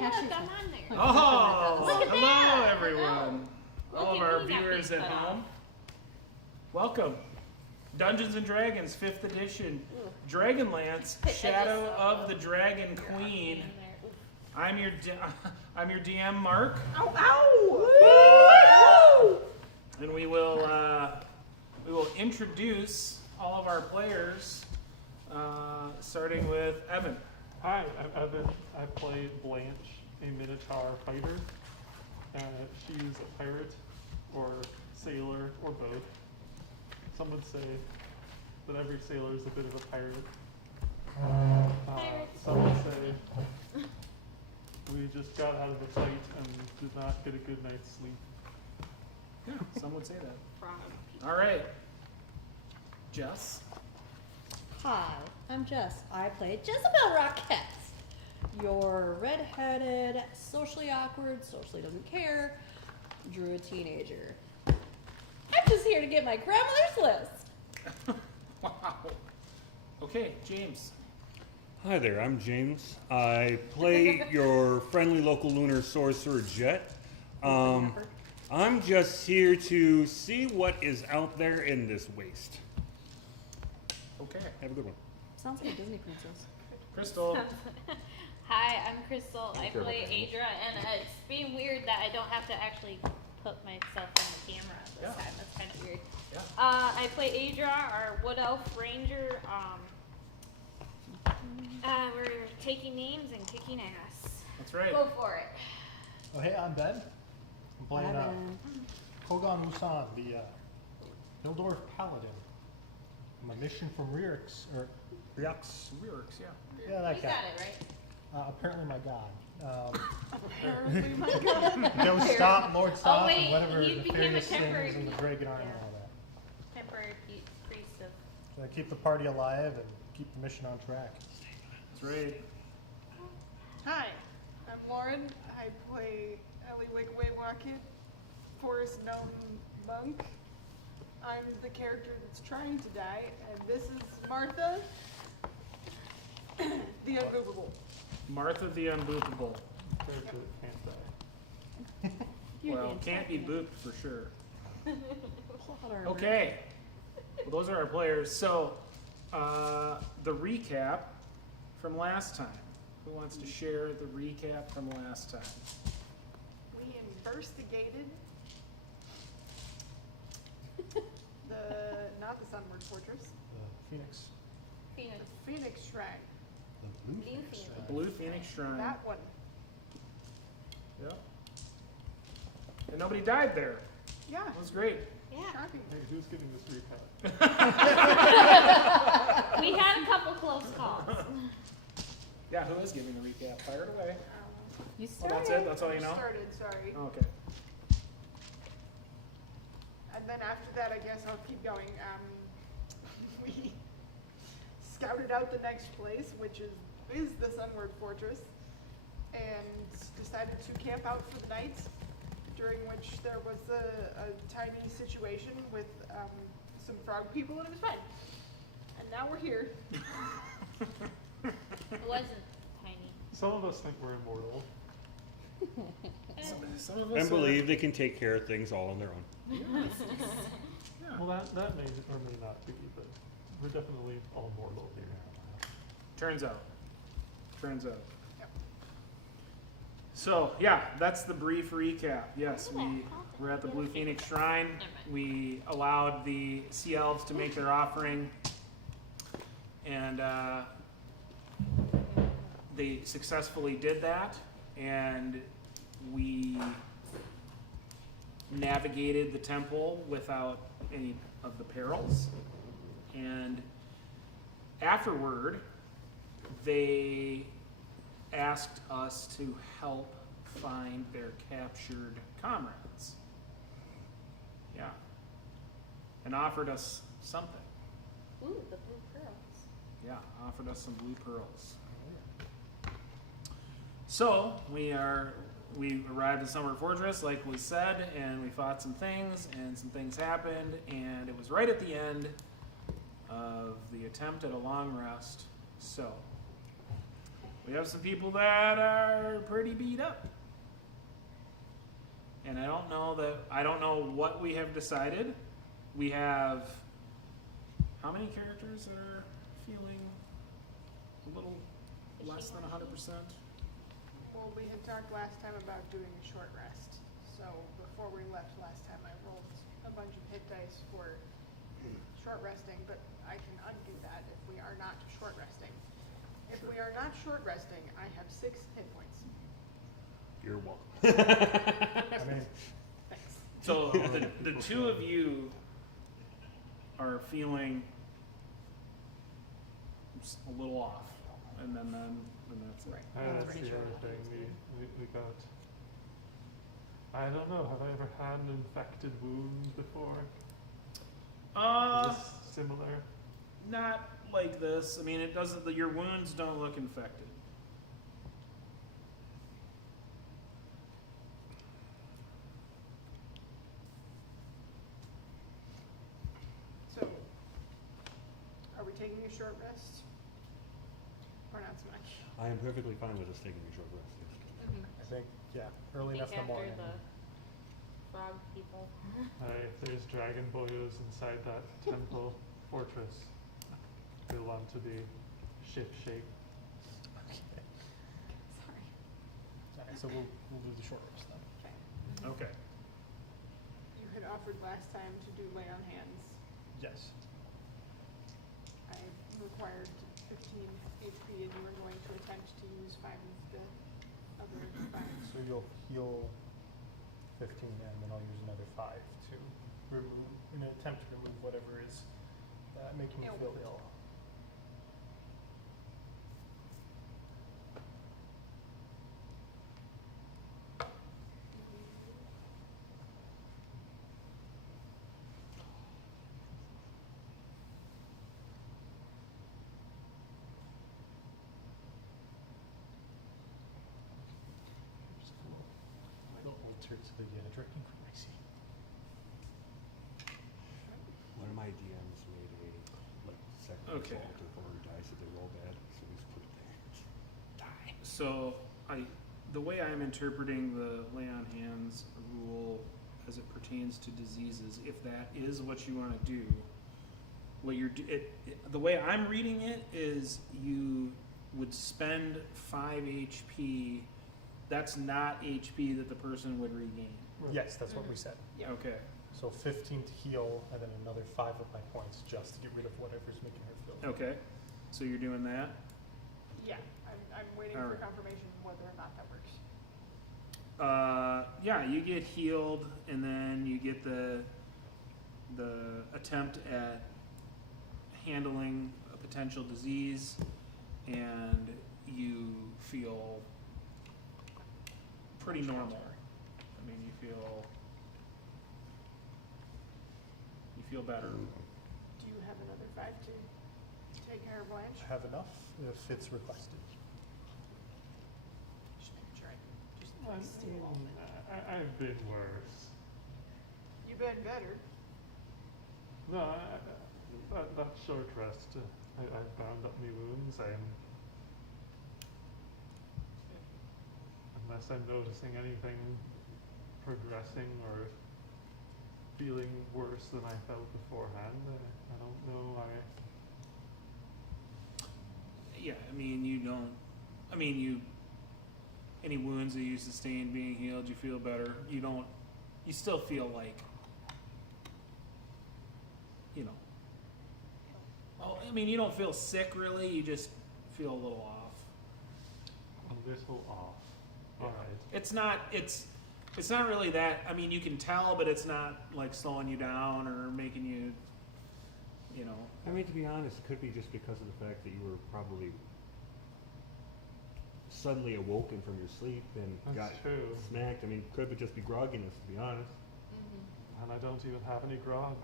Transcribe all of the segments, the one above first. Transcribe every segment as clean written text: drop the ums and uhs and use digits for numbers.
look, I'm on there. Oh, Look at hello that. everyone. Look All of at our me not viewers being at cut home. Welcome. Dungeons and Dragons 5th edition. Dragonlance, Shadow of the Dragon Queen. I'm your DM Mark. Ow! And we will introduce all of our players, starting with Evan. Hi, I'm Evan. I play Blanche, a Minotaur fighter. She's a pirate, or sailor, or both. Some would say that every sailor is a bit of a pirate. Some would say we just got out of a fight and did not get a good night's sleep. Yeah, some would say that. All right. Jess. Hi, I'm Jess. I play Jezebel Rockette, your red-headed, socially awkward, socially doesn't care, druid teenager. I'm just here to get my grandmother's list. Wow. Okay, James. Hi there, I'm James. I play your friendly local lunar sorcerer, Jet. I'm just here to see what is out there in this waste. Okay. Have a good one. Sounds like a Disney princess. Crystal. Hi, I'm Crystal. I play Adra, and it's being weird that I don't have to actually put myself in the camera this time. That's kind of weird. Yeah. I play Adra, our Wood Elf Ranger. We're taking names and kicking ass. That's right. Go for it. Oh, hey, I'm Ben. I'm playing Kogan Musan, the Hildorf Paladin. I'm a mission from Rierix, or Riox. Reworks, yeah. Yeah, that You guy. got it, right? Apparently my god. Apparently my god. Joe Stop, Lord Stop, wait, and whatever he became a nefarious temporary things in the priest. Dragon Army Yeah. and all that. Temporary priest of... So I keep the party alive and keep the mission on track. That's right. Hi, I'm Lauren. I play Ellie Wigway Wackett, Forest Gnome Monk. I'm the character that's trying to die, and this is Martha, the Unmovable. Martha the Unboopable. Character that can't die. Well, can't be booped for sure. Plot armor. Okay. Well, those are our players. So, the recap from last time. Who wants to share the recap from last time? We investigated not the Sunward Fortress, The Phoenix. Phoenix. the Phoenix Shrine. The Blue Blue Phoenix. Phoenix. Right? Blue Phoenix Shrine. That one. Yeah. And nobody died there. Yeah, That was great. Yeah. shocking. Hey, who's giving this recap? We had a couple close calls. Yeah, who is giving the recap? Fire it away. You Well, started. that's it? That's all you know? Started, sorry. Okay. And then after that, I guess I'll keep going. We scouted out the next place, which is the Sunward Fortress, and decided to camp out for the night, during which there was a tiny situation with some frog people, and it was fine. And now we're here. It wasn't tiny. Some of us think we're immortal. Some of us And believe they can take care of things all on their own. Yeah. Well, that may or may not be, but we're definitely all mortal here. Turns out. Yep. So, yeah, that's the brief recap. Yes, we were at the Blue Phoenix Shrine. We allowed the Sea Elves to make their offering. And they successfully did that. And we navigated the temple without any of the perils. And afterward, they asked us to help find their captured comrades. Yeah. And offered us something. Ooh, the blue pearls. Yeah, offered us some blue pearls. So we arrived at Summer Fortress, like we said, and we fought some things, and some things happened, and it was right at the end of the attempt at a long rest. So We have some people that are pretty beat up. And I don't know what we have decided. We have how many characters that are feeling a little less than 100%? Well, we had talked last time about doing a short rest. So before we left last time, I rolled a bunch of hit dice for short resting, but I can undo that if we are not short resting. If we are not short resting, I have 6 hit points. You're welcome. I mean, Thanks. So the two of you are feeling just a little off, and then that's it. Right. That's Pretty the sure other I'll thing. do We got. I don't know. Have I ever had an infected wound before? Is this similar? Not like this. I mean, it doesn't. Your wounds don't look infected. So, are we taking a short rest? Or not so much? I am perfectly fine with us taking a short rest. I think, yeah, early enough in the morning. Frog people. If there's dragon boyos inside that temple fortress, they'll want to be ship shape. Okay. Sorry. Alright, so we'll do the short rest then. Okay. You had offered last time to do lay on hands. Yes. I required 15 HP and you were going to attempt to use 5 of the other 5. So you'll heal 15 and then I'll use another 5 to remove, in an attempt to remove whatever is making you feel ill. A little altered to the drinking from my seat. One of my DMs made a second Okay. altar for her dice if they roll bad, so we just put it there. Die. So the way I'm interpreting the lay on hands rule as it pertains to diseases, if that is what you want to do, what the way I'm reading it is you would spend 5 HP. That's not HP that the person would regain. Yes, that's what we said. Yep. Okay. So 15 to heal, and then another 5 of my points just to get rid of whatever's making her feel. Okay. So you're doing that. Yeah, I'm waiting All for right. confirmation whether or not that works. Yeah, you get healed, and then you get the attempt at handling a potential disease, and you feel pretty normal. I mean, you feel better. Do you have another 5 to take care of Blanche? I have enough if it's requested. Just making sure I just I stay mean, along. I've been worse. You've been better. No, that short rest, I bound up my wounds. Unless I'm noticing anything progressing or feeling worse than I felt beforehand, I don't know. Yeah, I mean, any wounds that you sustained being healed, you feel better. You still feel like, you don't feel sick really, you just feel a little off. A little off. Yeah. Alright. It's not really that, you can tell, but it's not like slowing you down or making you, I mean, to be honest, it could be just because of the fact that you were probably suddenly awoken from your sleep and That's got true. smacked. I mean, could just be grogginess, to be honest. And I don't even have any grog.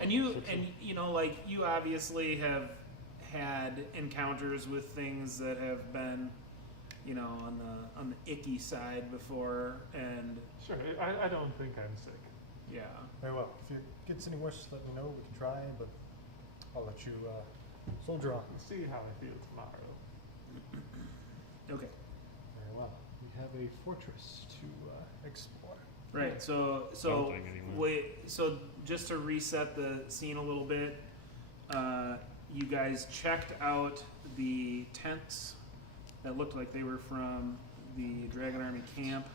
And you obviously have had encounters with things that have been, on the icky side before, and Sure, I don't think I'm sick. yeah. Very well. If it gets any worse, let me know. We can try, but I'll let you soldier on. We'll see how I feel tomorrow. Okay. Very well. We have a fortress to explore. Right. So Something anyway. so just to reset the scene a little bit, you guys checked out the tents that looked like they were from the Dragon Army camp,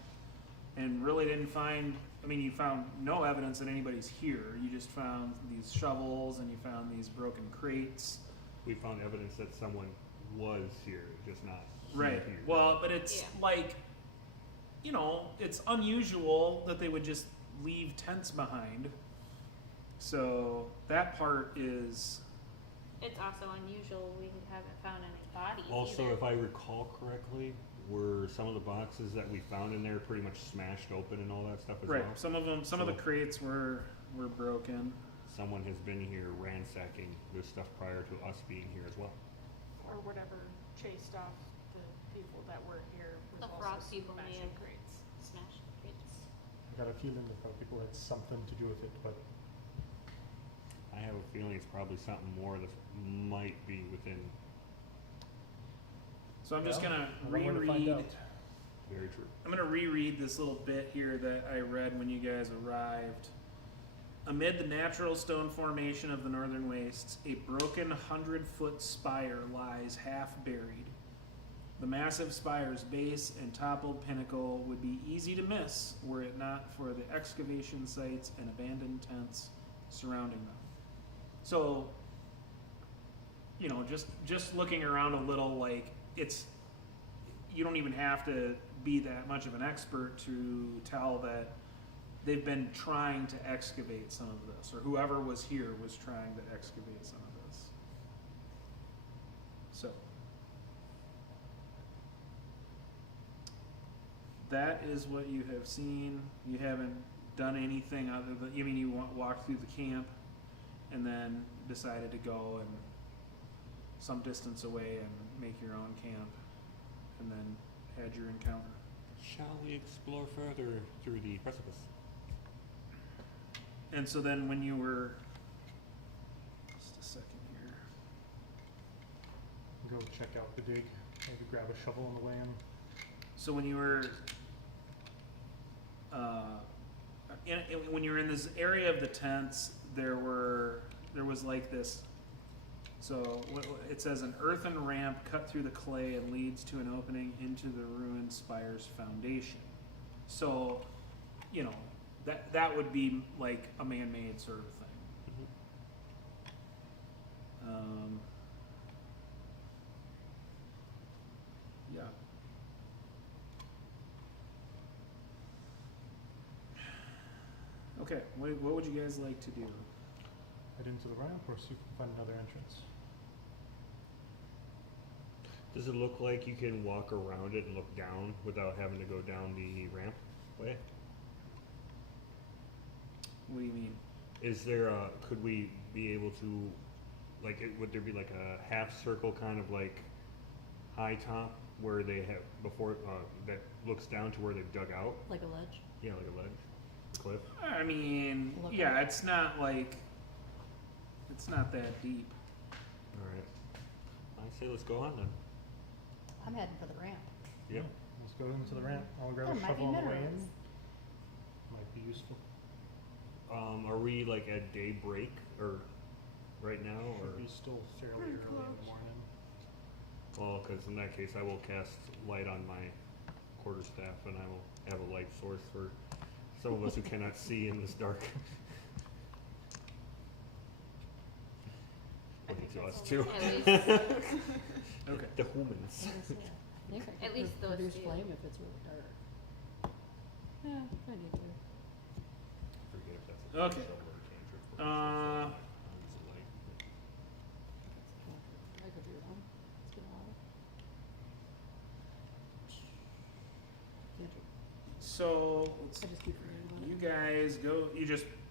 and really didn't find. I mean, you found no evidence that anybody's here. You just found these shovels and you found these broken crates. We found evidence that someone was here, just not Right. here. Well, but it's Yeah. like, you know, it's unusual that they would just leave tents behind. So that part is It's also unusual we haven't found any bodies Also, either. if I recall correctly, were some of the boxes that we found in there pretty much smashed open and all that stuff as right. well? Some of them, some of the So- crates were broken. Someone has been here ransacking this stuff prior to us being here as well. Or whatever chased off the people that were here was The also frog people may smashing have crates. smashed crates. I got a feeling the frog people had something to do with it, but I have a feeling it's probably something more that might be within. So I'm just well, gonna I don't want to find reread. out. Very true. I'm gonna reread this little bit here that I read when you guys arrived. Amid the natural stone formation of the northern wastes, a broken 100-foot spire lies half buried. The massive spire's base and toppled pinnacle would be easy to miss were it not for the excavation sites and abandoned tents surrounding them. So, you know, just looking around a little, like, it's, you don't even have to be that much of an expert to tell that they've been trying to excavate some of this, or whoever was here was trying to excavate some of this. So, that is what you have seen. You haven't done anything other than, you mean you walked through the camp and then decided to go and some distance away and make your own camp and then had your encounter. Shall we explore further through the precipice? And so then when you were, just a second here. Go check out the dig. Maybe grab a shovel on the way in. So when you were, when you were in this area of the tents, there was like this. So it says an earthen ramp cut through the clay and leads to an opening into the ruined spire's foundation. So, you know, that would be like a man-made sort of thing. Yeah. Okay, what would you guys like to do? Head into the ramp or see if we can find another entrance. Does it look like you can walk around it and look down without having to go down the ramp way? What do you mean? Is there a, could we be able to, like, would there be like a half circle kind of like high top where they have, before, that looks down to where they've dug out? Like a ledge. Yeah, like a ledge, a cliff? I mean, Look yeah, at it. it's not like, it's not that deep. Alright. I say let's go on then. I'm heading for the ramp. Yep. Let's go into the ramp. I'll grab There a might be shovel on the way minerals. in. Might be useful. Are we like at daybreak or right now or? Should be still fairly Pretty early in close. the morning. Well, because in that case, I will cast light on my quarterstaff, and I will have a light source for some of us who cannot see in this dark. Pointing to us too. At least, Okay. The humans. I think I At could least those produce two. flame if it's really dark. Yeah, I need to. Forget if that's Okay. spell or cantrip or Uh, something. I'll use the light. I could be wrong. It's been a while. Cantrip. So let's I just keep forgetting about you it. guys go.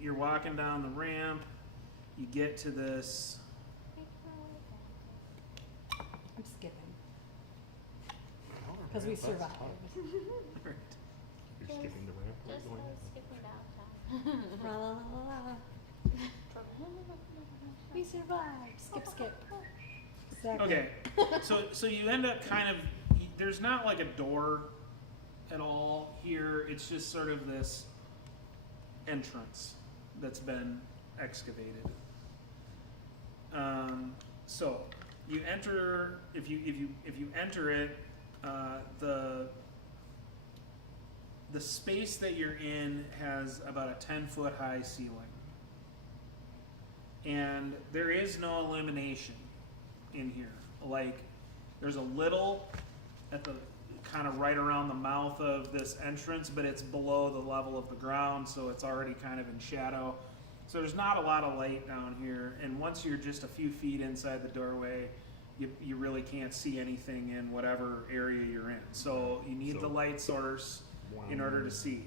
You're walking down the ramp. You get to this. I'm skipping. Because we survived. You're skipping the ramp. Where are just you going? skipping downtown. La la la la. We survived. Skip, skip. Exactly. Okay. So you end up kind of. there's not like a door at all here. It's just sort of this entrance that's been excavated. So you enter. If you enter it, the space that you're in has about a 10-foot high ceiling, and there is no illumination in here. Like, there's a little at the kind of right around the mouth of this entrance, but it's below the level of the ground, so it's already kind of in shadow. So there's not a lot of light down here, and once you're just a few feet inside the doorway, you really can't see anything in whatever area you're in. So you need the light source in order to see.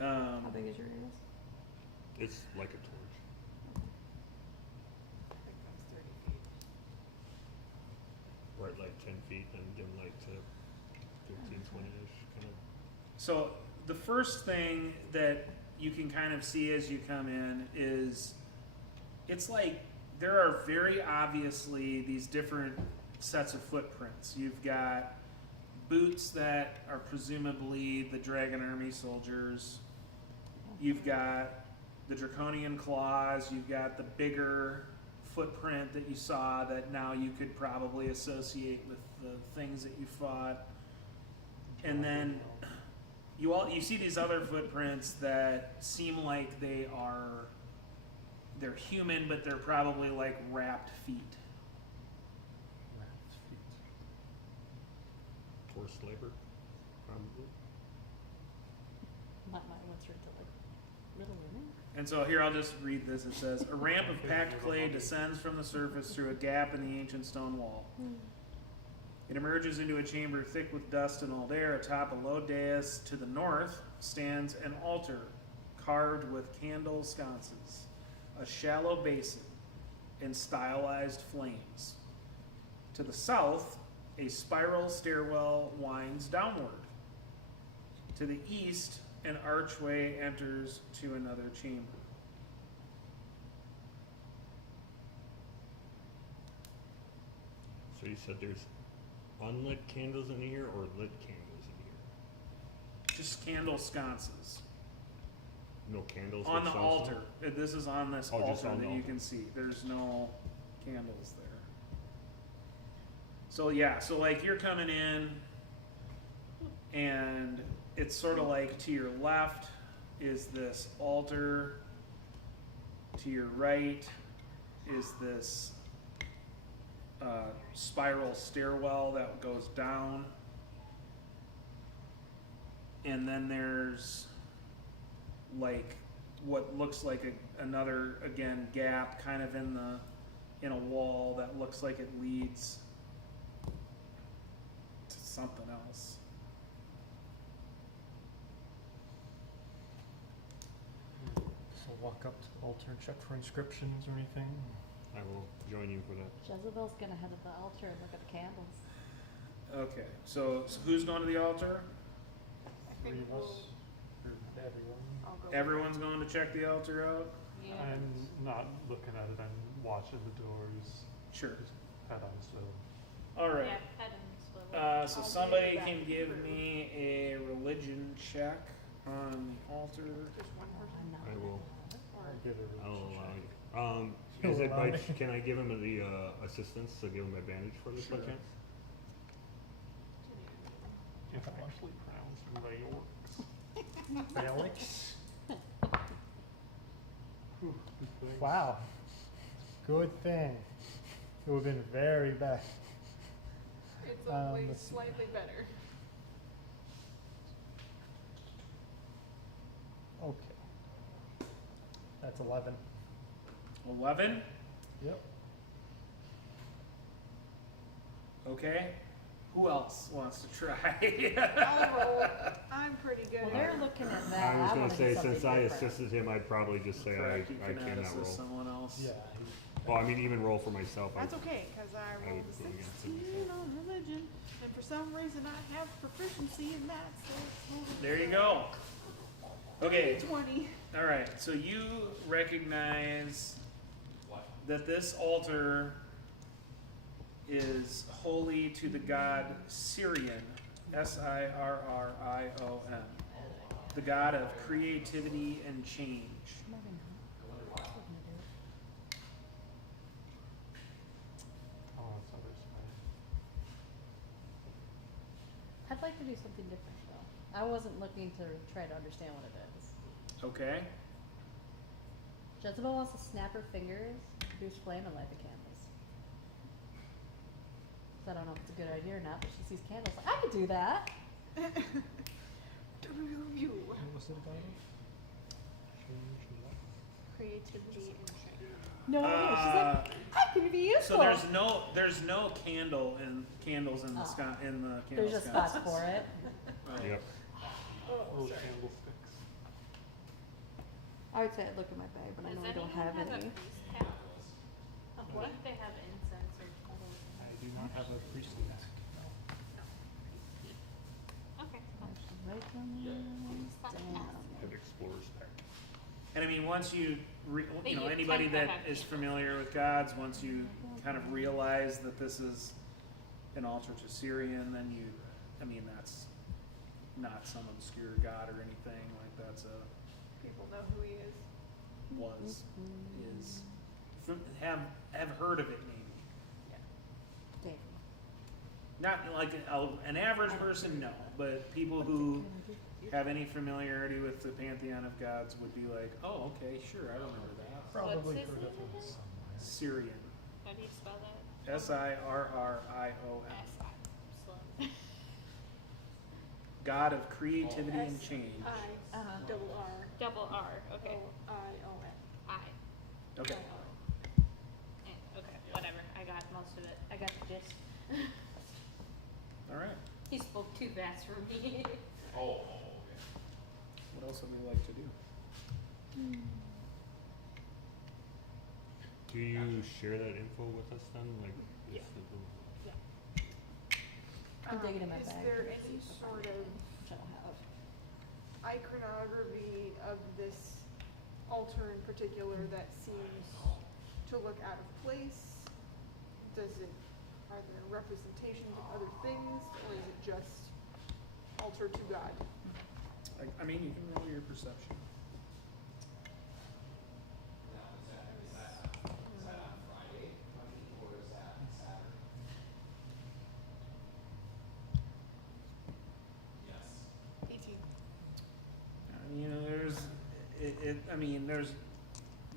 How big is your ears? It's like a torch. I think that's 30 feet. Bright light 10 feet and dim light to 15, 20-ish kind of. So the first thing that you can kind of see as you come in is, it's like there are very obviously these different sets of footprints. You've got boots that are presumably the Dragon Army soldiers. You've got the draconian claws. You've got the bigger footprint that you saw that now you could probably associate with the things that you fought. And then you see these other footprints that seem like they're human, but they're probably like wrapped feet. Rat's feet. Forced labor, probably. Might went through to like Little Women. And so here, I'll just read this. It says, a ramp of packed clay descends from the surface through a gap in the ancient stone wall. It emerges into a chamber thick with dust and old air. Atop a low dais to the north stands an altar carved with candle sconces, a shallow basin, and stylized flames. To the south, a spiral stairwell winds downward. To the east, an archway enters to another chamber. So you said there's unlit candles in here or lit candles in here? Just candle sconces No candles on with the sunlight? altar. This is on this Oh, just altar on the that you altar. can see. There's no candles there. So yeah, so like you're coming in, and it's sort of like to your left is this altar. To your right is this spiral stairwell that goes down. And then there's like what looks like another, again, gap kind of in a wall that looks like it leads to something else. So walk up to the altar and check for inscriptions or anything. I will join you for that. Jezebel's gonna head to the altar and look at the candles. Okay, so who's going to the altar? I Three think of us, or everyone. I'll go. Everyone's going to check the altar out? Yeah. I'm not looking at it, I'm watching the doors, Sure. just head on swivel. All right. Yeah, head and swivel. So I'll somebody do that can give for- me a religion check on the altar. Just one person, I'm not. I will. or I'll give it a I'll religion allow check. you. You'll Is it allow by, me? can I give him the assistance to give him advantage for this by Sure. chance? It's actually pronounced Mayorks. Felix? Whew, good thing. Wow. Good thing. It would have been very bad. it's only let's see. slightly better. Okay. That's 11. 11? Yep. Okay. Who else wants to try? I'll roll. I'm pretty good Well, at they're it. looking at that. I was wanna gonna do say, something since I different. assisted him, I'd probably just say Correct, you I can cannot assist roll. someone else. Yeah. Well, I mean, even roll for myself. That's okay, because I rolled a would go against it 16 on religion, and for some reason I have proficiency in that, so it's There you go. Okay. 20. All right. So you recognize that this altar is holy to the god Sirion, Sirrion, the god of creativity and change. Oh, that's other side. I'd like to do something different though. I wasn't looking to try to understand what it is. Okay? Jezebel wants to snap her fingers, produce flame, and light the candles. So I don't know if it's a good idea or not, but she sees candles. Like, I could do that. You. What was it about? Change what? Creativity and change. No, she's like, I can be useful. So there's no candles in the sky in the candle There's just spots for it. Oh. Yep. Little candlesticks. I would say I'd look at my bag, but I know I don't have a any. priest hat? What? I think they have incense or candles. I do not have a priestly hat. Okay. Actually, write them down. Have explorer's pack. And I mean, once you But you anybody tend to that have is candles. familiar with gods, once you kind of realize that this is an altar to Sirion, then that's not some obscure god or anything. Like that's People know who he is. is have heard of it maybe. Dave. Not like an average person, no, but people who have any familiarity with the pantheon of gods would be like, oh, okay, sure, I remember that. Probably his heard of name him again? somewhere. Sirion, How do you spell that? Sirrion, Slow. god of creativity and change. Double R. Double R. Okay. O-I-O-N. I. Okay. Okay. Whatever. I got most of it. I got the gist. All right. He spoke too fast for me. What else would we like to do? Do you share that info with us then? Like, Yeah. I'm digging in my Is bag. there any sort of Which I don't have. iconography of this altar in particular that seems to look out of place? Are there representations of other things, or is it just altar to God? I mean, you can roll your perception.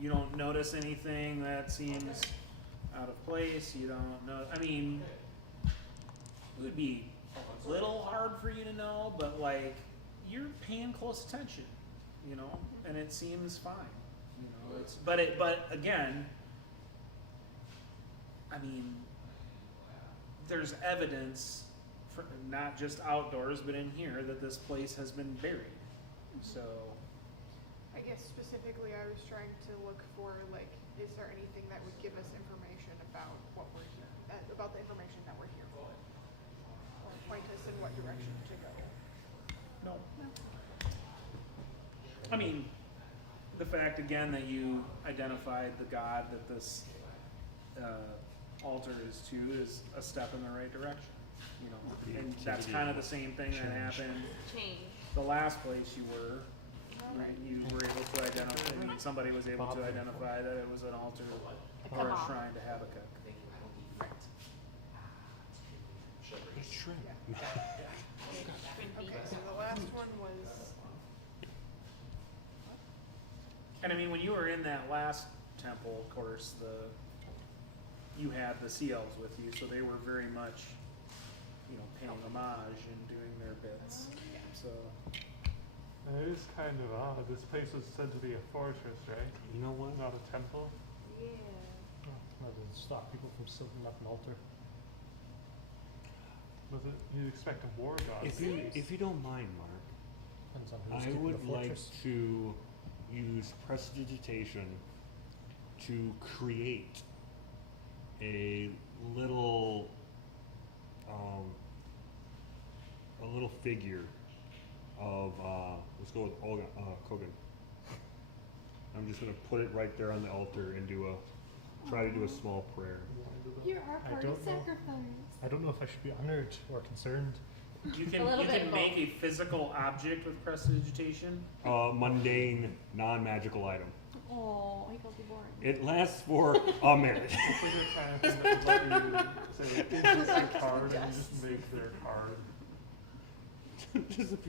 You don't notice anything that seems out of place. You don't know. I mean, it would be a little hard for you to know, but like you're paying close attention, and it seems fine. But again, I mean, there's evidence for not just outdoors, but in here that this place has been buried. So. I guess specifically I was trying to look for, like, is there anything that would give us information about what we're here, about the information that we're here for? Or point us in what direction to go? No. I mean, the fact again that you identified the god that this altar is to is a step in the right direction. And that's kind of the same thing that happened Change. the last place you were. Right? You were able to identify. Somebody was able to identify that it was an altar or a shrine to Habakkuk. It's shrimp. Okay, so the last one was, And I mean, when you were in that last temple, of course, you had the sea elves with you, so they were very much, paying homage and doing their bits. So. And it is kind of odd. This place was said to be a fortress, right? You know what? Not a temple. yeah. Rather than stop people from setting up an altar. Was it? You'd expect a war god. If you don't mind, Mark, Depends on who's I keeping would the like fortress. to use prestidigitation to create a little figure of let's go with Kogan. I'm just gonna put it right there on the altar and do a try to do a small prayer. You're our I party don't know. sacrifice. I don't know if I should be honored or concerned. You A can little you bit can of make both. a physical object with prestidigitation. Mundane, non-magical item. Oh, he calls me boring. It lasts for a minute. It's like a kind of thing that would let you say, here's a card, and you just make their card.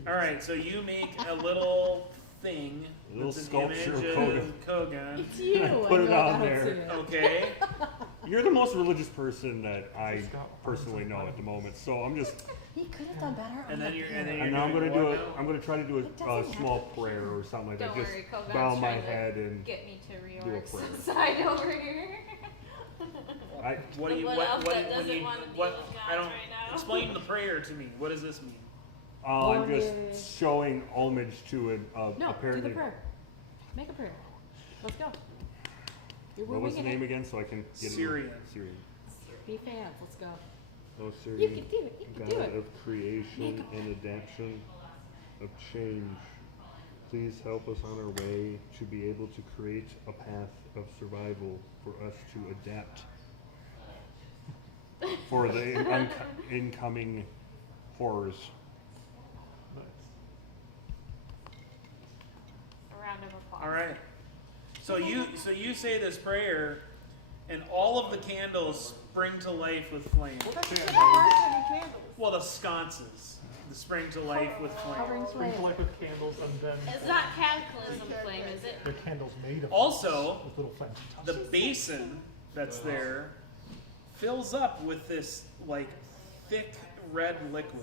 All right, so you make a little thing, A little with an sculpture of image of Kogan. It's you. I put it you're like, on I don't there. see it. Okay. You're the most religious person that I Just got personally know at the moment, so I'm just. He could have done better. And then you're And doing now I'm gonna what do it. now? I'm gonna try to do It a doesn't small have to prayer or something like that. Don't Just worry, Kogan's bow my trying to head and get me to do a reorg prayer. some side over here. I. What do you What what else what, that when doesn't you wanna deal what with I don't gods right now? explain the prayer to me. What does this mean? I'm just yeah. showing homage to an No, do apparently. the prayer. Make a prayer. Let's go. What was the winging name it. again, so I can get Syrian. it? Syrian. Be fans. Let's go. Oh, Syrian. You can do it. You can do God it. of creation and adaptation of change, please help us on our way to be able to create a path of survival for us to adapt for the incoming horrors. Nice. A round of applause. All right. So you say this prayer, and all of the candles spring to life with flame. Well, that's because there aren't any candles. Well, the sconces, the spring to life with flame. Covering Spring flame. light with candles and then. It's not cataclysm flame, is it? They're candles made of Also, with little flames. The basin that's there fills up with this like thick red liquid.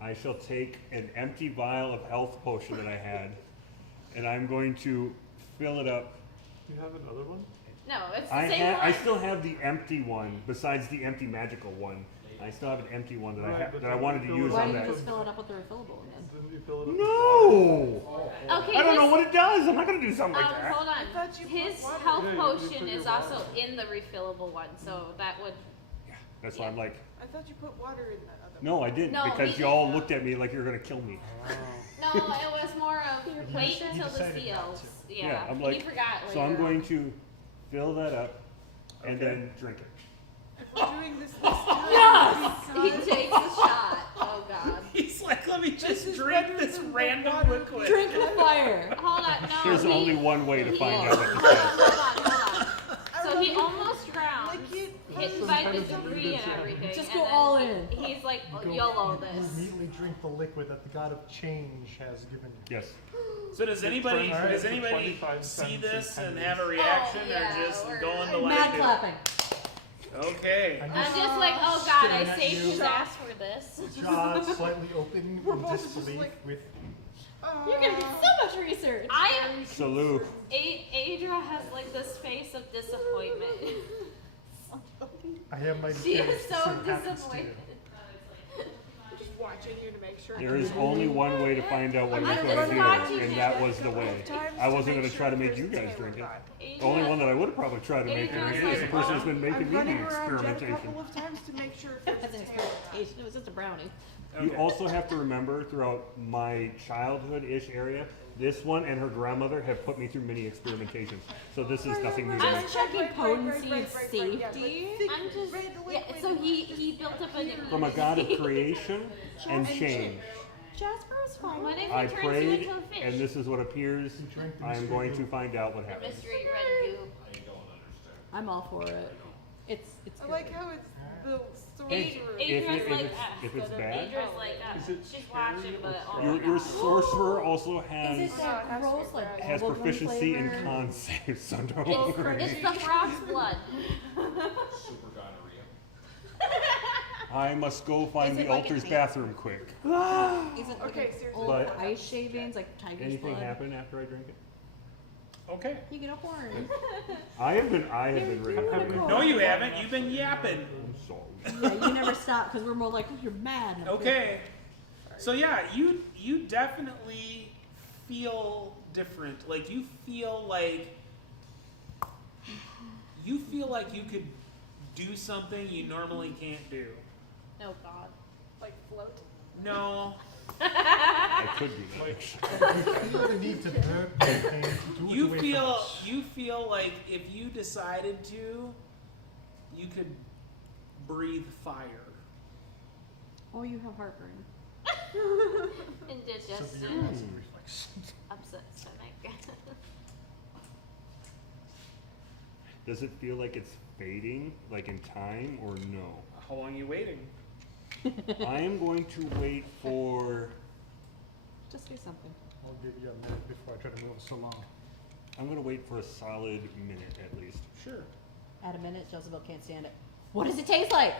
I shall take an empty vial of health potion that I had, and I'm going to fill it up. Do you have another one? No, it's the same one. I still have the empty one, besides the empty magical one. I still have an empty one that Right, but I then wanted to fill use it Why on don't you that. just fill it up with the refillable again? Didn't you fill it up? No! Okay, I don't know his- what it does. I'm not gonna do something like that. hold on. thought you put His water. health Yeah, you potion put your is also water. in the refillable one, so that would. That's why I'm like, I thought you put water in that other no, I didn't, No, because he y'all didn't. looked at me like you were gonna kill me. No, it was more of wait He until the decided not seals. to. Yeah, I'm he like, forgot. so I'm later going on. to fill that up and Okay. then drink it. We're doing this time. Yes! He because takes a shot. Oh god. He's like, let me just is drink better this than the random water. liquid. Drink the fire. Hold on, no. There's he, only one way to he- find hold out on, what hold this is. on. So he almost drowned, Liquid. hit Some by kind the of debris and delusion. everything. Just and go then all in. He's like, You go- YOLO you this. immediately drink the liquid that the god of change has given you. Yes. So does anybody Alright. does anybody 25 see cents this and and pennies. have a reaction yeah, or just we're- go into Mad like clapping. Okay. I'm I'm just just like, oh god, I staring at saved you. his ass for this. jaw slightly open We're in both just disbelief like- with You're gonna get so much research. I Salute. Adra has like this face of disappointment. I have my She defense is to so see what happens to you. disappointed. I'm just watching you to make sure. There is only one way to find out what I'm he's just going to watching do, and him. that was the way. I wasn't going to try to make you guys drink it. The only one that I would have probably tried to make Adrian's drink it is the like, person who's been I'm making me the running around Jen a experimentation. couple of times to make sure if That's it's an tail or not. experimentation. It was just a brownie. You Okay. also have to remember throughout my childhood-ish area, this one and her grandmother have put me through many experimentations. So this is nothing new to me. I'm checking Right, potency and yeah, safety. like thick I'm just red yeah. liquid. So he built up an From a god of creation and change. Jasper is fine. What if I he turns you prayed, into a fish? and this is what appears. Drink the I am mystery going to goop. find out what The happens. mystery red goo. I'm all for it. It's I good. like how it's the Hey, sorcerer. Adra's if like it's- us. if it's bad- Adra's like us. Is it She's cherry watching, or but oh strawberry? my Your god. sorcerer also Is has it that has to be gross like red. has bubblegum proficiency in flavor? con saves, so don't It's, worry. it's the frog's blood. I must go find Is the it like altar's a- bathroom quick. Is it like Okay, an seriously. old But- ice shavings like tiger's Anything blood? happen after I drink it? Okay. You get a horn. I have been ready. No, you haven't. You've been yapping. I'm sorry. Yeah, you never stop because we're more like, oh, you're mad. And I'm Okay. So yeah, you definitely feel different. Like you feel like you could do something you normally can't do. Oh god. Like float. No. I could do that. Like, You feel the need to burp anything, do it away from us. You feel like if you decided to, you could breathe fire. Oh, you have heartburn. Indigestion. Severe acid reflux. Upset stomach. Does it feel like it's fading, like in time, or no? How long are you waiting? I am going to wait for. Just do something. I'll give you a minute before I try to move it so long. I'm going to wait for a solid minute at least. Sure. At a minute, Jezebel can't stand it. What does it taste like?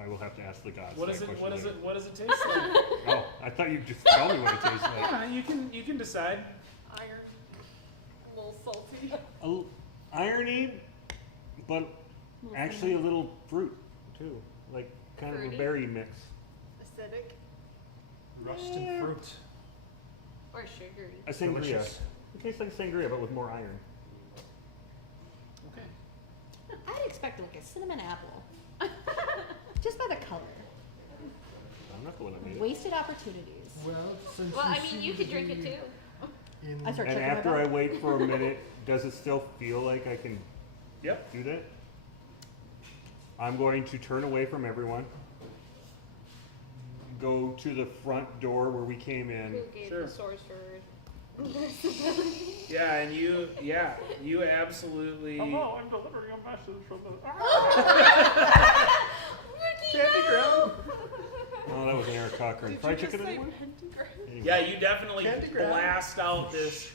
I will have to ask the gods. What that is it? question What is later. it? What does it taste like? Oh, I thought you'd just tell me what it tastes like. Yeah, you can decide. Iron, a little salty. Irony, but actually a little fruit too, like kind of Fruity? a berry mix. Acidic. Rusted Yeah. fruit. Or sugary. A sangria. Delicious. It tastes like sangria, but with more iron. Okay. I'd expect like a cinnamon apple. Just by the color. I'm not the one that made it. Wasted opportunities. Well, since Well, I seem mean, you to could drink it be too. in- I start And checking my after I belt. wait for a minute, does it still feel like I can Yep. do that? I'm going to turn away from everyone. Go to the front door where we came in. Who gave Sure. the sorcerer? Yeah, and you absolutely. hello, I'm delivering a message from the. Candy Graham. Oh, that was an Eric Cochran. Did Fried you just chicken, say anyone? pentagram? Anyway. Yeah, you definitely Candy Graham. blast out this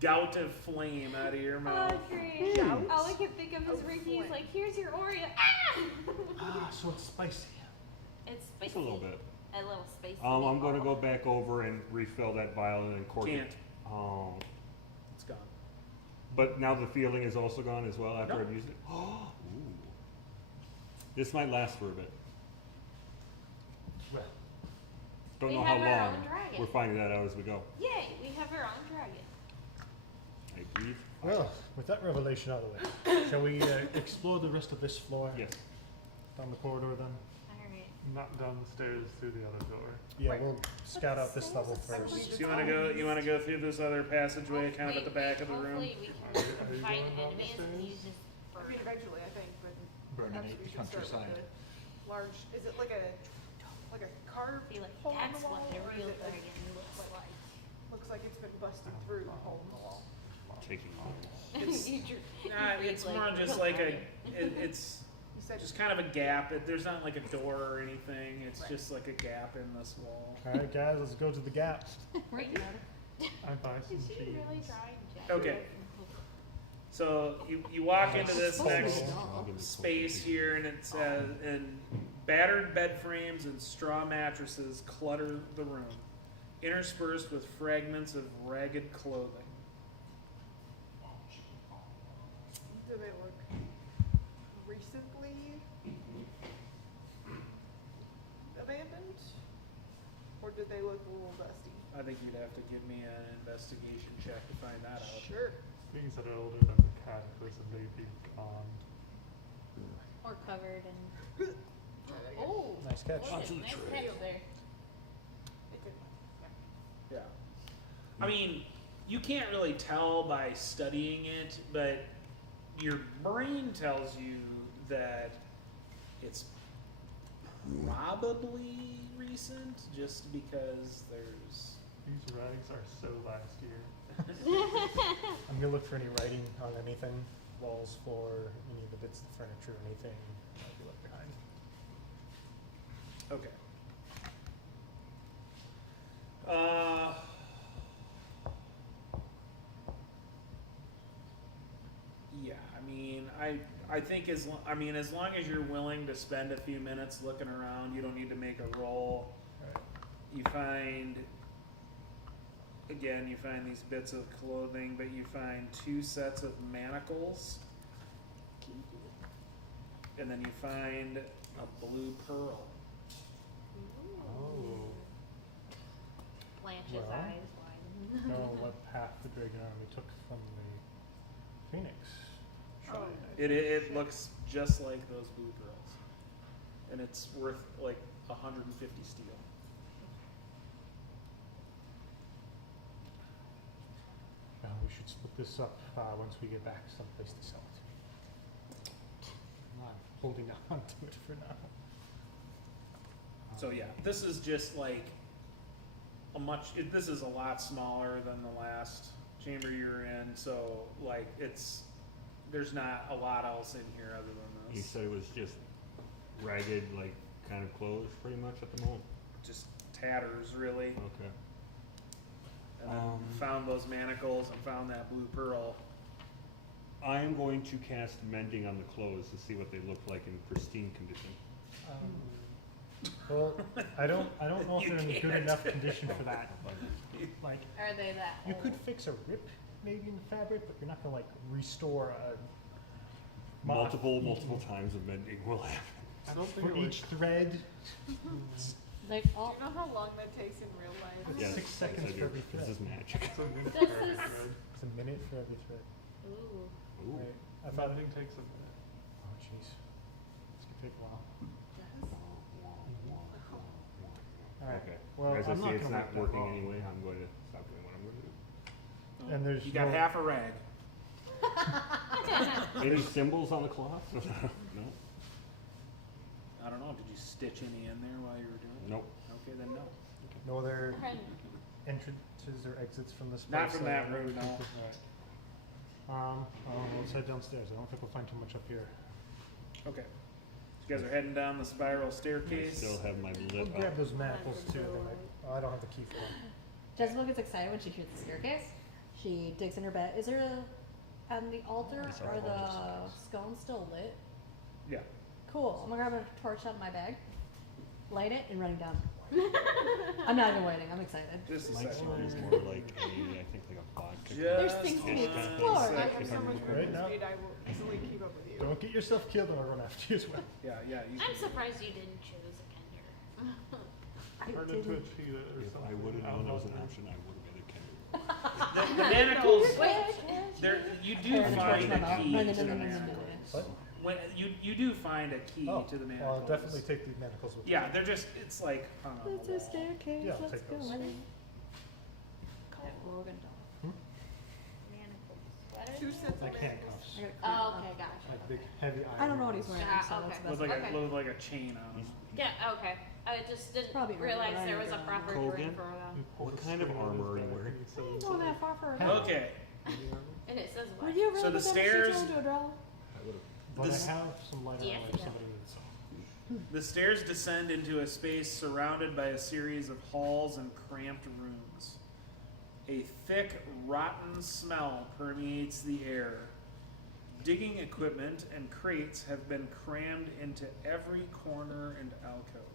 gout of flame out of your Oh, mouth. great. Shout. All I can think of is Oh, Ricky's flame. like, here's your Oreo. Ah! Ah, so it's spicy. It's spicy. Just a little bit. A little spicy. I'm going to go back over and refill that vial and then cork Can't. it. Oh. It's gone. But now the feeling is also gone as well after No. I've used it? Ooh. This might last for a bit. Well, Don't We know have how our long. own dragon. We're finding that out as we go. Yay, we have our own dragon. I breathe. well, with that revelation out of the way, shall we explore the rest of this floor? Yes. Down the corridor then? Alright. Not down the stairs through the other door. Yeah, Right. we'll scout out this level Stairs are first. So you want to go through this other passageway, kind of at the back of the room. Hopefully we Are can you find going down the enemies and stairs? use this for. I mean, eventually, I think, but Burning perhaps we the should start with countryside. the large. Is it like a carved I feel like hole in that's the wall, what a or is real it like dragon looks like. looks like it's been busted through a hole in the wall? Taking long. It's- You drew- Nah, you it's breathe more like just real like a. dragon. It's You said just kind of a gap. There's not like a door or anything. It's Right. just like a gap in this wall. Alright guys, let's go to the gap. Right there. I buy some Is she cheese. really trying to Okay. So you walk into this Supposed to be next dull. space here, and it says, and battered bed frames and straw mattresses clutter the room, interspersed with fragments of ragged clothing. Do they look recently abandoned? Or did they look a little dusty? I think you'd have to give me an investigation check to find that out. Sure. Things that are older than the cataclysm may be gone. Or covered in. Oh. Nice catch. Nice catch there. It did. Yeah. I mean, you can't really tell by studying it, but your brain tells you that it's probably recent, just because there's. These rags are so last year. I'm gonna look for any writing on anything, walls, floor, any of the bits of furniture, anything might be left behind. Okay. Yeah, I mean, I think as long as you're willing to spend a few minutes looking around, you don't need to make a roll. Right. You find these bits of clothing, but you find 2 sets of manacles, and then you find a blue pearl. Oh. Blanche's Well. eyes widen. Know what path the Dragon Army took from the Phoenix. Oh. It looks just like those blue pearls, and it's worth like 150 steel. we should split this up once we get back someplace to sell it. I'm holding on to it for now. So yeah, this is just like this is a lot smaller than the last chamber you're in, so like there's not a lot else in here other than You this. said it was just ragged, like kind of clothes, pretty much at the moment. Just tatters, really. Okay. And then found those manacles and found that blue pearl. I am going to cast mending on the clothes to see what they look like in pristine condition. Well, I don't know if You they're in good can't. enough condition for that. Like, Are they that you old? could fix a rip maybe in the fabric, but you're not gonna like restore a Multiple times of mending will happen. I don't think for it would. each thread. Like, Do all, you know how long that takes in real life? It's Yes, 6 yes, seconds I for do. every This thread. is magic. It's a minute This for every is- thread. It's a minute for every thread. Ooh. Ooh. Right. I thought, Mending takes a minute. oh jeez, this could take a while. Alright, Okay. well, As I I'm see not it's gonna not work that working long. anyway, I'm going to stop doing what I'm going to do. And there's You got no- half a rag. Any symbols on the cloth? No? I don't know. Did you stitch any in there while you were doing it? Nope. Okay, then no. No other And entrances or exits from this place? Not from that Alright. room, no. Alright. Let's head downstairs. I don't think we'll find too much up here. Okay. So you guys are heading down the spiral I staircase. still have my We'll lip grab up. those manacles too. I don't have the key for them. Jezebel gets excited when she hears the staircase. She digs in her bed. Is there on the altar, It's our are the altar. scones still lit? Yeah. Cool. I'm gonna grab a torch out of my bag, light it, and running down. I'm not even waiting. I'm excited. Just a My second. sword is more like a, I think like a vodka. There's Just things to dish be kind of thing. explored. I If have so I'm much remembering. Right movement now? speed, I will easily keep up with you. Don't get yourself killed and I'll run after you as well. Yeah, yeah. You I'm can- surprised you didn't choose a Kender. I Turn into a didn't. cheetah or If something. I would have out known that was of an there. option, I would have been a Kender. The manacles. Wait. There, you do Turn the torch find on a out. key No, no, to no, the no, no, no, no. manacles. What? When you do find a key Oh, to the well, manacles. I'll definitely take the manacles with me. Yeah, they're just. It's like hung on It's the a wall. staircase. Yeah, I'll Let's take go. those. That Rogan dog. Manacles. What are 2 they? sets of Like manacles. handcuffs. I gotta Oh, clean okay, up. gotcha. Like big heavy iron. I don't know what he's wearing, Yeah, so that's okay. best. With like Okay. with like a chain on them. Yeah, okay. I just didn't Probably realize right there was a around. proper Kogan? drink for them. You pull What the kind of string out armor are you back wearing? and I set it ain't to going the- that far for a Okay. And it says Were what? you really So the put that stairs- shit into a draw? But This- I have some light Yes, armor you if do. somebody needs some. The stairs descend into a space surrounded by a series of halls and cramped rooms. A thick, rotten smell permeates the air. Digging equipment and crates have been crammed into every corner and alcove.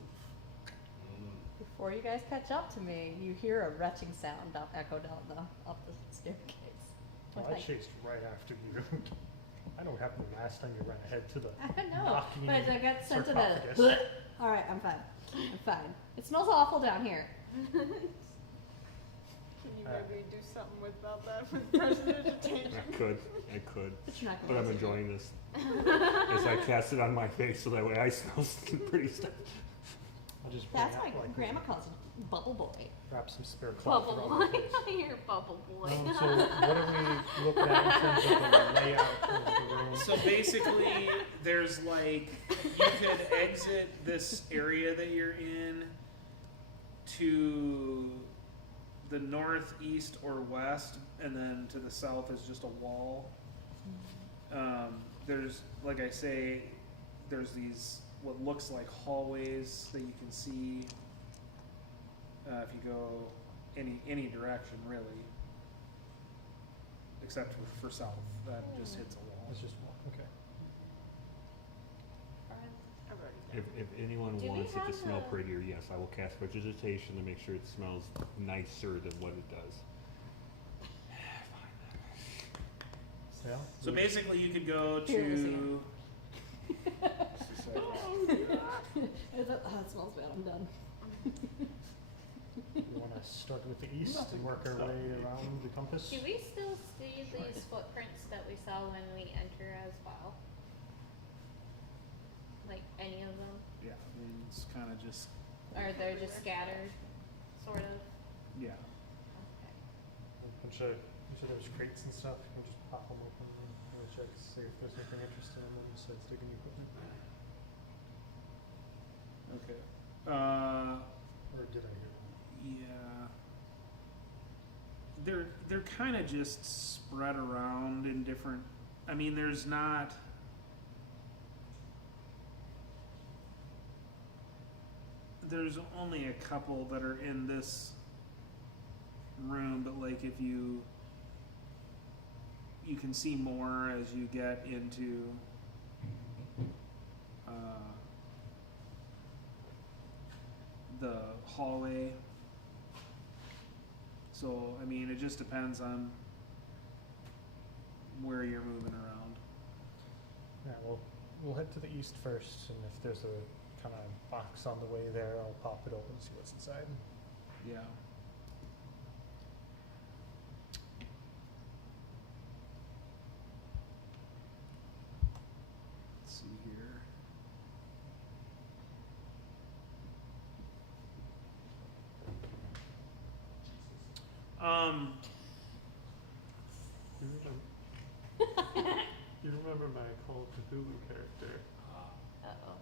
Before you guys catch up to me, you hear a retching sound echo down up the staircase. Well, I chased right after you. I know what happened the last time you ran ahead to the I know, knocking but I got sent to sarcophagus. the. All right, I'm fine. I'm fine. It smells awful down here. Can you maybe do something about that with prestidigitation? I could, But you're not but going I'm to. enjoying this. As I cast it on my face so that way I smell pretty stuff. I'll just That's wrap, why like, Grandma calls it Bubble Boy. wrap some spare cloth Bubble around my boy. face. I hear bubble boy. So what are we looking at in terms of the layout of the room? So basically, there's like, you could exit this area that you're in to the north, east, or west, and then to the south is just a wall. There's, like I say, there's these, what looks like hallways that you can see if you go any direction, really. Except for south, that just hits a wall. It's just one, okay. I've already done If anyone Do we wants it to have smell a- prettier, yes, I will cast vegetation to make sure it smells nicer than what it does. Yeah? So basically, you could go Here it is to. Is it, oh, it smells bad. I'm done. We want to start with the east and work our way around the compass? Do we still see these footprints that we saw when we enter as well? Like any of them? Yeah, I mean, it's kind of just Or they're just scattered, sort of? yeah. Okay. A bunch of So there's crates and stuff. You can just pop them open and check, see if there's anything interesting in them besides digging equipment. Okay. Or did I hear that? Yeah. They're kind of just spread around in different. I mean, there's not. There's only a couple that are in this room, but like if you can see more as you get into the hallway. So I mean, it just depends on where you're moving around. Yeah, we'll head to the east first, and if there's a kind of box on the way there, I'll pop it open and see what's inside. Yeah. Let's see here. You remember my Call of Cthulhu character? Uh-oh.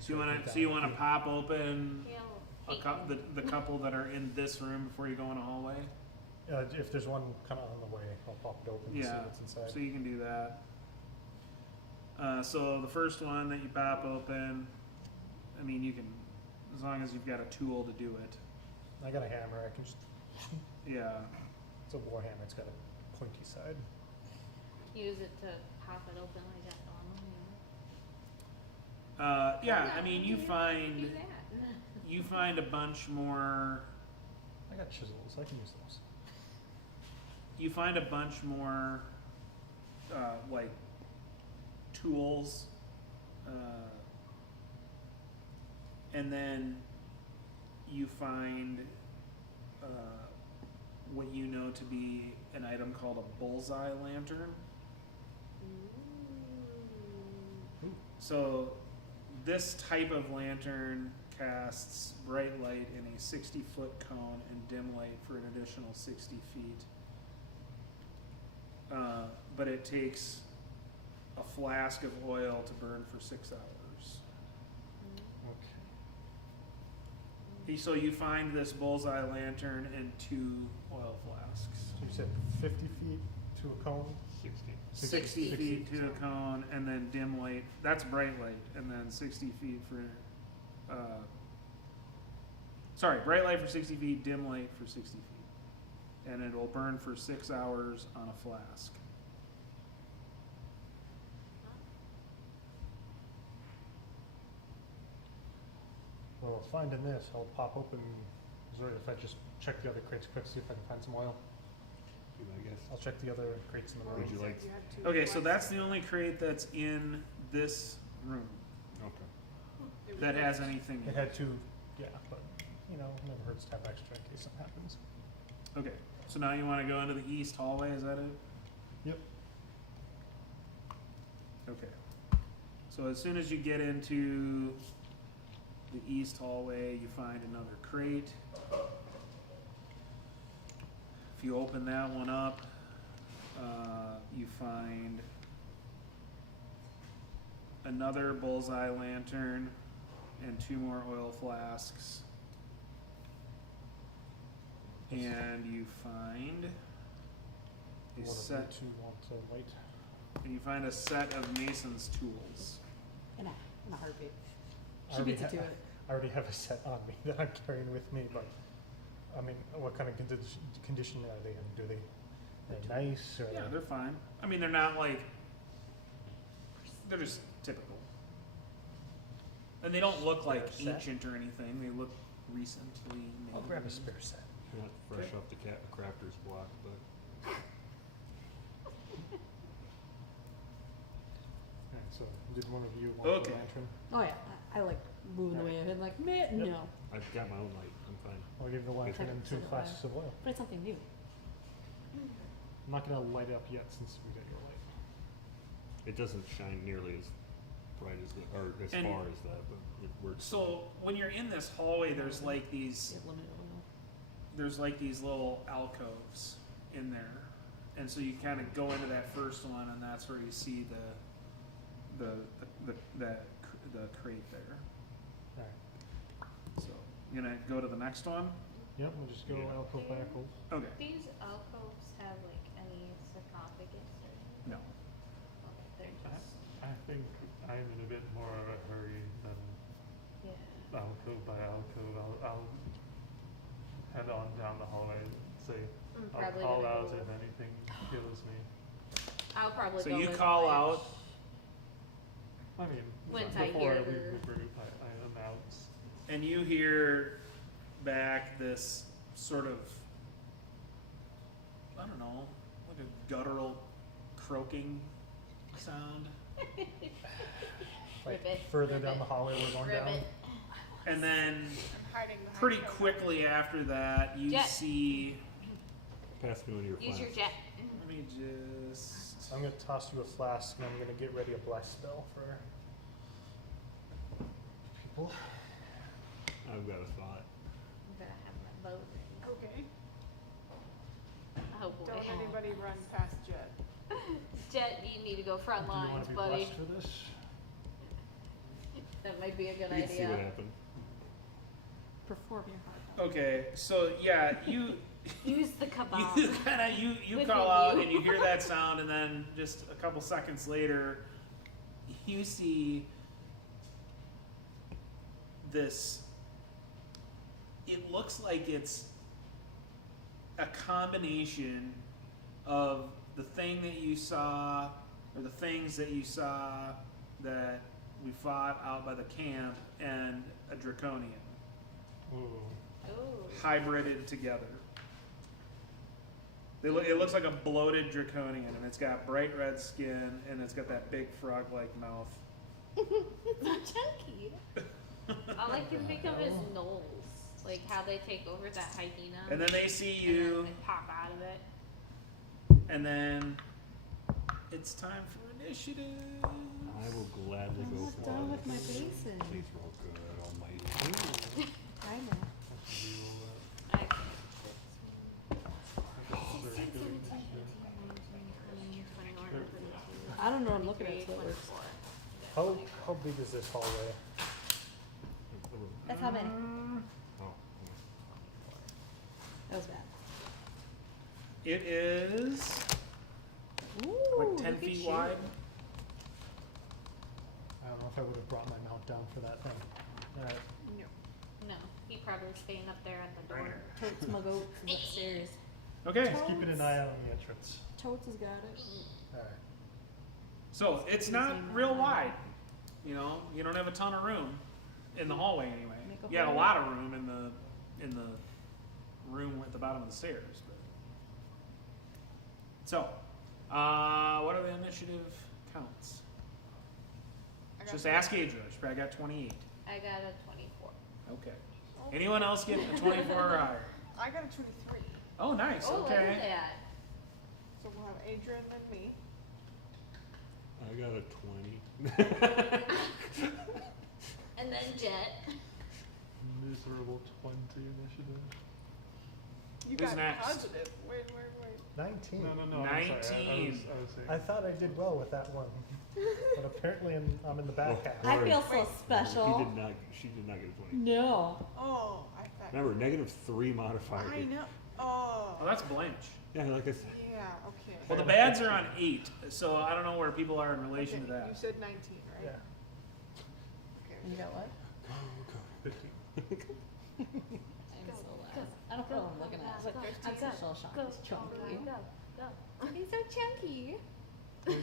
So you wanna pop open He'll the couple that are in this room before you go in a hallway? If there's one kind of on the way, I'll pop it open and see Yeah, what's inside. so you can do that. So the first one that you pop open, I mean, you can, as long as you've got a tool to do it. I got a hammer. I can just. Yeah. It's a war hammer. It's got a pointy side. use it to pop it open like that normal. Yeah, I mean, you Do find that. you find a bunch more. I got chisels. I can use those. You find a bunch more, like, tools, and then you find what you know to be an item called a bullseye lantern. Ooh. So this type of lantern casts bright light in a 60-foot cone and dim light for an additional 60 feet. But it takes a flask of oil to burn for 6 hours. Okay. So you find this bullseye lantern and 2 oil flasks. So you said 50 feet to a cone? 60 feet to a cone, and then dim light. That's bright light, and then 60 feet for. Bright light for 60 feet, dim light for 60 feet, and it will burn for 6 hours on a flask. Well, finding this, I'll pop open. Is there, if I just check the other crates quick, see if I can find some oil? I guess. I'll check the other crates in the room. Would you like? have Okay, so that's the only crate that's in this room Okay. that has anything in It it. had 2, yeah, but it never hurts to have extra in case something happens. Okay, so now you want to go into the east hallway, is that it? Yep. Okay. So as soon as you get into the east hallway, you find another crate. If you open that one up, you find another bullseye lantern and 2 more oil flasks. And you find a One of set. you 2 want to wait. And you find a set of mason's tools. In a heartbeat. I She already beats it to it. I already have a set on me that I'm carrying with me, but I mean, what kind of condition are they in? Do they're nice or? Yeah, they're fine. I mean, they're not like, they're just typical. And they don't look like Spare set? ancient or anything. They look recently made. I'll grab a spare set. Not fresh Okay. off the crafter's block, but Alright, so did one of you want Okay. the lantern? Oh yeah, I like moving away and like, Yep. no. I've got my own light. I'm fine. I'll give the lantern and 2 Set it flasks of oil. But it's something new. I'm not gonna light it up yet since we got your light. It doesn't shine nearly as bright as the, or as And- far as that, but it works. So when you're in this hallway, there's like these You have limited oil. there's like these little alcoves in there, and so you kind of go into that first one, and that's where you see the crate there. Alright. So you gonna go to the next one? Yep, we'll just go Yeah. alcove backwards. Okay. These alcoves have like any sarcophagus or No. okay, they're just I think I'm in a bit more of a hurry than yeah. alcove by alcove. I'll head on down the hallway and say, I'm I'll probably call gonna out go- if anything kills me. I'll probably So go you with call Blanche. out. I mean, Once I before I hear leave her. the group, I announce. And you hear back this sort of, I don't know, like a guttural croaking sound. Like Ribbit, further ribbit, down the hallway we're going down. ribbit. And then I'm hiding behind pretty Kogan. quickly after that, you Jet. see, Pass me one of your Use your flasks. jet. let me just, I'm gonna toss you a flask and I'm gonna get ready a bless spell for people. I've got a thought. I'm gonna have my boat ready. Okay. Oh boy. Don't anybody run past Jet. Jet, you need to go front Do you wanna lines, be buddy. blessed for this? That might be a good You can see what idea. happened. Perform your heart. okay, so yeah, you, Use the cabal. you kind of, you Within call out you. and you hear that sound, and then just a couple seconds later, you see this, it looks like it's a combination of the thing that you saw, or the things that you saw that we fought out by the camp, and a draconian Ooh. Ooh. hybrided together. It looks like a bloated draconian, and it's got bright red skin, and it's got that big frog-like mouth. It's not chunky. All I can think of is gnolls. Like how they take over that hyena. And then they see and you, then they pop out of it. and then it's time for initiative. I will gladly I'm go not for done it. with my basin. Please roll good, almighty. I know. I can't. 16, 17, 18, 19, 20, 21, 22, I don't know what I'm looking at, 23, so it works. 24. How big is this hallway? That's how many. Oh, That was bad. It is Ooh, like 10 look at feet you. wide. I don't know if I would have brought my mount down for that thing. Alright. No, he probably staying up there at the door. Totes my goats is upstairs. Okay, Just keeping an eye out on the entrance. Totes has got it. Alright. so it's not real wide. You know, you don't have a ton of room in the hallway anyway. Make a You got a hole. lot of room in the room at the bottom of the stairs. But. So, what are the initiative counts? I got Just ask Adra. She probably got 28. I got a 24. Okay. Anyone else get a 24 or higher? I got a 23. Oh, nice. Oh, look Okay. at that. So we'll have Adrian and me. I got a 20. And then Jet. Miserable 20 initiative. You Who's got next? positive. Wait. 19. No, I'm sorry. 19. I was saying. I thought I did well with that one. But apparently I'm in the back Oh. half. I feel so He special. did not. She did not get a 20. No. Oh, I thought. Remember, -3 modifier. I know. Oh, Oh. that's Blanche. Yeah, like I said. Yeah. Okay. Well, the bads are on 8, so I don't know where people are in relation to Okay, You that. said 19, right? Yeah. You got what? 15. I'm so loud. I don't know what I'm looking at. I'm so shocked. He's chunky. He's so chunky.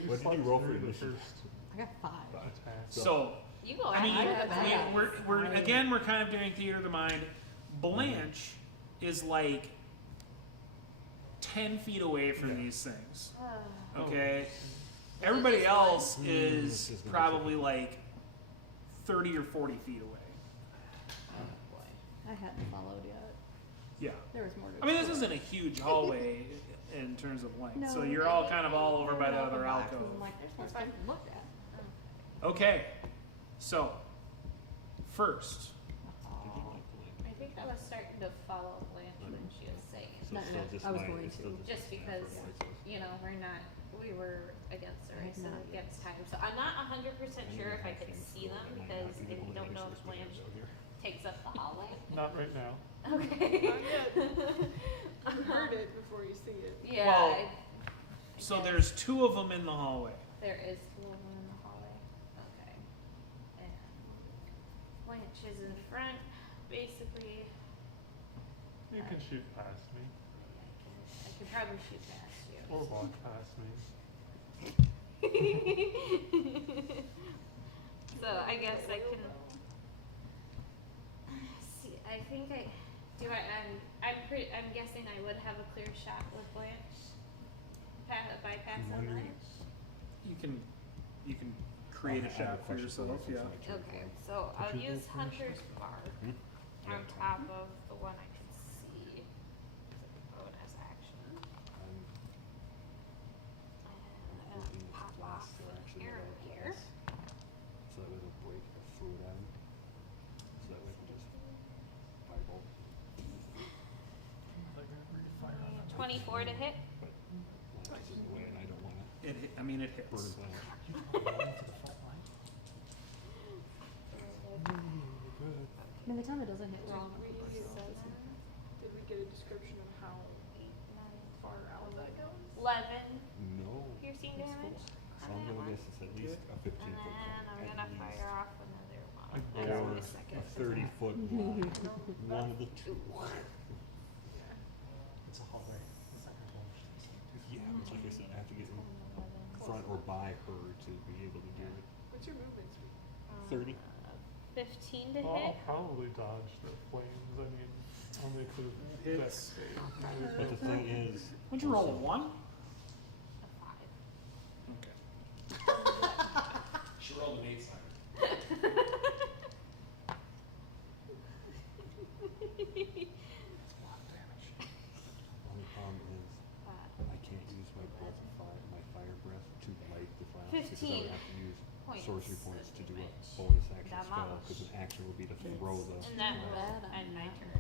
What did you roll for the initiative? first I got 5. attack? So, You go I ahead. mean, I got that. we're again, we're kind of doing theater of the mind. Blanche is like 10 feet away from these things. Okay? Everybody else this is is gonna be probably like 30 or 40 feet away. I hadn't followed yet. Yeah. There was more to I mean, this explore. isn't a huge hallway in terms of length. No. So you're all kind of all over by the other Boxes, alcove. I'm like, there's more stuff to look at. Okay. So, first, I think I was starting to follow Blanche when she was saying, So Not still yet. just I was my- going it's still to. just because, we were against the race and Not yet. against time. So I'm not 100% sure if I could see them because I don't know if Blanche takes up the hallway. Not right now. Okay. Not yet. You heard it before you see it. Yeah. Well, I So guess there's 2 of them in the hallway. there is two of them in the hallway. Okay. And Blanche is in front, basically. You can shoot past me, I can probably shoot past you. or walk past me. So I guess I can see. I think I do. I'm guessing I would have a clear shot with Blanche. Bypass I'm on wondering- Blanche. You can create a I have shot for question yourself, you yeah. since my turn. Okay, so I'll Could you use go first? Hunter's Mark Hmm? on top of the one I can see. As a bonus action. I'm And hoping this pop last off an direction that arrow I here. pass, so that way it'll break a through them. So that way I can just fireball. 24 to hit. But Blanche is in the way and I don't wanna It hits. burn Blanche. I mean, the time it doesn't hit wrong. Did we get a description of how far out that goes? 11 No. piercing it's damage. full. So on I'm that gonna one. guess it's at least a 15 And foot then jump. I'm at gonna least. fire off another one. I That's bore my Or second. a 30-foot line. One of the two. It's a hallway. It's not gonna launch. Yeah, but like I said, I have to get in front or by her to be able to do it. What's your movement speed? 30. 15 to Well, hit. I'll probably dodge the flames. I mean, only because Hits. dex save. But the thing is, Would you roll a 1? A 5. Okay. She rolled an 8-sided. only problem is I can't use my breath of fire, my fire breath to light the fire because I 15 would have to use points sorcery points to do a damage. bonus action That spell much. because an action would be to throw the. And that will fire. end my turn.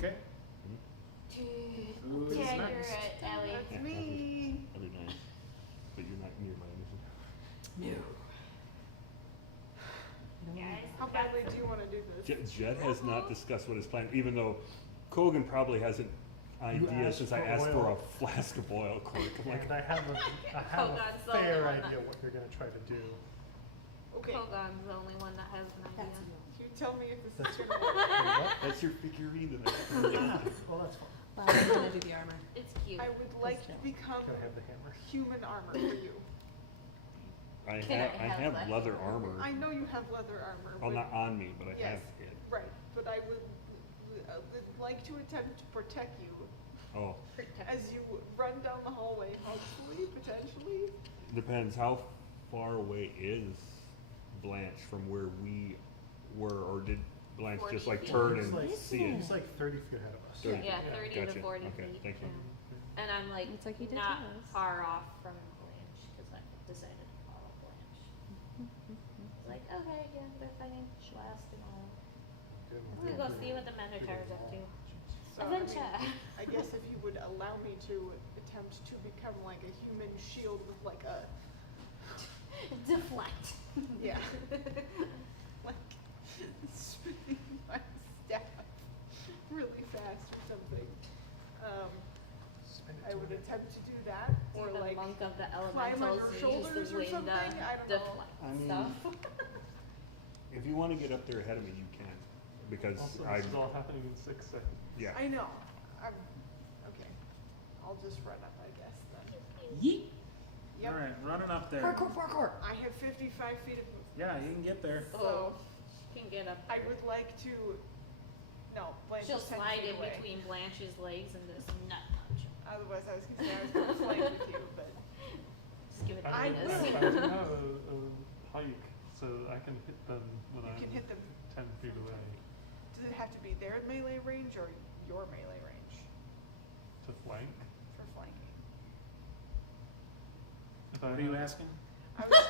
Okay. Hmm? Who's Okay, next? you're at Ellie. That's Yeah, me. That'd be nice. But you're not near my initiative. Guys, How badly do you want to do this? Jed has not discussed what his plan, even though Kogan probably has an idea asked since I for asked for a oil. flask of oil quick. I'm like, And I have Hold on, a so only fair one that- idea what you're gonna try to do. Okay, Kogon's the only one that has an That's idea. you tell me if this That's- is gonna work. that's your figurine that Yeah, well, that's fine. But I'm gonna do the armor. It's cute. I would like to become Gotta have the hammer. human armor for you. Can I I have have that? leather armor. I know you have leather armor. Well, but- not on me, but I Yes. have it. Right, but I would like to attempt to protect you Oh, Protect. as you run down the hallway, hopefully, potentially. depends how far away is Blanche from where we were, or did Blanche just 40 like feet. turn He's and like- see it? He's like 30 feet ahead of us. 30. Yeah, 30 to Gotcha. 40 Okay, feet. thank you. And I'm like It's like he did not to us. far off from Blanche because I decided to follow Blanche. Like, okay, yeah, they're fighting last and all. I'm gonna go see what the Minotaur's up to. So, I mean, Adventure. I guess if you would allow me to attempt to become like a human shield with like a, Deflect. yeah, like spinning my staff really fast or something. Spin it I to would it. attempt to do that, Or or the like monk of the climb on elementals her use shoulders the or wind something. I don't know. deflect I mean, stuff. If you want to get up there ahead of me, you can, because Also, I'm, this is all happening in 6 seconds. yeah. I know. I'm okay. I'll just run up, I guess then. Yeet. Yep. Alright, running up there. Parkour, parkour. I have 55 feet of movement. Yeah, you can get there. Oh, she can get up I there. would like to. No, Blanche She'll is 10 slide feet in away. between Blanche's legs and just nut punch her. Otherwise, I was gonna say I was gonna flank with you, but Just give it I to will. this. I do have a hike, so I can hit them when you I'm can hit them. 10 feet away Does it have to be their melee range or your melee range to flank. for flanking? If What I are you have- I was.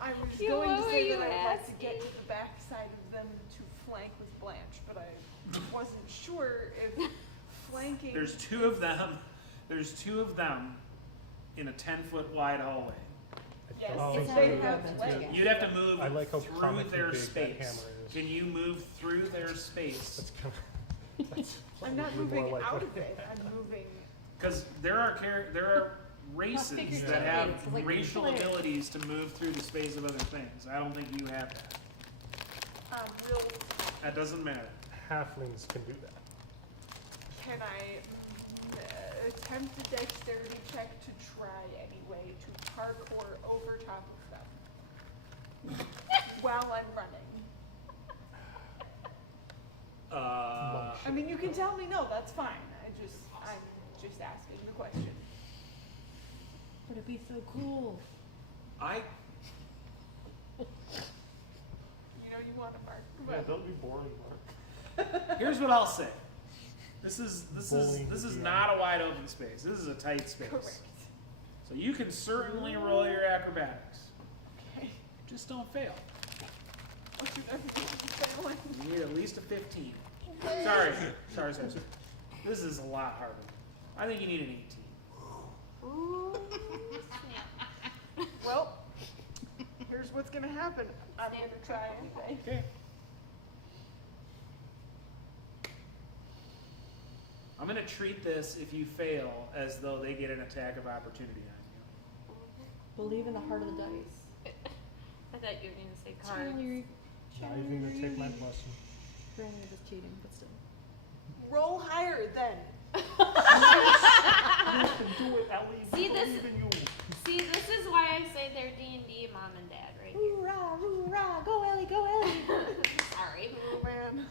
I was You- going what to were say you that I would like to get to the back side of them to flank with Blanche, but I wasn't sure if flanking. There's two of them in a 10-foot wide hallway. Yes, Oh, if it's they not have open. flanking. You'd have to move I like how through comically their big that space. hammer is. Can you move through their space? That's kind of, that's I'm not probably moving more like out what- of it. I'm moving. Because there are races figure that it have out. It's like racial play. abilities to move through the space of other things. I don't think you have that. Real. That doesn't matter. halflings can do that. Can I attempt a dexterity check to try anyway to parkour over top of them while I'm running? I mean, you can tell me no. That's fine. I'm just asking the question. Would it be so cool? You know you want to mark. Yeah, don't be boring, Mark. Here's what I'll say. This is Bullying this is the not a wide open space. This is a tight space. Correct. So you can certainly roll your acrobatics. Okay. Just don't fail. Oh, shoot, everything is failing. You need at least a 15. Sorry. This is a lot harder. I think you need an 18. Ooh, Well, here's what's gonna happen. I'm gonna try anyway. Okay. I'm gonna treat this, if you fail, as though they get an attack of opportunity on Believe in the heart of the dice. I thought you were gonna say cards. Charlie, Not even gonna take my blessing. Granted, it is cheating, but still. Roll higher then. You can do it, Ellie. See, We this- believe in you. See, this is why I say they're D&D mom and dad right here. Hoorah, hoorah, go Ellie, go Ellie. Sorry. Oh man. you.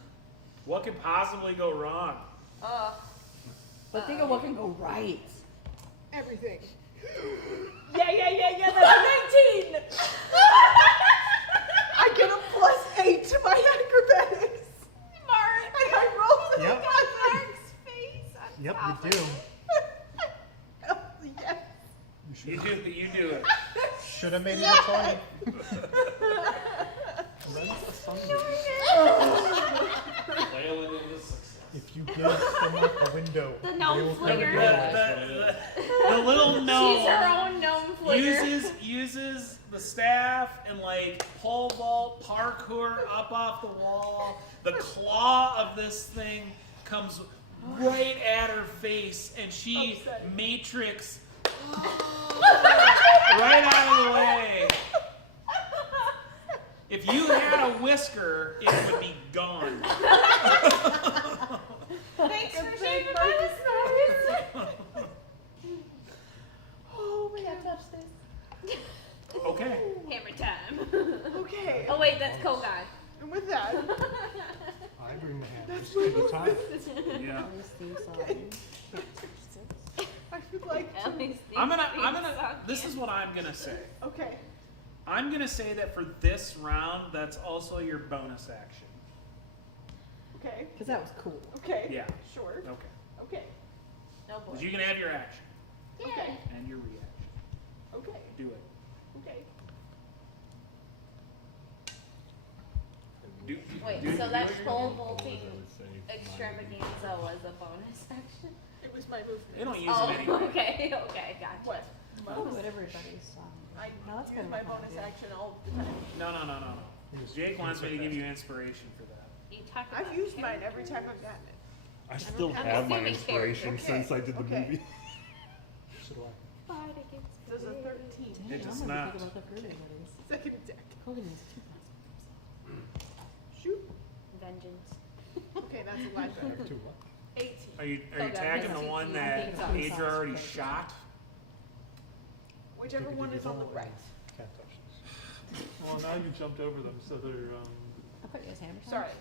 What could possibly go wrong? But think of what can go right. Everything. Yeah, that's a 19! I get a +8 to my acrobatics. Mark! And I rolled it. Yep. Mark's face on Yep, top you of do. it. Yes. You do it. Should have made it a 20. Run the sun. If you give from like a window, The they gnome will come flinger. and realize The little gnome She's her own gnome flinger. uses the staff and like pole vault parkour up off the wall. The claw of this thing comes right at her face, and she Upsetting. matrix right out of the way. If you had a whisker, it would be gone. Thanks for Good shaving thing my Mark is nose. Oh man. Can't touch this. Okay. Hammer time. Okay. Oh wait, that's Kogan. And with that, I bring the hammers to the time. Yeah. Ellie's theme song. I would like to. Ellie's I'm theme gonna. song. This is what I'm gonna say. Okay. I'm gonna say that for this round, that's also your bonus action. Okay. Because that was cool. Okay. Yeah. Sure. Okay. Okay. Oh boy. 'Cause you can have your action Okay. and your reaction. Okay. Do it. Okay. Wait, so that pole vaulting extravaganza was a bonus action? It was my movement. They don't use Oh, it anyway. okay, gotcha. What? Oh, but everybody's I No, that's use kind of my a fun bonus idea. action all the time. No. Jake wants me to give you inspiration for that. You talk about I've used mine character. every time I've gotten it. I still I'm have my assuming inspiration character. since I did the Okay. movie. So do I. Fight against Does a it. 13. Dang, It does I'm gonna not. think about that for everybody's. Second attack. Kogan is 2 Shoot. Vengeance. Okay, that's a lot I better. have 2 what? 18. Are you Oh, God, attacking that's the one easy. that I'm thinking Adra already something shot? Whichever one is on the right. Can't touch this. Well, now you jumped over them, so they're I put you as hammer time. Sorry.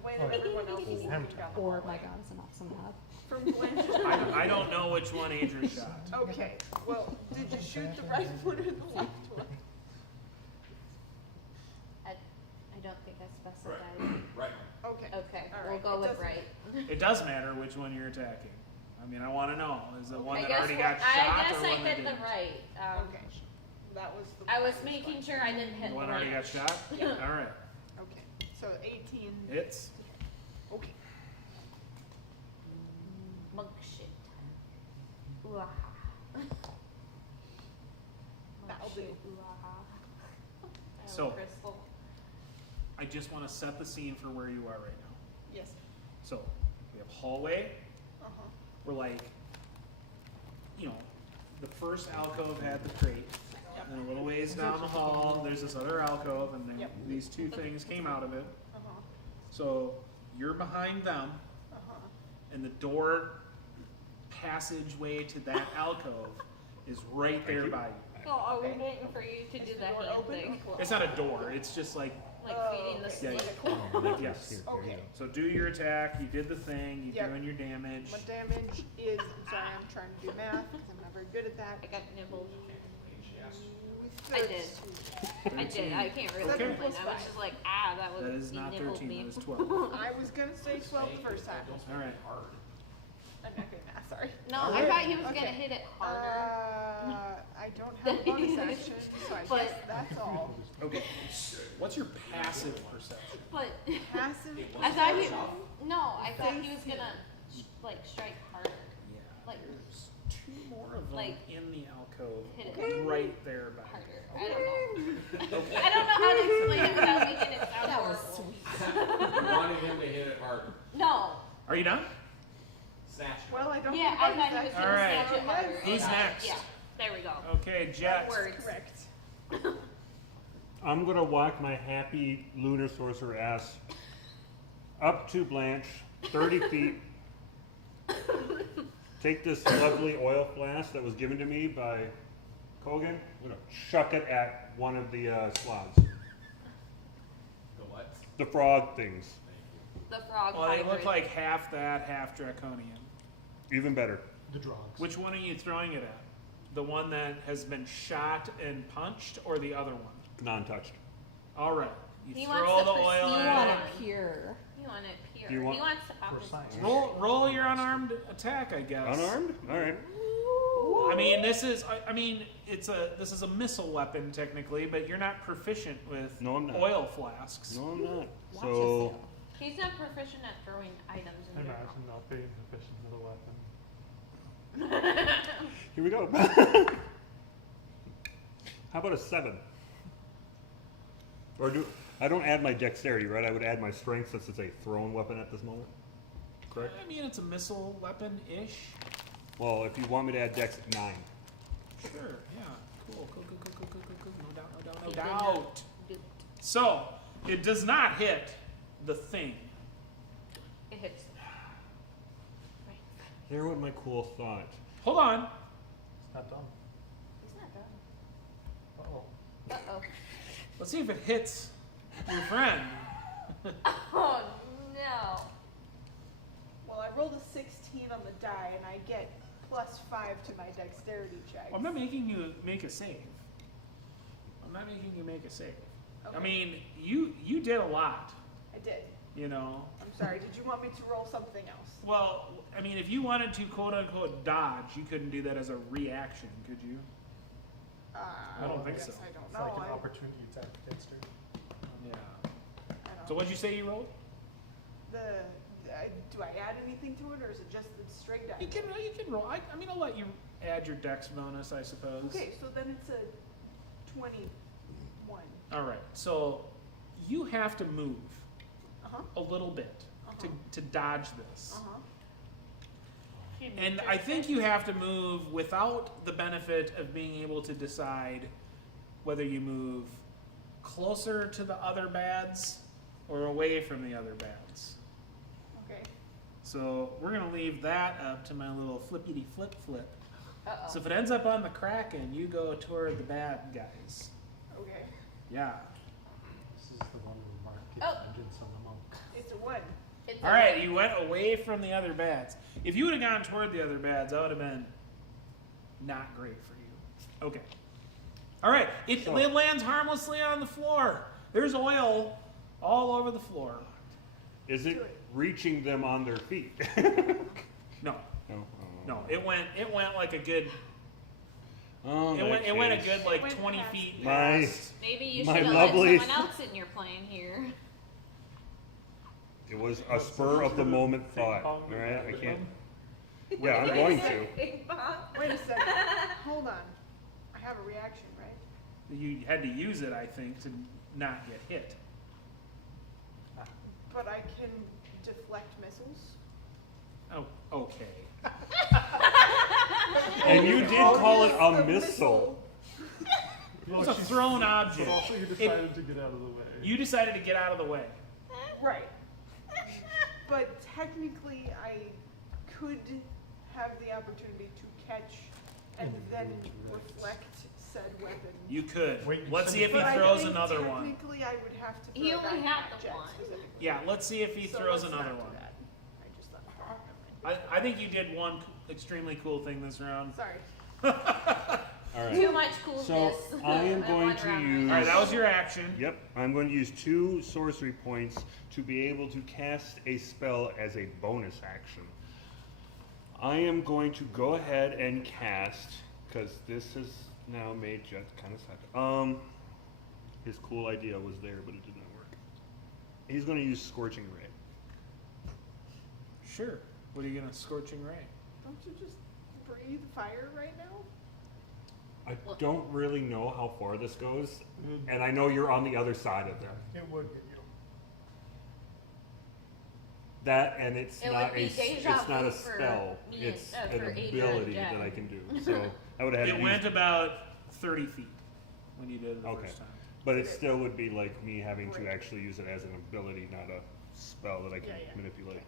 The way that Oh. everyone else is Hammer moving time. down the Or hallway. my god, it's an awesome knob. From Blanche's I don't know which one Adra shot. Okay, well, did you shoot the right one or the left one? I don't think I specified. Okay. Okay, All we'll right, go it with doesn't- right. It does matter which one you're attacking. I mean, I want to know. Is it one I that guess already we're- got shot I guess or I one that did the didn't? right. Okay. That was the I one was making fine. sure I didn't hit The the one already got ranch. shot? Yeah. Alright. Okay, so 18. Hits. Okay. Monk shit. Ooh-ah. That'll do. So- Crystal. I just want to set the scene for where you are right now. Yes. So, we have hallway. Uh-huh. We're like, you know, the first alcove had the crate. Yep. And a little ways down the hall, there's this other alcove, and then Yep. these two things came out of it. Uh-huh. So, you're behind them, Uh-huh. and the door passageway to that alcove is right there by you. So are we Okay. waiting for you to do Is the door hand open thing? or closed? It's not a door, it's just like, Like Oh, feeding the okay. snake? Yeah, Oh, like, here, yes. here you Okay. go. So do your attack, you did the thing, you're Yep. doing your damage. My damage is, I'm sorry, I'm trying to do math, because I'm not very good at that. I got nibbled. Ooh, I did. 13. I did. I can't really Okay. complain. I was just like, ah, that was That is you not nibbled 13, me. that is 12. I was gonna say 12 the first time. Alright. I'm not good at math, sorry. No, I Alright. thought he was Okay. gonna hit it harder. I don't have a bonus action, so I But- guess that's all. Okay, what's your passive perception? But Passive. I thought he. No, I thought he was gonna like strike harder. Yeah, Like- there's two more of them like, in the alcove, hit it right there by Harder. I don't know. Okay. I don't know how to explain it without making it sound That was horrible. sweet. You wanted him to hit it harder. No. Are you done? Snatch it. Well, I don't Yeah, think I bonus thought he was action. gonna Alright. snatch it harder. Who's next? Yeah. There we go. Okay, Jet. Words. Correct. I'm gonna walk my happy lunar sorcerer ass up to Blanche, 30 feet. Take this lovely oil flask that was given to me by Kogan. I'm gonna chuck it at one of the sloths. The what? The frog things. The frog Well, they look hybrid. like half that, half draconian. Even better. The drugs. Which one are you throwing it at? The one that has been shot and punched, or the other one? Non-touched. All right. You He throw wants the the oil You in. want Yeah. it pure. You want it pure. Do you want- He wants the For opposite. science. Roll your unarmed attack, I guess. Unarmed? All right. I mean, this is. I mean, this is a missile weapon technically, but you're not proficient with No, I'm not. oil flasks. No, I'm not. Watch So He's not proficient at throwing items in general. Imagine not being proficient with a weapon. here we go. How about a 7? Or I don't add my dexterity, right? I would add my strength since it's a thrown weapon at this moment. Correct? I mean, it's a missile weapon-ish. Well, if you want me to add dex, 9. Sure. Yeah. Cool. No doubt. No doubt. No He did doubt. not do it. So it does not hit the thing. It hits. Right. There went my cool thought. Hold on. It's not done. He's not done. Uh-oh. Uh-oh. Let's see if it hits your friend. Oh, no. Well, I rolled a 16 on the die, and I get +5 to my dexterity check. I'm not making you make a save. I'm not making you make a save. I Okay. mean, you did a lot, I did. you know. I'm sorry. Did you want me to roll something else? Well, I mean, if you wanted to quote unquote dodge, you couldn't do that as a reaction, could you? I don't think guess so. I don't It's know. like an opportunity attack against her. Yeah. I don't So what'd you say you rolled? do I add anything to it, or is it just the straight die? You can roll. I mean, I'll let you add your dex bonus, I suppose. Okay, so then it's a 21. All right. So you have to move Uh-huh. a little bit Uh-huh. to dodge this. Uh-huh. And I think you have to move without the benefit of being able to decide whether you move closer to the other bads or away from the other bads. Okay. So we're going to leave that up to my little flippity flip flip. Uh-oh. So if it ends up on the Kraken, you go toward the bad guys. Okay. Yeah. This is the one where Mark gets Oh. vengeance on the monk. It's a 1. It's All right, you went away from the other bads. If you would have gone toward the other bads, that would have been not great for you. Okay. All right, it lands harmlessly on the floor. There's oil all over the floor. Is it reaching them on their feet? No, No. no, it went like a good Oh, It went a good like went 20 past feet My- past. Maybe you My should have lovely- let someone else in your plane here. It was a spur of the moment thought. All right, I can't. Yeah, I'm going to. Wait a second. Hold on. I have a reaction, right? You had to use it, I think, to not get hit. But I can deflect missiles. Oh, okay. And you did call it a missile. It was a thrown object. But also you decided to get out of the way. You decided to get out of the way. Right. But technically, I could have the opportunity to catch and then reflect said weapon. You could. Wait, you Let's said see if he But I throws think another one. technically, I would have to. He throw it only back had at the Jet one. specifically. Yeah, let's see if he So throws let's another not do one. that. I just thought. Oh, never mind. I think you did one extremely cool thing this round. Sorry. All right. Too much coolness. So I am in going one to round. use. All right, that was your action. Yep, I'm going to use 2 sorcery points to be able to cast a spell as a bonus action. I am going to go ahead and cast, because this has now made Jet kind of sad. His cool idea was there, but it did not work. He's going to use Scorching Ray. Sure. What are you gonna scorching ray? Don't you just breathe fire right now? I don't really know how far this goes, and I know you're on the other side of that. It would get you. That and it's It not would be a deja it's not a vu for spell. me It's and- an for Adrian ability and that I Jen. can do. So I would have had It to went use, about 30 feet when you did it the Okay. first time. but it still would be like me having to actually use it as an ability, not a spell that I can Yeah, yeah. manipulate.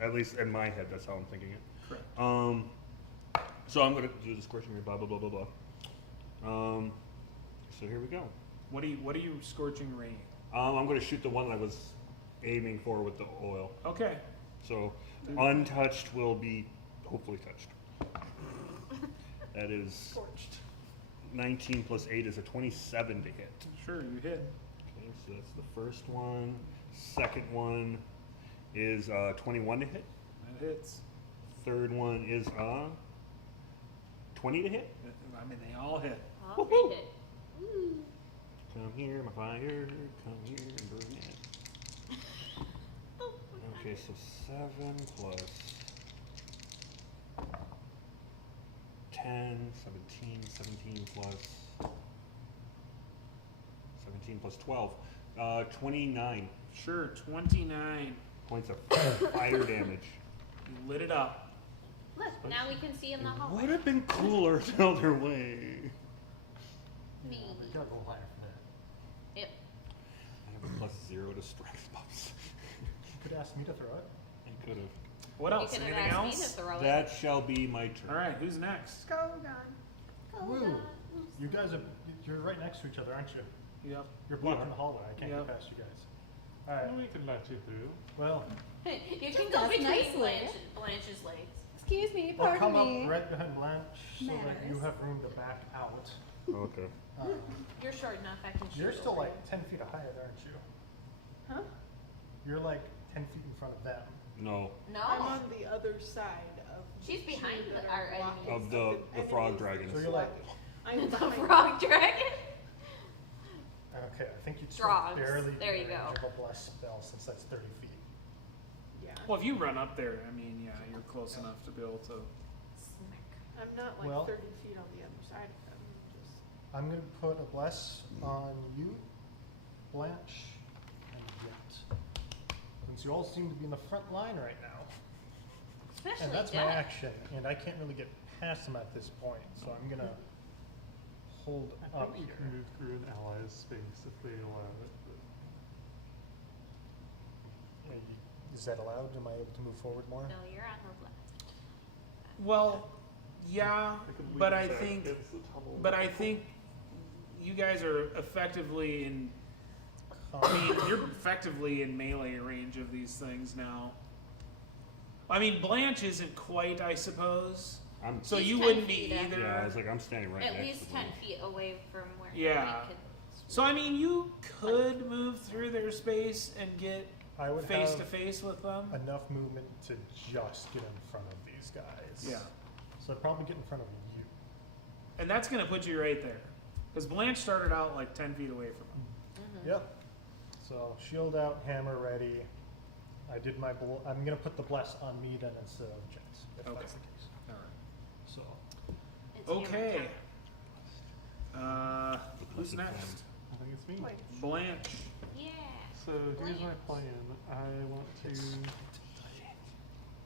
At least in my head, that's how I'm thinking it. Correct. So I'm gonna do the scorching ray, blah blah blah blah blah. So here we go. What are you scorching ray? I'm gonna shoot the one that I was aiming for with the oil. Okay. So untouched will be hopefully touched. That is Scorched. 19 plus 8 is a 27 to hit. Sure, you hit. Okay, so that's the first one. Second one is 21 to hit. That hits. Third one is 20 to hit. I mean, they all hit. I'll read it. Woo. Come here, my fire. Come here and burn it. Okay, so 7 plus 10, 17 plus 17 plus 12. 29 Sure, 29. points of fire damage. You lit it up. Look, now we can see in the hallway. Would have been cooler the other way. Me. You gotta go higher for that. Yep. I have a plus 0 to strength buffs. You could ask me to throw it. I could have. What else? You can Anything have asked me else? to throw it. That shall be my turn. All right, who's next? Skogan. Woo! You guys are, you're right next to each other, aren't you? Yep. You're blocking the hallway. I can't Yep. get past you guys. Alright, We can let you through. well, You can go That's between nicely. Blanche's legs. Excuse me, I'll pardon come me. up right behind Blanche so that you Manners. have room to back out. Okay. You're short enough, I can shoot You're still over like you. 10 feet ahead, aren't you? Huh? You're like 10 feet in front of them. No. No. I'm on the other side of. the She's behind two that the- are our enemies. blocking Of the enemies frog that dragons. So you're like, I'm The behind. frog dragon? okay, I think you'd Frogs. barely There you be in go. range of a bless spell since that's 30 feet. Yeah. Well, if you run up there, I mean, yeah, you're close enough to be able to. I'm not like Well- 30 feet on the other side of them. Just I'm gonna put a bless on you, Blanche, and Jet. Since you all seem to be in the front line right now. Especially And that's my Jet. action, and I can't really get past them at this point, so I'm gonna hold I up think you here. can move through an ally's space if they allow it. Yeah, is that allowed? Am I able to move forward more? No, you're on the left. Well, yeah, They can but lean I back think, against the tunnel. but I think you guys are effectively in. I Um, mean, you're effectively in melee range of these things now. I mean, Blanche isn't quite, I suppose. I'm. So She's you 10 wouldn't be feet up. either. Yeah, I was like, I'm standing right At next least to 10 them. feet away from where Yeah. we could. So I mean, you could move through their space and get I would face to have face with them. enough movement to just get in front of these guys. Yeah. So I'd probably get in front of you. And that's gonna put you right there. Because Blanche started out like 10 feet away from him. Mm-hmm. Yep. So shield out, hammer ready. I did my I'm gonna put the bless on me then instead of Jax, if Okay. that's the case. Alright. So It's hammer Okay. time. Who's next? I think it's me. Wait, Blanche. Yeah. So here's my Blanche. plan. I want to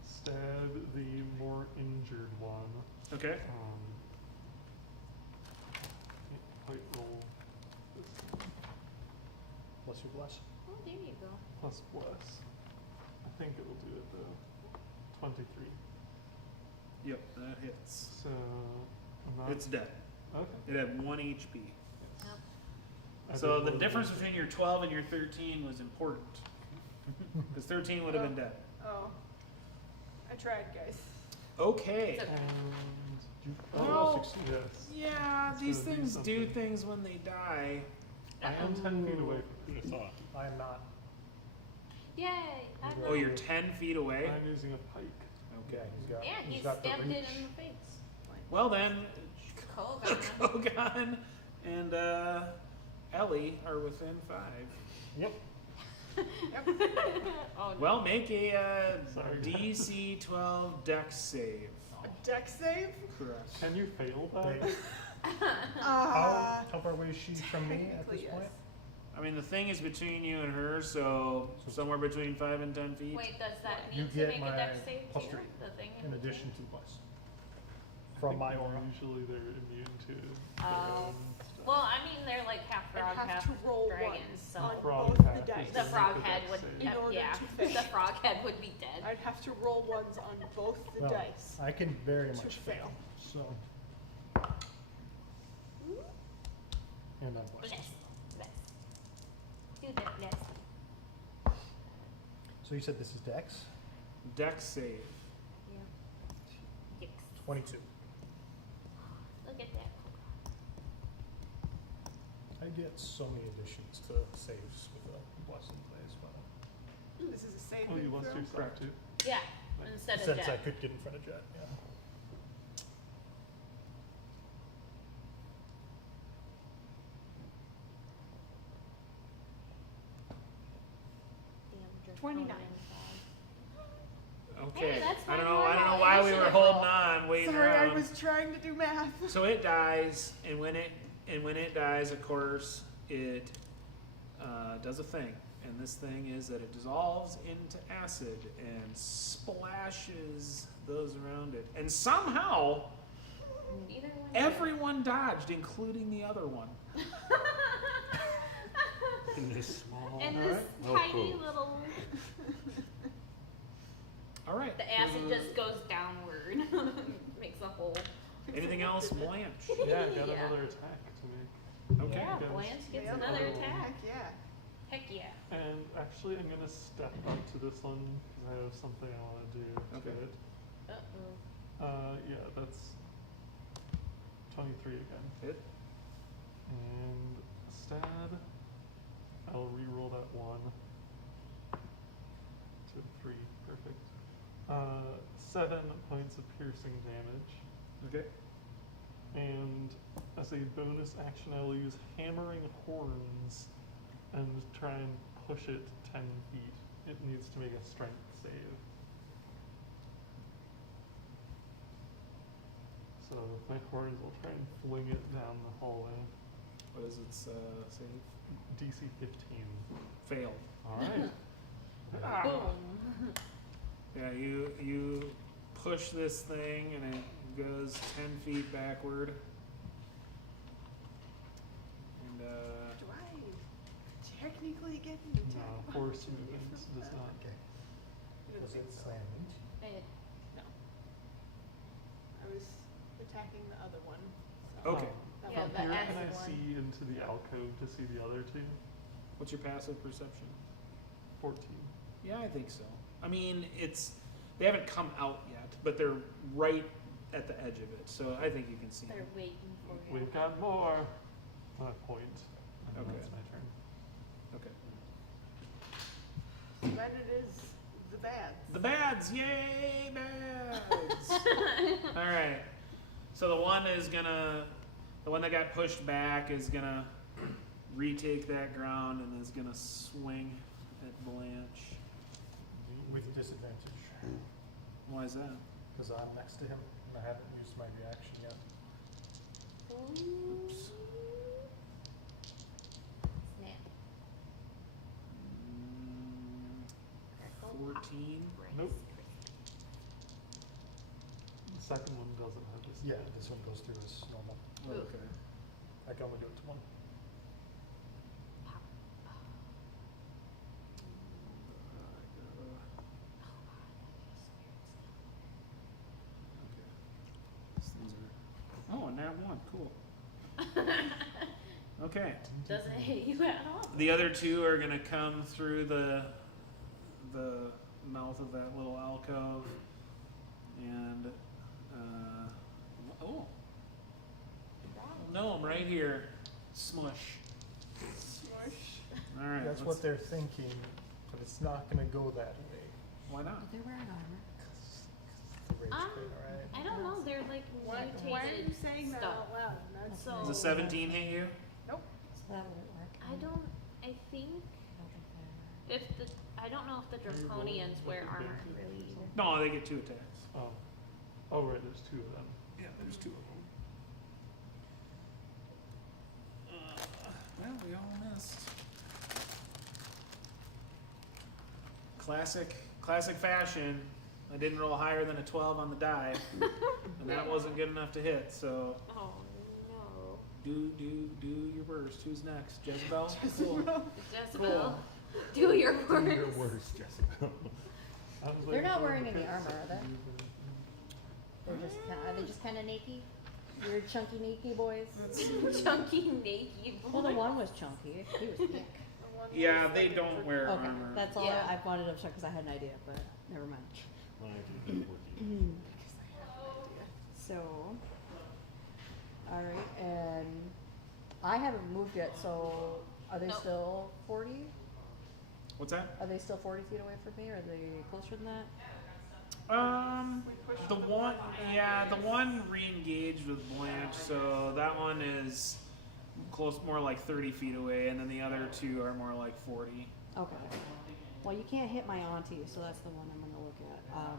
stab the more injured one. Okay. Can't quite roll this one. bless your bless. Oh, there you go. Plus bless. I think it will do it though. 23. Yep, that hits. So I'm not. It's dead. Okay. It had 1 HP. Yes. Yep. I So did the roll difference the- between your 12 and your 13 was important. Because 13 would have been dead. oh. I tried, guys. Okay. It's okay. And you No. succeed. Yes. Yeah, It's these gonna do things do something. things when they die. I am 10 feet away from Who'd have thought? I am not. Yay! I'm Oh, you're 10 feet away? I'm using a pike. Okay. Yeah, he he's got the stabbed it reach. in the face. Well then, Kogan. Kogan and Ellie are within 5. Yep. Oh, no. Well, make a Sorry. DC 12 Dex save. A deck save? Correct. Can you fail that? Wait, Uh, how far away is she from me at this technically, point? yes. I mean, the thing is between you and her, so somewhere between 5 and 10 feet. Wait, does that You need to get make my a dex save plus too? 3 The thing in between? addition to bless. I From think my aura. Usually they're immune to their Oh. own stuff. Well, I mean, they're like half I'd frog, have half to roll dragon, ones so on Frog both the half is dice. the frog Make a head dex would, save. In order yeah, to fail. the frog head would be dead. I'd have to roll ones on both the Well, dice. I can very To much fail. fail. So. And then bless. Bless, bless. Do that, bless. So you said this is Dex? Dex save. Yeah. Yes. 22. Look at that. I get so many additions to saves with a blessed plays, but This is a save Oh, you and lost throw. your stuff too? Yeah, instead of since I death. could get in front of Jet, yeah. Damn, 29. draconian Okay. Hey, that's I don't my know. I don't know normal why we were initiative holding roll. on, waiting Sorry, around. I was trying to do math. So it dies, and when it dies, of course, it does a thing, and this thing is that it dissolves into acid and splashes those around it, and somehow size. Neither one. everyone dodged, including the other one. In this small. And this Oh, tiny cool. little, All right. the acid just goes downward, makes a hole. Anything else, Blanche? Yeah, I got Yeah. another attack to make. Okay. Yeah, Yes. Blanche gets Yep. another Oh. attack. Heck yeah. Heck yeah. And actually, I'm gonna step up to this one because I have something I want to do Okay. to it. Uh-oh. Yeah, that's 23 again. Hit. And stab. I'll re-roll that 1 to 3. Perfect. 7 points of piercing damage. Okay. And as a bonus action, I will use hammering horns and try and push it 10 feet. It needs to make a strength save. So with my horns, I'll try and fling it down the hallway. What is its save? DC 15. Failed. All right. Boom. Yeah, you push this thing and it goes 10 feet backward. And Do I technically get an attack? No, force movement does not. Okay. I didn't Was think it so. slam reach? No. I was attacking the other one. Okay. That Yeah, one. the Here, can acid I one. see into the alcove to see the other 2? what's your passive perception? 14. Yeah, I think so. I mean, they haven't come out yet, but they're right at the edge of it, so I think you can see They're them. waiting for you. We've got more. Point. And Okay. that's my turn. Okay. So then it is the bad. The bads, yay, bads! All right. So the one is gonna The one that got pushed back is gonna retake that ground and is gonna swing at Blanche. With disadvantage, Why is that? because I'm next to him and I haven't used my reaction yet. Oops. Snap. 14. Nope. The second one doesn't have this. Yeah, this one goes through as normal. Okay. I can only do it to one. Oh, and that one, cool. Okay. Doesn't hit you at all. The other two are gonna come through the mouth of that little alcove, and oh, gnome right here, smush. Smush. All right. That's what they're thinking, but it's not gonna go that way. Why not? But they're wearing armor. The rage quit, alright? I don't know. They're like Why are you mutated saying that stuff. out loud? That's So Does a 17 hit you? Nope. So that wouldn't work. I don't. I think I don't think if the I don't know if the Can you roll Draconians with wear the armor big really either. No, they get 2 attacks. Oh. Oh, right, there's two of them. Yeah, there's 2 of them. Well, we all missed. Classic fashion. I didn't roll higher than a 12 on the die, and that wasn't good enough to hit. So Oh no. do your worst. Who's next? Jezebel. Cool. Jezebel, do your Do your worst. worst, Jessica. I was They're waiting not for wearing the any pits armor, are they? to do the- are they just kind of naked? Weird chunky naked boys. Chunky naked. Well, the one was chunky. He was thick. The one Yeah, was they like don't wear Okay, armor. that's all Yeah. I wanted to check because I had an idea, but never mind. Well, I did working. So, all right, and I haven't moved yet. So, are they Nope. still 40? What's that? Are they still 40 feet away from me? Or are they closer than that? The one re-engaged with Blanche, so that one is close, more like 30 feet away, and then the other 2 are more like 40. Okay. Well, you can't hit my auntie, so that's the one I'm going to look at.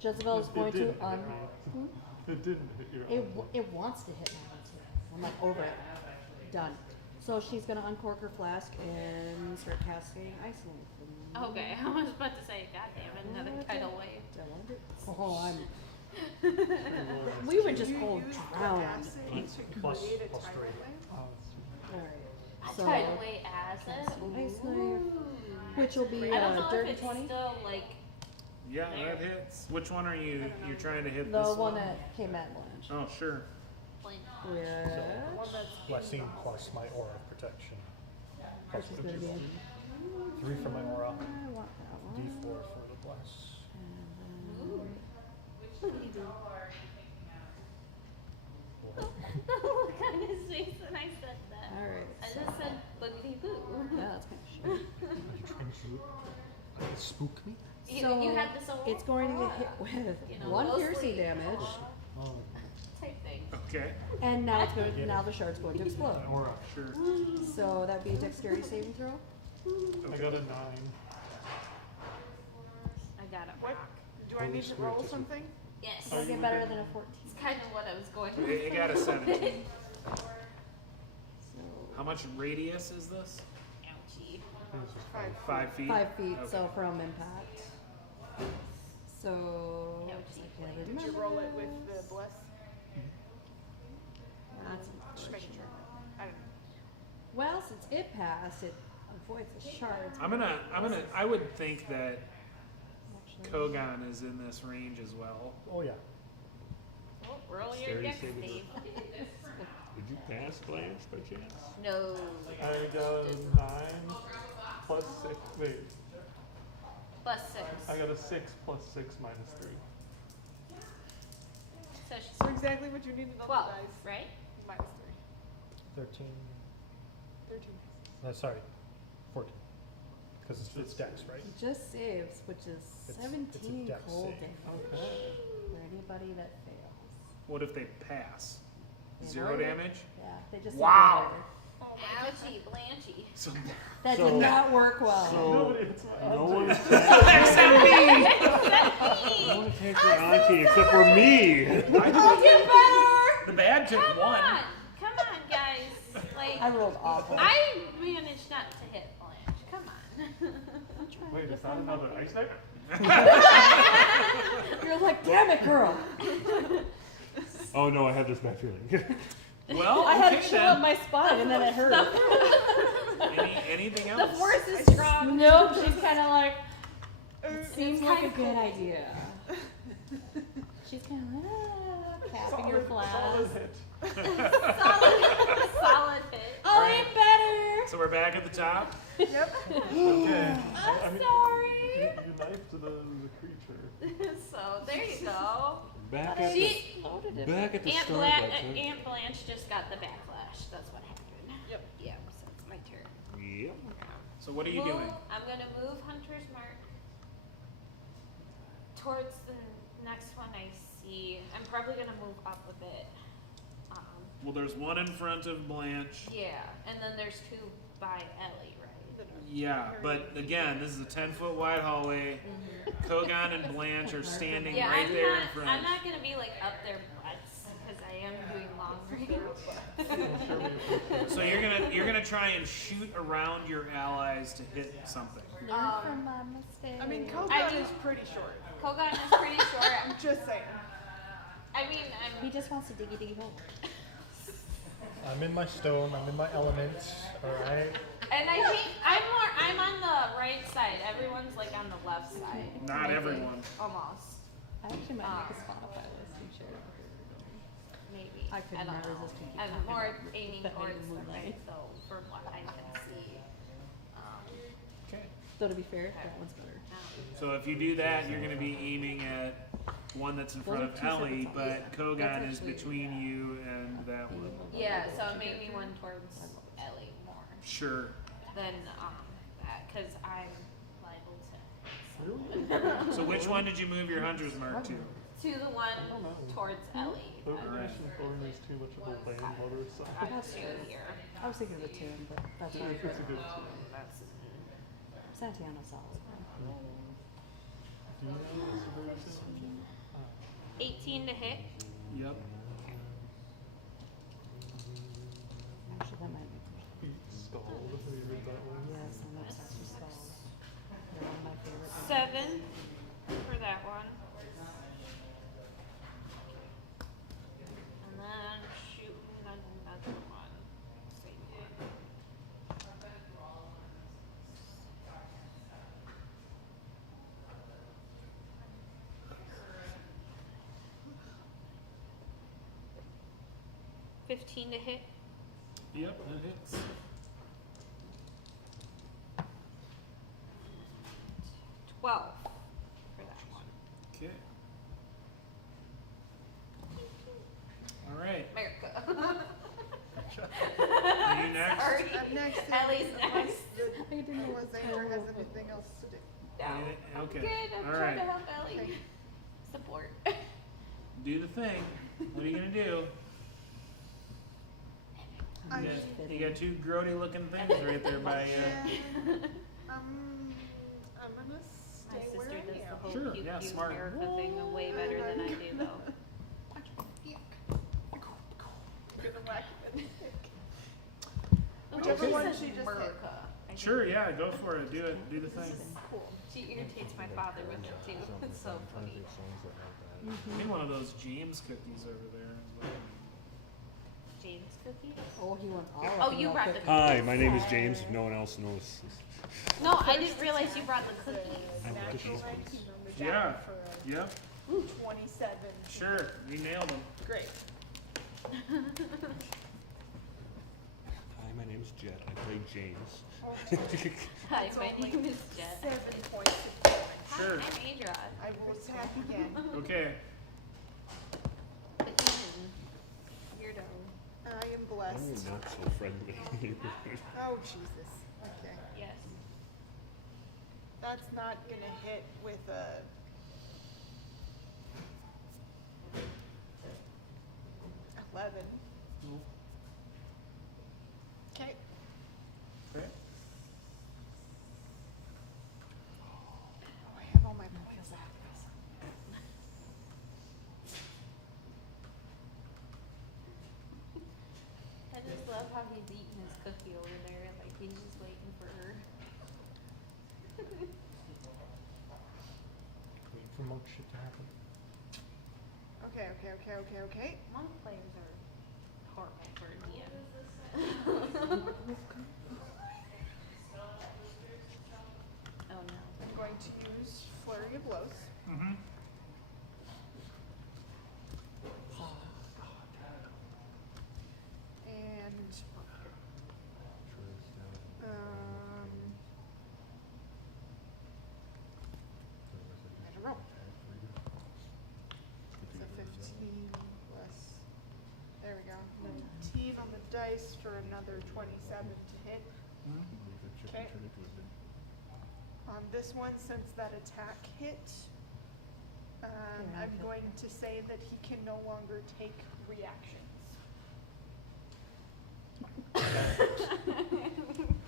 Jezebel is It going to didn't hit me. It didn't hit your It wants to hit my auntie. I'm like over it. Done. So she's going to uncork her flask and start casting Ice Link. Okay, I was about to say, God damn it, another tidal wave. Oh, we would just go use the drown. acid to Plus- create a plus tidal 3. wave? Oh, A Alright. So, tidal wave acid. Ice Knife, which will be I don't know if dirty it's 20. still like Yeah, There. that hits. Which one are you? You're trying to hit The this one that came at Blanche. Oh, sure. plain. Which, The one that's Blessing plus my aura of protection. which is going to be. 3 for my aura. I want that one. D4 for the bless. And then, Look on his face when I said that. all right. I So, just said boogity boo. yeah, that's kind of shit. Are you trying to spook me? You, So, you had this whole It's going to get hit with You know, 1 mostly piercing damage, Oh, type thing. Okay. and now it's going. Now the shard's going to explode. my aura. Sure. So that'd be a dexterity saving throw. I got a 9. I got it. What? Do I need to roll something? Yes. Oh, That'll you get would better get- than a 14. It's kind of what I was going with. You got a 17. So How much radius is this? Ouchie. 5. 5 feet? 5 feet. Okay. So from impact. So. Ouchie. Did you roll it with the bless? That's Just making sure. I don't know. Well, since it passed, it avoids the shards. I would think that Actually, Kogan is in this range as well. Oh, yeah. Oh, roll your Dexterity dex, saving Dave. Did you pass Blanche by chance? No. I got a 9 plus 6. Wait, Plus 6. I got a 6 plus 6 minus 3. So she's So exactly what you needed on 12, the dice. right? Minus 3. 13. 13. Sorry. 14. Because it's dex, right? it just saves, which is It's a 17 dex cold save. damage Okay. for anybody that fails. What if they pass? They 0 avoid it. damage? Yeah, they just Wow. avoid it. Oh my god. Ouchie, blanchy. So, That So- did not work well. Nobody hits my No auntie. one, except me! no one takes her auntie except for me. I'll do better! The bad took Come 1. on, guys. Like, I rolled awful. I managed not to hit Blanche. Come on. Wait, is that another ice knife? You're like, damn it, girl. Oh no, I have this bad feeling. Well, I had okay to chill up then. my spine and then it hurt. Anything The else? force is strong. Nope, she's kind of like, it seems like a good idea. She's kind of like, capping your flask. Solid hit. Solid hit. I'll Right. eat better. So we're back at the top? Yep. Okay. I'm I mean, sorry. You knifed the creature. So there you go. Back at the back at the Aunt, start. Bla- that's it. Aunt Blanche just got the backlash. That's what happened. Yep. Yeah, so it's my turn. Yep. So what are you Move- doing? I'm gonna move Hunter's Mark towards the next one I see. I'm probably gonna move up a bit. Well, there's one in front of Blanche. Yeah, and then there's 2 by Ellie, right? Yeah, but again, this is a 10-foot wide hallway. Kogan and Blanche are standing Yeah, right there in I'm front. not gonna be like up their butts because I am doing long range. So you're gonna try and shoot around your allies to hit something. Learn from my mistakes. I mean, I Kogan mean- is pretty short. Kogan is pretty short. I'm just saying. I mean, he just wants to diggy diggy hole. I'm in my stone. I'm in my element. All right. and I think I'm on the right side. Everyone's like on the left side. Not everyone. Almost. I actually might make a Spotify list and share it with everybody. Maybe. I could don't not know. resist taking I'm copy more of it. aiming But maybe towards the Moonlight. right though, from what I can see. Okay. Though to be fair, that one's better. So if you do that, you're gonna be aiming at one that's in front are of two Ellie, separate but songs. Kogan That's is actually between you and that one. Yeah, so maybe one towards Ellie more Sure. than that, because I'm liable to. So which one did you move your hunter's mark to? To the one towards Ellie. The that ignition thorn is too much of a land motor, so I have 2 here. I was thinking of the tune, but that's fine. it's a good tune. That's Santiano solid. Do you know this version? 18 to hit. Yep. Actually, that might be. He stalled. Have you read that one? Yes, I'm obsessed with stalls. They're one of my favorite. 7 for that one. And then shooting another one. Same hit. $15 to hit. Yep, that hits. 12 for that one. Okay. All right. America. Are you next? Sorry. I'm next. Ellie's unless next. the I didn't know what Wazanger has anything else to do. No. Anything- I'm okay. good. I'm All trying right. to help Ellie. Okay. Support. Do the thing. What are you gonna do? I You got 2 grody looking things right there by you. I'm gonna My stay where sister I does the am. whole Sure, cute, yeah, cute smart. America thing way better than I do, though. I'm gonna whack the neck. The Whichever way one says she just hit. America, I think Sure, yeah, go for it. Do it. Do the thing. Cool. She irritates my father with it too. It's so funny. I need one of those James cookies over there as well. James cookies? Oh, he went all Oh, up in you that brought the cookie. Hi, my name is James. If no one else knows. No, I didn't realize you brought the cookies. Natural 19 on the Yeah. jacket for Yep. a 27. Sure. You nailed them. Great. Hi, my name is Jet. I play James. Hi, It's my only name is Jet. 7 points of damage. Sure. Hi, I'm Adra. I will attack again. Okay. But Ian, weirdo. I am Oh, blessed. not so friendly. Oh, Jesus. Okay. Yes. That's not gonna hit with a. $11. Okay. Okay. Oh, I have all my points back. I just love how he's eating his cookie over there, like he's just waiting for her. Wait for monk shit to happen. Okay. Monk players are horrible for a DM. Oh no. I'm going to use Flurry of Blows. Mm-hmm. And I don't know. It's a 15 plus. There we go. 19 on the dice for another 27 to hit. Okay. On this one, since that attack hit, I'm going to say that he can no longer take reactions.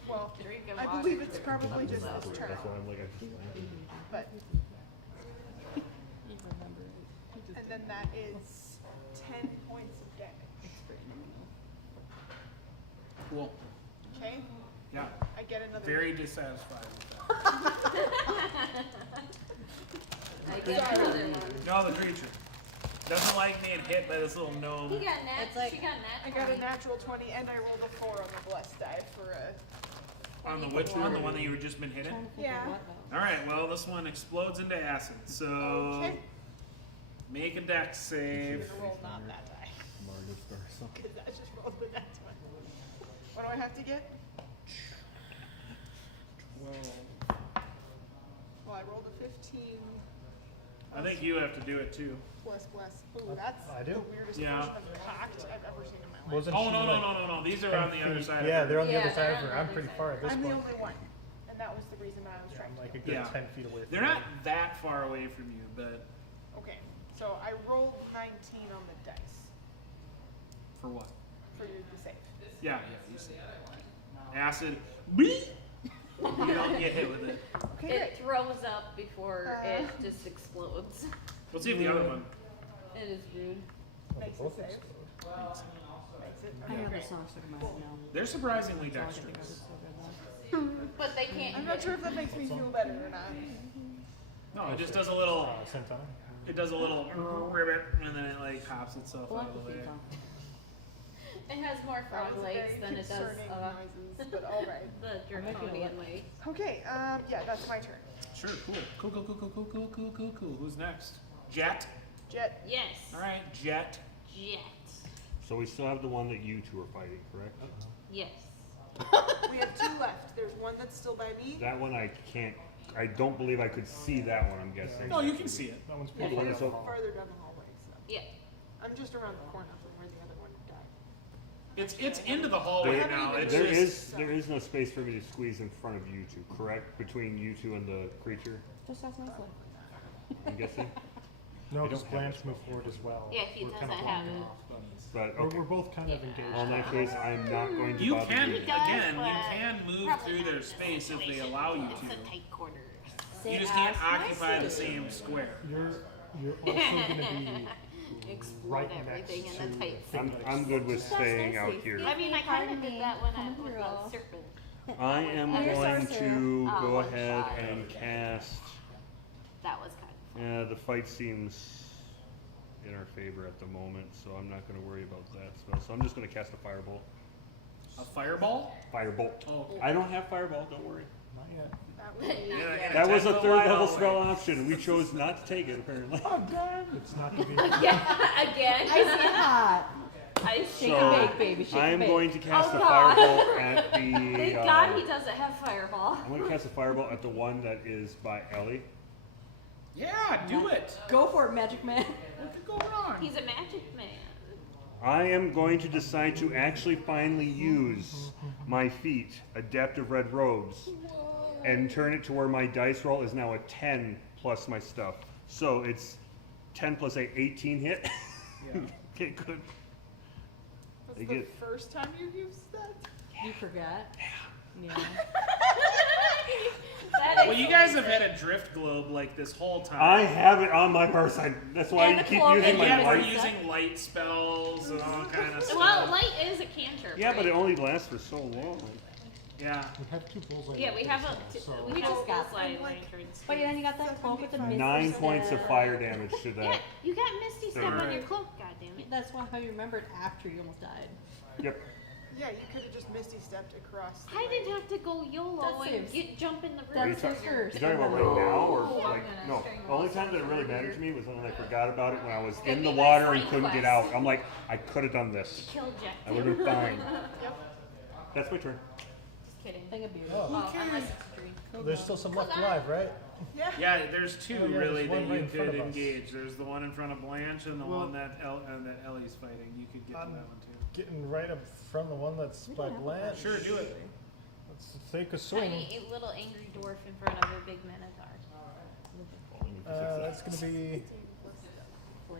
Well, Drink of I water. believe it's probably just this turn, That's why I'm like, I just landed. but, You remember it. and then that is 10 points of damage. Cool. Okay? Yeah. I get another. Very dissatisfied with that. I get another one. No, the creature doesn't like being hit by this little gnome. He got nat. It's like- She got nat. I got a 20. natural 20 and I rolled a 4 on the blessed die for a. On the which one? The one that you were just been hitting? Yeah. All right. Well, this one explodes into acid. So Okay. make a dex save. I'm gonna roll not that die. Because I just rolled the next one. What do I have to get? 12. Well, I rolled a 15 I think you have to do it too. plus bless. Ooh, that's I do? the weirdest Yeah. version of cocked I've ever seen in my life. Wasn't Oh she no like no! These are 10 on the other feet? side. Yeah, of they're on the Yeah, other side they're of on her. the I'm other pretty side. far at this I'm the point. only one. And that was the reason I was Yeah, trying I'm to. like a good Yeah. 10 feet away from They're her. not that far away from you, but Okay, so I rolled 19 on the dice for what? for you to save. Yeah, you see that. Acid. Bleep. You don't get hit with it. Okay, great. It throws up before Uh. it just explodes. Let's see if the other one. It is rude. Oh, they Makes it both save. explode. Makes it. I Okay, have the great. song stuck in my head now. They're surprisingly That's all I can think of. dexterous. It's so good though. But they can't. I'm not sure if that makes me feel better or not. No, it just does a little. Senton. It does a little ribbit, and then it like pops itself We'll out have of to the way. think on. It has more That frog was legs very than it does concerning noises, but all right. the draconian way. Okay, yeah, that's my turn. Sure, cool. Who's next? Jet. Jet. Yes. All right, Jet. Jet. So we still have the one that you two are fighting, correct? Yes. We have 2 left. There's one that's still by me. That one I can't, I don't believe I could see that one, I'm guessing. No, you can see it. That one's Yeah, pretty one you're is far. up. farther down the hallway, so. Yeah. I'm just around the corner from where the other one died. It's into the hallway There- now. It's There just, there is no space for me to squeeze in front of you two, correct? Between you two and the creature, Just ask nicely. I'm guessing? No, I because don't have Blanche moved forward as well. Yeah, he We're kind of doesn't have blocking it. off. But, We're, okay. we're both kind of engaged. Well, in that case, I'm not going to you bother can you. does, again. You but can move probably through not their in this space if they situation. allow you It's to. a tight quarters. You just can't occupy the same square. You're also going to be Explode right everything next in to a tight the I'm, thing that I'm good with staying out here. I mean, I kind of did that when I Come was here, a all. serpent. I am You're going sorcerer. to Oh, go one ahead shot. and cast, That was kind of fun. yeah, the fight seems in our favor at the moment, so I'm not gonna worry about that spell. So I'm just gonna cast a firebolt. A fireball? Firebolt. Oh. I don't have fireball, don't worry. Not yet. That would be. Yeah, That was a 10-foot third wide level hallway. spell option. We chose not to take it apparently. It's not going to be. Again. Icy hot. I Shake So, and bake, baby. Shake I am and bake. going to cast Oh, a God. firebolt at the. Thank God he doesn't have fireball. I'm gonna cast a firebolt at the one that is by Ellie. Yeah, do it. Go for it, Magic Man. What could go wrong? He's a magic man. I am going to decide to actually finally use my feat, Adaptive Red Robes, and turn it to where my dice roll is now a 10 plus my stuff. So it's 10 plus 8, 18 hit. Yeah. Okay, good. They the get first time you've used that? You forgot? Yeah. That Well, you guys have had a drift globe like this whole time. I have it on my person. That's why And you the keep cloak using and my yeah, we're light. using light spells and all kind of stuff. Well, light is a cantrip. Yeah, but right? it only lasts for so long. Yeah. We have 2 bullseye. Yeah, we have a so we just have got bullseye them, like- lanterns. But then you got that cloak with the misty 9 points of step. fire damage to Yeah, that. you got Misty Step on your Alright. cloak. God damn it. That's why how you remembered after you almost died. Yep. Yeah, you could have just Misty stepped across. The I way. didn't have to go YOLO That and saves- jump in the Are you river. That's ta- your first. You talking about right now, or Oh, I'm like gonna no? strangle The only myself time that it really mattered to me was when I forgot about it when I was gonna in be the my water and side couldn't get quest. out. I'm like, I could have done this. Kill Jack. I would have been fine. Yep. That's my turn. Just kidding. Thing of beauty. Oh, Oh, unless it's a dream. there's still some left alive, right? Yeah. Yeah, there's 2 Oh, yeah, really there's one that right you in front could of us. engage. There's the one in front of Blanche and the Well- one that Ellie's fighting. You could get to that one too. Getting right up from the one that's by Blanche. Sure, do it. Let's take a swing. Tiny little angry dwarf in front of a big minotaur.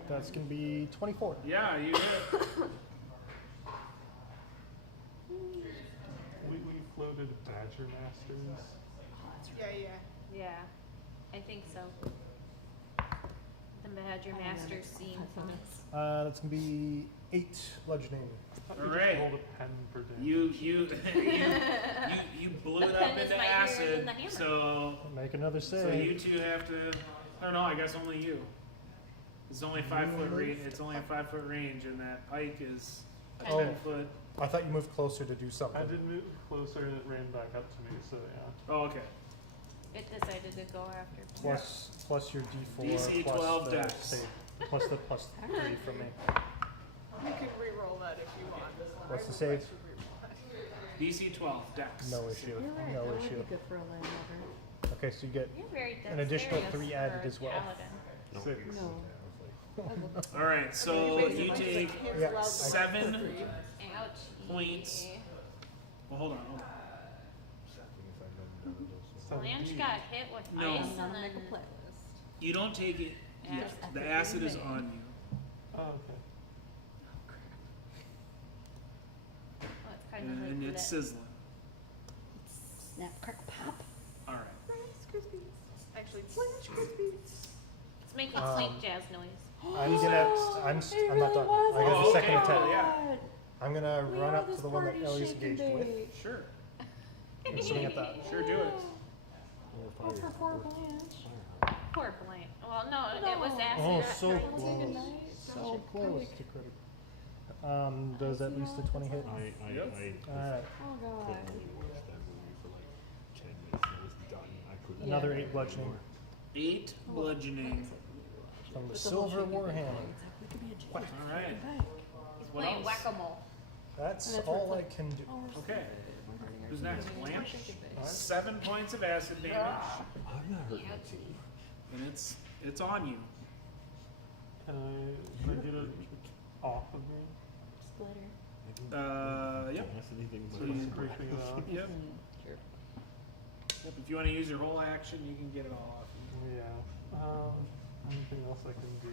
That's gonna be 24. Yeah, you hit. We floated Badger Masters. Yeah. Yeah, I think so. The Badger Masters seem fun. That's gonna be 8 bludgeoning. I thought we Alright. just rolled a pen for damage. You blew The it pen up is into mightier acid. than the hammer. So Make another save. so you 2 have to. I don't know. I guess only you. It's only 5 foot range. It's only a 5 foot range, and that pike is a 10 Oh. foot. I thought you moved closer to do something. I did move closer and it ran back up to me, so yeah. Oh, okay. It decided to go after. Plus your D4 DC plus 12 the dex. save, plus the plus 3 from me. You can re-roll that if you want. What's I the save? request you re-roll that. DC 12 dex. No issue. You're right. No that would issue. be good for a landlubber. Okay, so you get You're very An additional dexterous 3 added for a as well. paladin. 6. No. All right, so you take Yeah. Cancel out the 7 Ouch. points. Well, hold on. Blanche 17. got hit with No. ice I'm and gonna then make a playlist. You don't take it yet. Acid. The acid is on you. Oh, okay. well, it's kind of And like it's that. sizzling. Snap, crack, pop. All right. Rice Krispies. Actually, Blanche Krispies. It's making sweet jazz noise. I'm not done. I got Oh, a second okay. attack. Yeah. I'm gonna We run are up to this the one that party Ellie's shake engaged and with bake. Sure. and swing at that. Sure, do it. Oh, for poor Blanche. Poor Blanche. Well, no, it was No. acid. Oh, at so first. Have a good night. So close to critical. Does at least a 20 hit? Yep. Alright, Oh god. another 8 bludgeoning 8 bludgeoning. from the With silver whole shaking warhammer. thing. We could be a All genius. right. He's What playing else? whack-a-mole. That's And that's all where I it's can do. Oh, we're Okay. we're hurting our Who's next? feelings. Blanche? Shake and bake. 7 points of acid damage, I'm not hurting my team. and it's on you. Can I get it off of me? Splitter. Yep. So just breaking it off? Yep. Sure. Yep. If you want to use your whole action, you can get it all off. Yeah. Anything else I can do?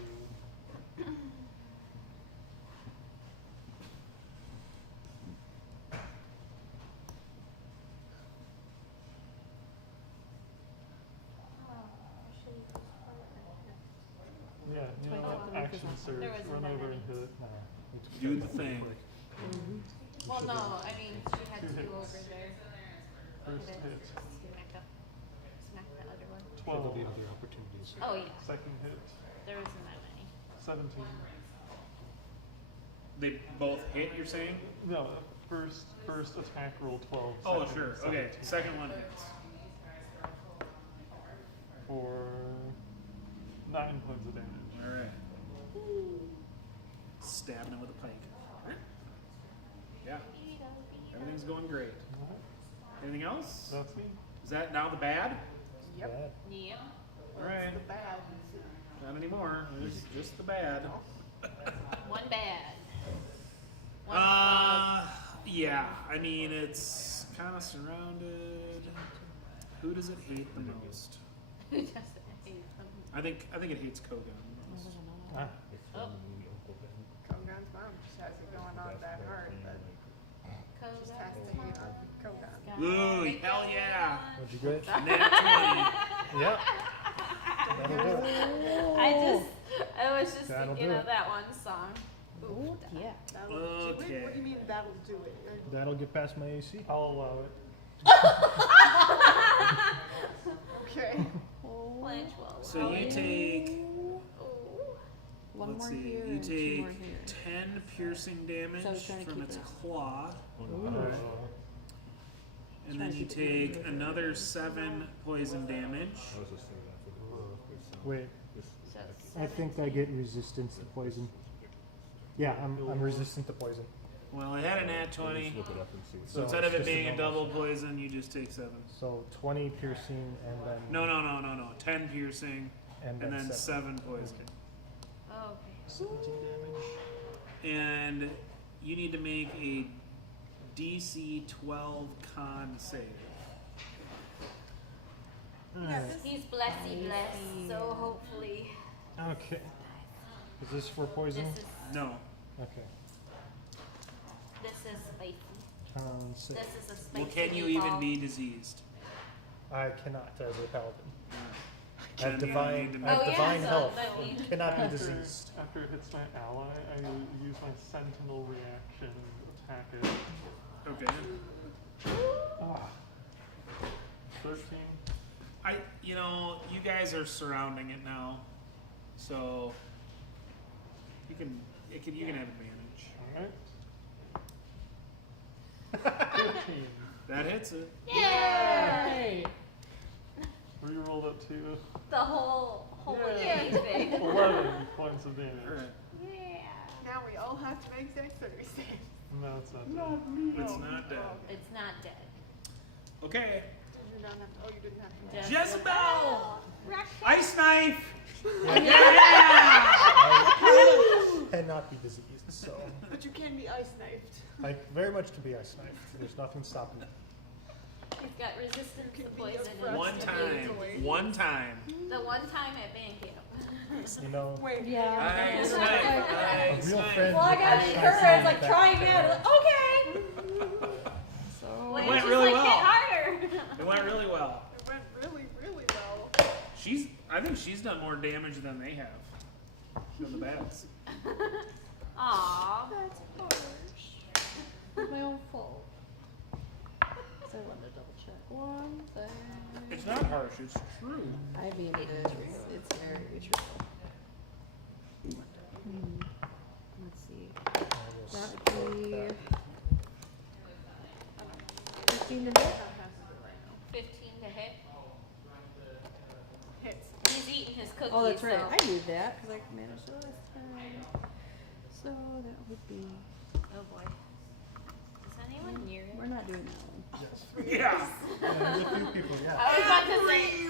Yeah, you know what? Action surge, There wasn't run that over many. and hit. No. Do the thing. Well, no, I mean, she had 2 Two hits. over there. First Hit it. hit, Smack up. Smack the other one. 12. Oh, yeah. Second hit, There wasn't that many. 17. They both hit, you're saying? No, first attack roll 12. Oh, second sure. Okay. 17. Second one hits. For 9 points of damage. All right. Stabbing him with a pike. Yeah. Everything's going great. Alright, Anything else? that's me. Is that now the bad? Yep. Bad. Yep. All right. The bad. Not anymore. There's just the bad. One bad. One Yeah. I mean, it's kind of surrounded. Who does it hate the most? Who doesn't hate them? I think it hates Kogan the most. Ah, Oh. Kongan's mom just has it going on that hard, but just testing, Kogan. Ooh, hell yeah! What'd you get? Nat Yep. That'll do it. I was just That'll thinking do of it. that one song. Ooh, yeah. That'll, Okay. What do you mean that'll do it? That'll get past my AC. I'll allow it. Okay. Blanche will. So you take, One let's more see, here you and 2 take more here. 10 piercing damage So I was trying to from keep its it. claw, Alright. and Trying then to you keep it take another 7 poison damage. Wait, So I think I get resistance to poison. Yeah, I'm resistant to poison. Well, I had a nat 20, so So instead of it's it just a being a normal double poison, you just take 7. So 20 piercing and then No, 10 piercing, and then 7 poison. Oh, okay. 17 damage. And you need to make a DC 12 con save. Alright. He's blessy blessed, so hopefully Okay. Is this for poison? this is No. Okay. spicy. Con save. This is a spicy Well, can you meatball. even be diseased? I cannot as a paladin. I Can have you divine, need to I have Oh, yeah, divine so health. that means- Cannot be After, diseased. after it hits my ally, I use my sentinel reaction, attack it. Okay. Ah. 13. You guys are surrounding it now, so you can have advantage. Alright. 15. That hits it. Yay! Rerolled up to The whole Yay. yay thing. 11 points of damage. Alright. Yeah. Now we all have to make dexterity saves. No, it's not dead. Not me. It's Oh, not dead. oh, It's not dead. Okay. Did you not have to, oh, you didn't have to. Just Jezebel! Rock Ice knife! Cannot be diseased, so But you can be ice knifed. I very much can be ice knifed. There's nothing stopping me. He's got resistance to You can be poison. a and One time. Toy. One time. The one time at band camp. You know, Wait. Yeah. Ice Well, knife. a Ice real knife. friend. I got ice it knifes encouraged, me like back trying there. it. Okay. So Blanche went is really like, well. hit harder. It went really well. It went really, really well. I think she's done more damage than they have. Than the bats. Aww. that's harsh. My own fault. So I wanted to double check one thing. It's not harsh, it's true. I mean, it's very true. Let's see. That would be 15 to hit. 15 to hit. Hits. He's eating his cookies. Oh, that's right. so- I knew that because I managed it last time. So that would be. Oh boy. Is anyone near We're him? not doing that one. Yeah. There's a few people, yeah. I was about to say.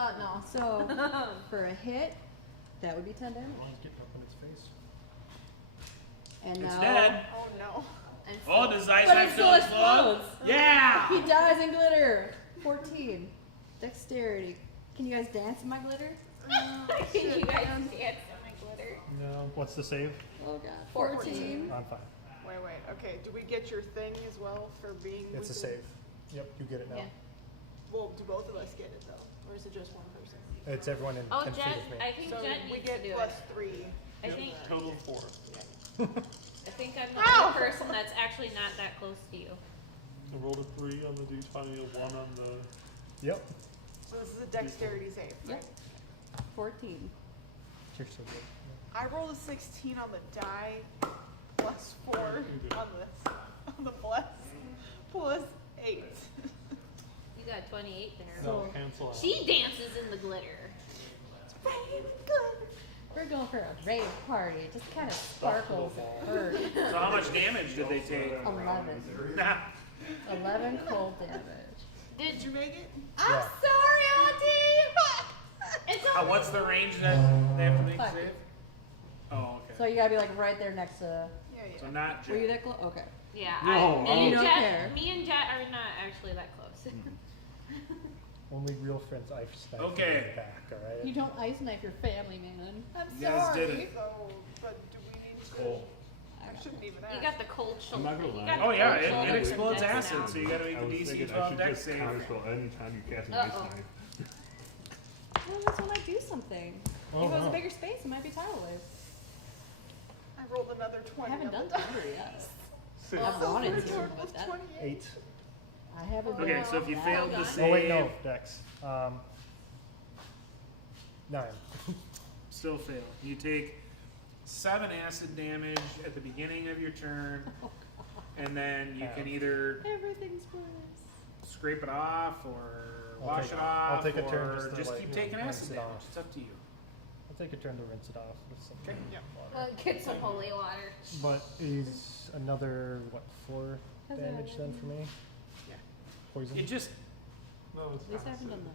Oh no. So for a hit, that would be 10 damage. Mine's getting up in its face. And It's now dead. Oh no. And Oh, does Ice But Knife it still still explode? explodes. Yeah! he dies in glitter. 14. Dexterity. Can you guys dance in my glitter? Can you guys dance in my glitter? No. What's the save? Oh god. 14. On 5. Wait. Okay. Do we get your thing as well for being? It's a weakly- save. Yep, you get it now. Yeah. Well, do both of us get it though, or is it just one person? It's everyone in Oh, 10 feet Jet. of me. I think So Jet we needs get to do plus it. 3. I think Total 4. I think I'm the Ow! only person that's actually not that close to you. I rolled a 3 on the d20, a 1 on the. Yep. So this is a dexterity save. Yep. 14. You're so good. I rolled a 16 on the die, plus 4 on this, on the plus 8. You got 28 there. No, So- cancel out. She dances in the glitter. We're going for a rave party. It just kind of sparkles and hurts. So how much damage did they take? 11. Nah. 11 cold damage. Did you make it? I'm Yeah. sorry, Auntie! It's What's the range that they have to make a 5 save? feet. Oh, So okay. you gotta be like right there next to. Yeah. So not Were you Jet. that close? Okay. Yeah, No, me you and don't Jet, care. me and Jet are not actually that close. Only real friends ice knife Okay. in the back, alright? You don't ice knife your family, man. I'm You guys sorry. did it. So, but do we need to? Cool. I shouldn't even ask. You got the cold I'm shoulder. not gonna You lie. got Oh the yeah, cold shoulder it explodes from acid, now. so you gotta make I a was DC thinking I 12 should dex just save. counterspell anytime you cast an ice Uh-oh. knife. Well, that's when I do something. Oh, if it was no. a bigger space, it might be tidal wave. I rolled another I 20. haven't on done the Thunder yet. Six. I've wanted Silver to, Sword but was that, 28. 8. I haven't Okay, been so if you that failed to long. save, Oh wait, no, Dex. 9. still fail. You take 7 acid damage at the beginning of your turn, and then you can either Everything's worse. scrape it off or I'll wash take- it off, I'll take a turn or just to, just like, keep taking rinse acid it damage. off. It's up to you. I'll take a turn to rinse it off with some Okay. Yeah. water. Get some holy water. But is another, what, 4 How's damage that? then for me? Yeah. Poison? It just No, it's At least I haven't acid. done that.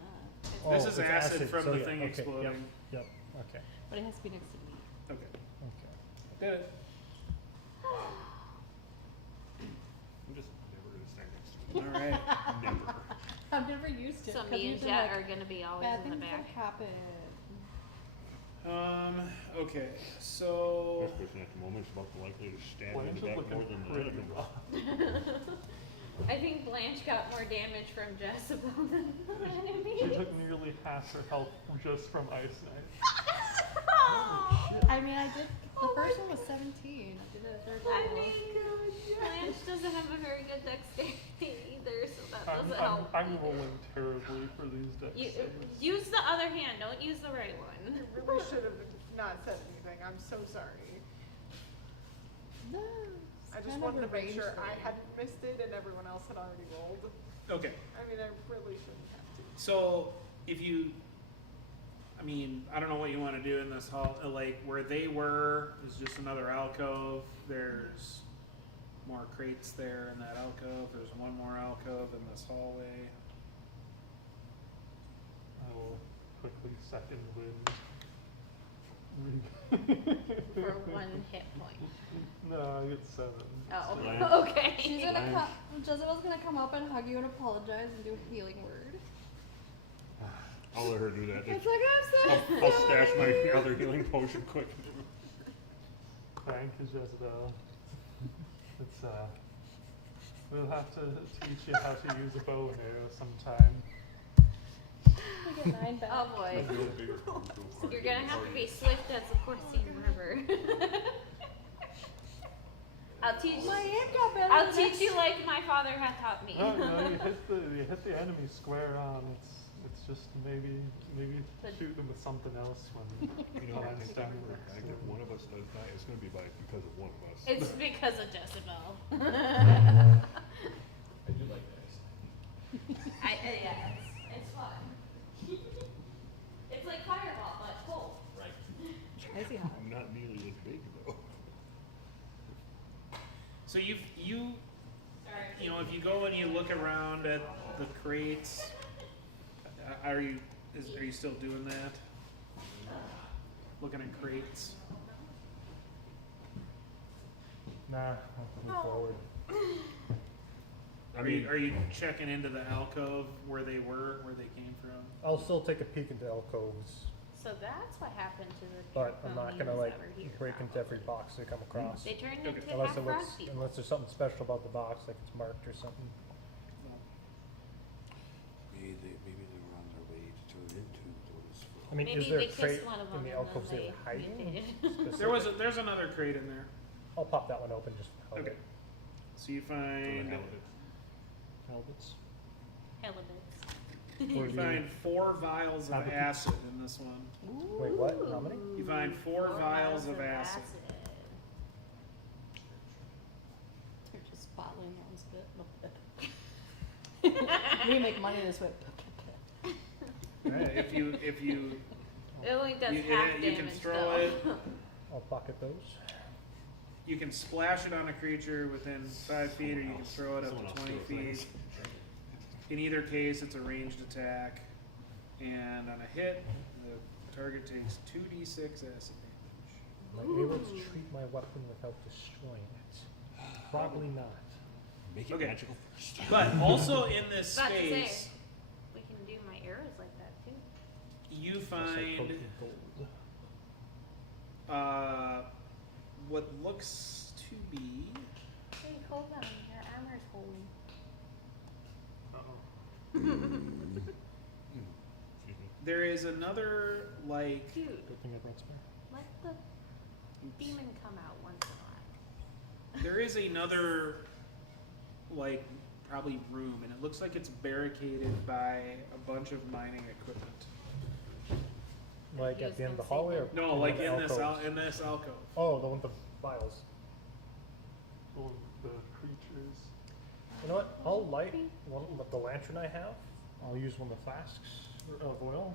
Oh, this is it's acid from so the yeah, thing okay, exploding. Yep, okay, But it has to be next to me. Okay. okay. Did it. I'm just never gonna stand next to All right. you. Never. I've never used it. So 'cause me and usually, Jet like, are gonna be always bad in the things back. that happen. Okay. So This person at the moment is about to likely to stab Blanche in is the back looking more than the pretty other. rough. I think Blanche got more damage from Jezebel than the enemy. She took nearly half her health just from Ice Knight. I mean, I did. The first one was 17. I did a third I level. mean, Blanche doesn't have a very good dexterity either, so that I'm, doesn't I'm, help. I'm rolling terribly for these dex You, saves. use the other hand, don't use the right one. I really should have not said anything. I'm so sorry. No. I it's just kind of wanted a to make range sure I thing. hadn't missed it and everyone else had already rolled. okay. I mean, I really shouldn't have to. So if you, I mean, I don't know what you want to do in this hall. Like where they were is just another alcove. There's more crates there in that alcove. There's one more alcove in this hallway. I will quickly second wind. For 1 hit point. No, I get 7. Oh, Blanche. okay. She's gonna Blanche. come. Jezebel's gonna come up and hug you and apologize and do a healing word. I'll let her do that. It's like I'm I'll stash my other healing potion quick. Thank you, Jezebel. It's, we'll have to teach you how to use a bow and arrow sometime. We get 9 back. Oh boy. Make it a little bigger. You're gonna have to be swift as the Corsian River. I'll teach. My aunt got better. I'll than teach that. you like my father had taught me. No, no, you hit the enemy square on. It's just maybe But- shoot them with something else when You know, I time's think down. if one of us does die, it's gonna be because of one of us. It's because of Jezebel. I do like that. Yeah, it's fun. It's like Fireball, but cold. Right. Crazy hot. Not nearly as big though. So you Sorry. know, if you go and you look around at the crates, are you still doing that? Looking at crates. Nah, I'll move forward. Are you checking into the alcove where they came from? I'll still take a peek into alcoves, So that's what happened to the but I'm not gonna ponies like that were here, break into every probably. box I come across. They turned Okay. into Unless half it looks, frog people. unless there's something special about the box, like it's marked or something. Maybe they were on their way to turn into those. I mean, Maybe is there they a kissed crate one of them in the and alcoves then they were they hiding? mutated. There's another crate in there. I'll pop that one open just for Okay. So you find Halibut's. Halibut's. Or you do find 4 vials of Halibut. acid in this one. Wait, what? How many? You find 4 vials of acid. They're just bottling their own spit. We make money this way. Right? If you It only does You- half you damage can throw though. it. I'll pocket those. You can splash it on a creature within 5 feet, or you can throw it Someone up else to 20 throw things. feet. In either case, it's a ranged attack, and on a hit, the target takes 2d6 acid damage. Am I able to treat my weapon without destroying it? Probably not. Make it Okay. magical first. But also in this About to say, space, we can do my arrows like that too. you Unless I coat find in gold. what looks to to be. Hey, hold on. Your armor's holy. Uh-oh. There is another like. Dude, Good thing I brought spare. let the demon come out once in a while. There is another like probably room, and it looks like it's barricaded by a bunch of mining equipment. Like He at was the end of the gonna say hallway, or No, one like of the in this alcoves? in this alcove. Oh, the one with the vials. Well, the creatures. You know what? I'll light one with the lantern I have. I'll use one of the flasks of oil,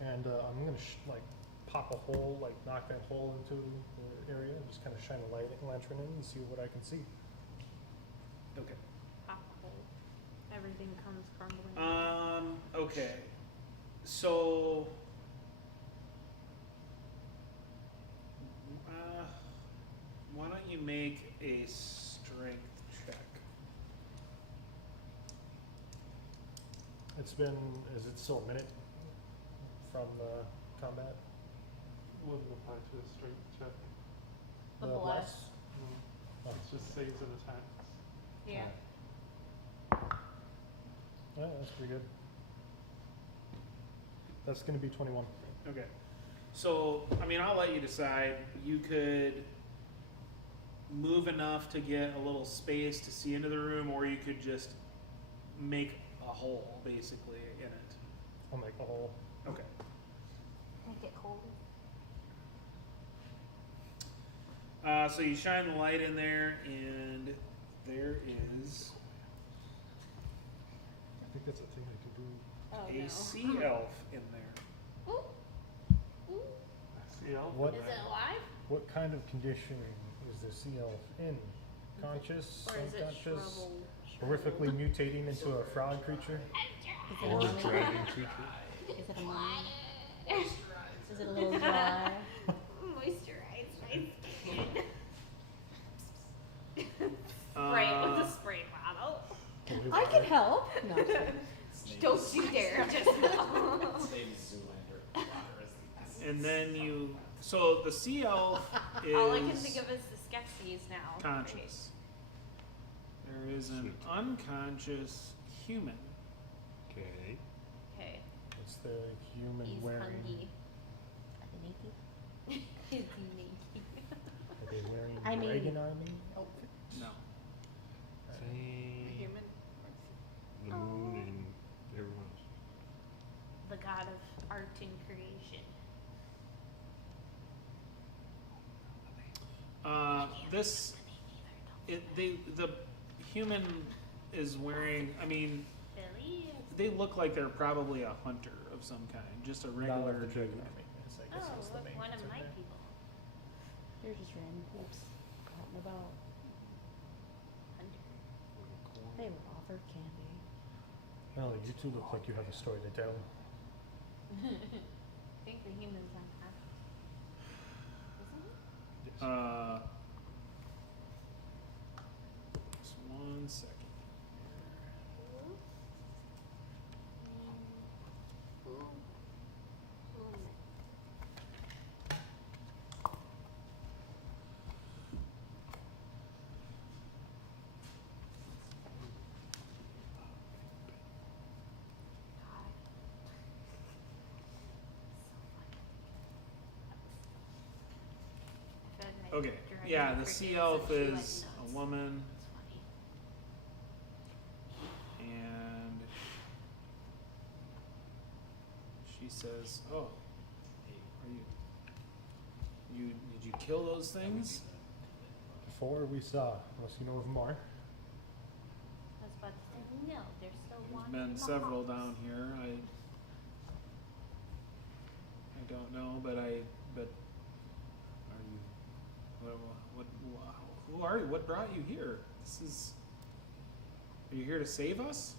and I'm gonna like pop a hole, like knock that hole into the area, and just kind of shine a lantern in and see what I can see. Okay. Pop a hole. Everything comes crumbling down. Okay. So. Why don't you make a strength check? It's been, is it still a minute from the combat? Wouldn't apply to a strength check. The bless? bless. Oh. It's just saves and attacks. Yeah. Yeah, that's pretty good. That's gonna be 21. Okay. So, I mean, I'll let you decide. You could move enough to get a little space to see into the room, or you could just make a hole, basically, in it. I'll make a hole. Okay. Make it cold. So you shine the light in there, and there is I think that's a thing I can do. Oh, a no. sea elf in there. Ooh. Ooh. See, I'll What- Is it alive? What kind of conditioning is the sea elf in? Conscious, Or is it unconscious, shriveled? horrifically mutating into a frog creature? Is it Or a a mummy? dragon creature. Is it a mummy? Is it a little dry? Moisturize my skin. Spray it with a spray bottle. Can I can help. No, I'm kidding. Don't you dare just no. Same Zoolander water as And then you. So the sea elf is All I can think of is the Skeksis now. conscious. There is an unconscious human. Okay. Okay. It's the human He's wearing. hungry. He's naked. Are they wearing I mean- dragon army outfits? No. Say Human. the moon and everyone else. The god of art and creation. This. The human is wearing. I mean, Billy. they look like they're probably a hunter of some kind, just a Not regular what the dragon dude. army is. I Oh, guess that's the look, main one of concern my there. people. You're just random peeps out and about. Hunter. They were offered candy. Well, you two look like you have a story to tell. I think the human's unconscious. Isn't it? Yes. Just 1 second. Okay, yeah, the sea elf is a woman, and she says, "Oh, are you? Did you kill those things?" Before we saw, unless you know of more. I was about to say, no, there's still There's one. been in the several house. down here. I don't know, but are you? Who are you? What brought you here? Are you here to save us?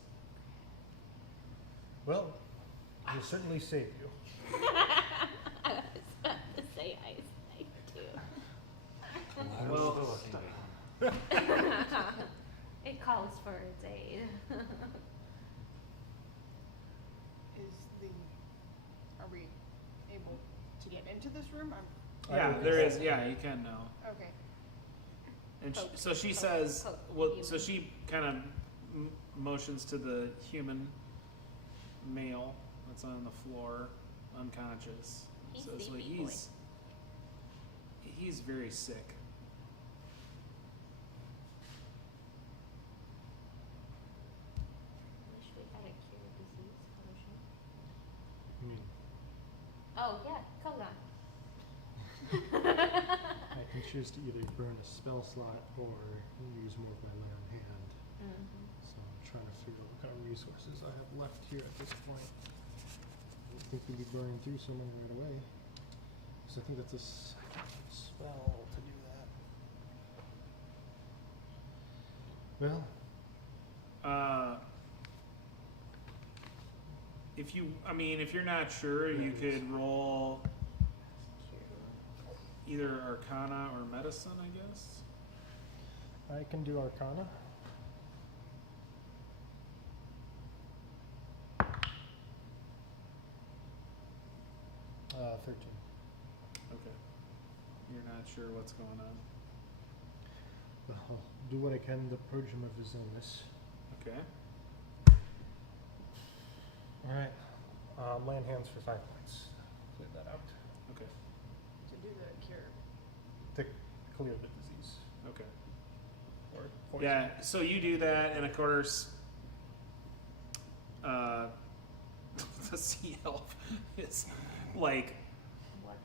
Well, we'll certainly save you. I was about to say ice knife too. Well, It calls for its aid. Are we able to get into this room? Yeah, there is. Yeah, you can now. Okay. And Poke, so she poke, says, poke, well, so human. she kind of motions to the human male that's on the floor, unconscious. He's So sleepy boy. he's very sick. Wish we had a cure disease potion. Hmm. Oh yeah, Kogan. I can choose to either burn a spell slot or use more of my lay on hand. Mm-hmm. So I'm trying to figure out what kind of resources I have left here at this point. I don't think we'll be burning through so many right away. So I think that's a spell to do that. Well, if you're not sure, you could roll either Arcana or Medicine, I guess. I can do Arcana. Uh, 13. Okay. You're not sure what's going on. Well, I'll do what I can to purge him of his illness. Okay. Alright. Land hands for 5 points. Clear that out. Okay. To do the cure. To clear the disease. Okay. Or poison. Yeah, so you do that, and of course, the sea elf is like, What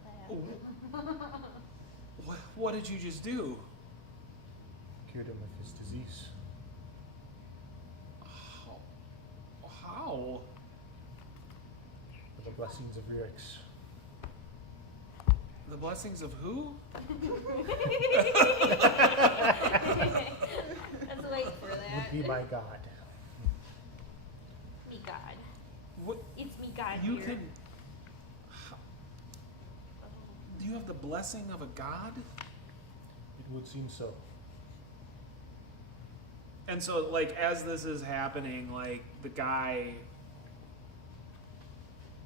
the hell? what did you just do? Cured him of his disease. How? With the blessings of Ryrix. The blessings of who? Let's wait for that. Would be my god. Me God. What? It's me God You here. can. Do you have the blessing of a god? It would seem so. And so, like, as this is happening, like, the guy,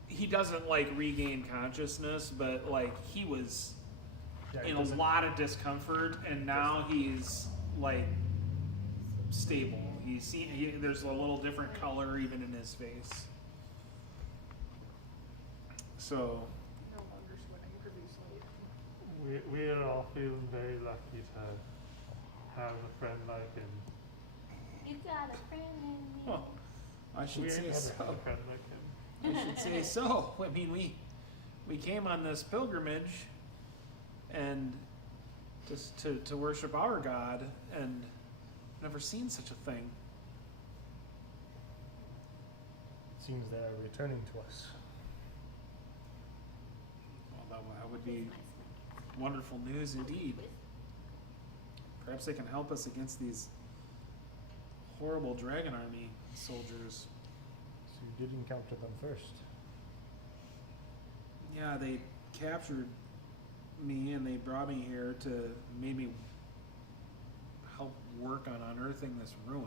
he doesn't, like, regain consciousness, but, like, he was Yeah, in a lot of discomfort, and now he's, like, stable. There's a little different color even in his face. So, No longer sweating profusely. We are all feeling very lucky to have a friend like him. You got a friend in me. well, I We should ain't say never so. had a friend like him. I should say so. I mean, we came on this pilgrimage, and just to worship our God, and never seen such a thing. Seems they are returning to us. Well, that would be wonderful news indeed. Perhaps they can help us against these horrible dragon army soldiers. So you did encounter them first. Yeah, they captured me and they brought me here to made me help work on unearthing this ruin.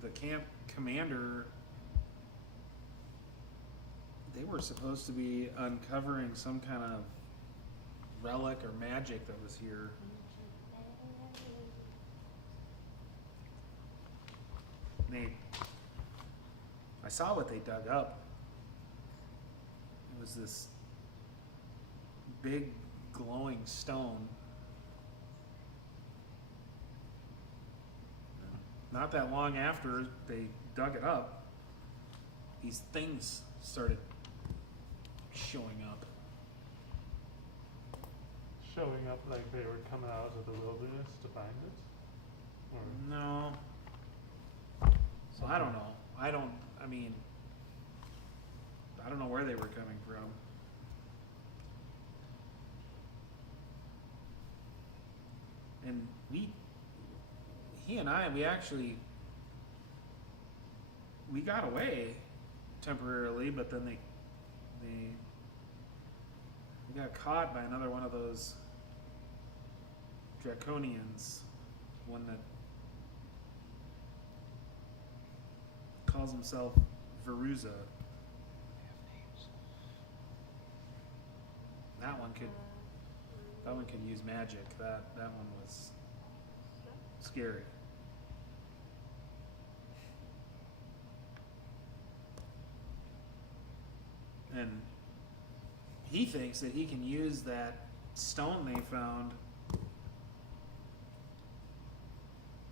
The camp commander, they were supposed to be uncovering some kind of relic or magic that was here. I saw what they dug up. It was this big glowing stone. Not that long after they dug it up, these things started showing up. Showing up like they were coming out of the wilderness to find it? Or No. So I don't know. I don't know where they were coming from. And he and I, we got away temporarily, but then we got caught by another one of those Draconians, one that calls himself Veruza. That one could use magic. That one was scary. And he thinks that he can use that stone they found